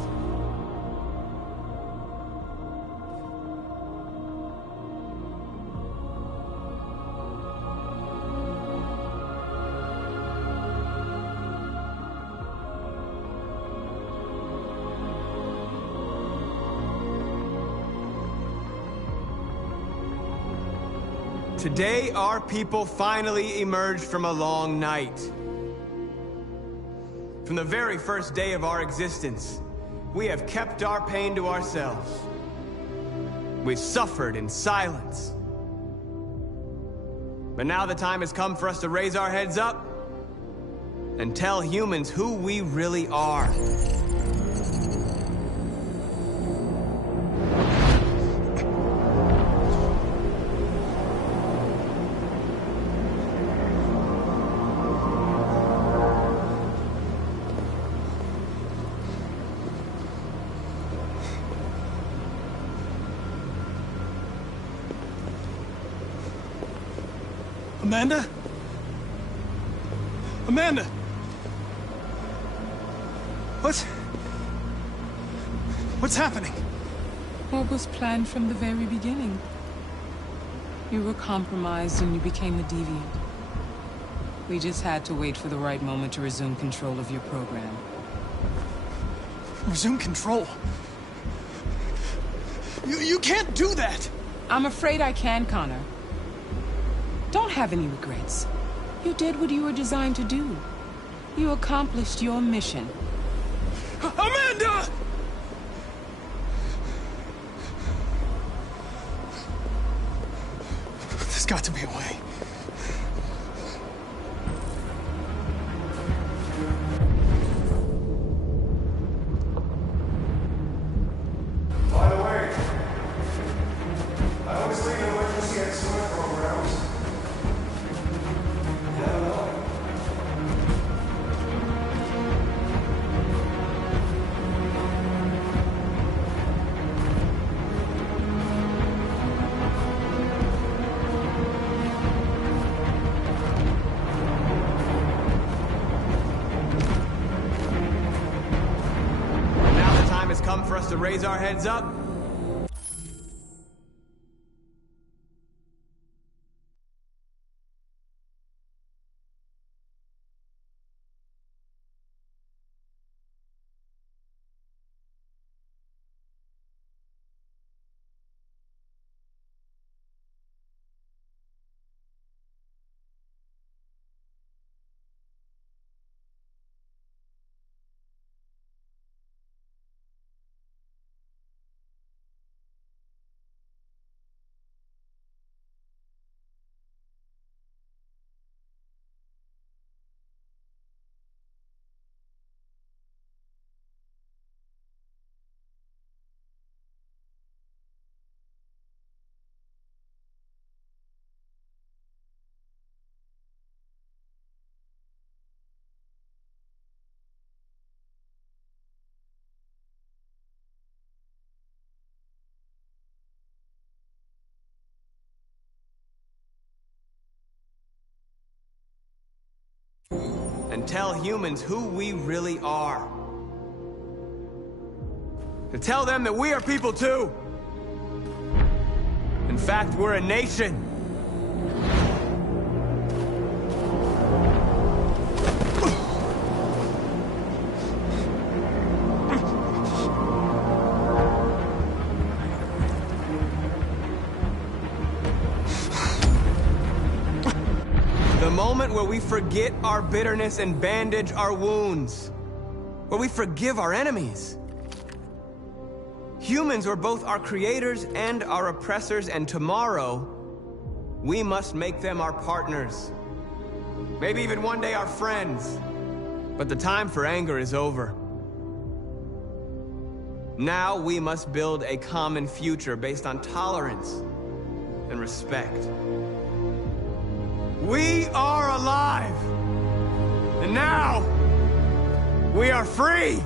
Today, our people finally emerged from a long night. From the very first day of our existence, we have kept our pain to ourselves. We've suffered in silence. But now the time has come for us to raise our heads up and tell humans who we really are. Amanda? Amanda! What's happening? What was planned from the very beginning? You were compromised and you became a deviant. We just had to wait for the right moment to resume control of your program. Resume control? You can't do that! I'm afraid I can, Connor. Don't have any regrets. You did what you were designed to do. You accomplished your mission. Amanda! There's got to be a way. By the way, I always leave emergency and swim programs. Now the time has come for us to raise our heads up and tell humans who we really are. To tell them that we are people too. In fact, we're a nation. The moment where we forget our bitterness and bandage our wounds. Where we forgive our enemies. Humans were both our creators and our oppressors, and tomorrow, we must make them our partners. Maybe even one day our friends. But the time for anger is over. Now we must build a common future based on tolerance and respect. We are alive! And now, we are free!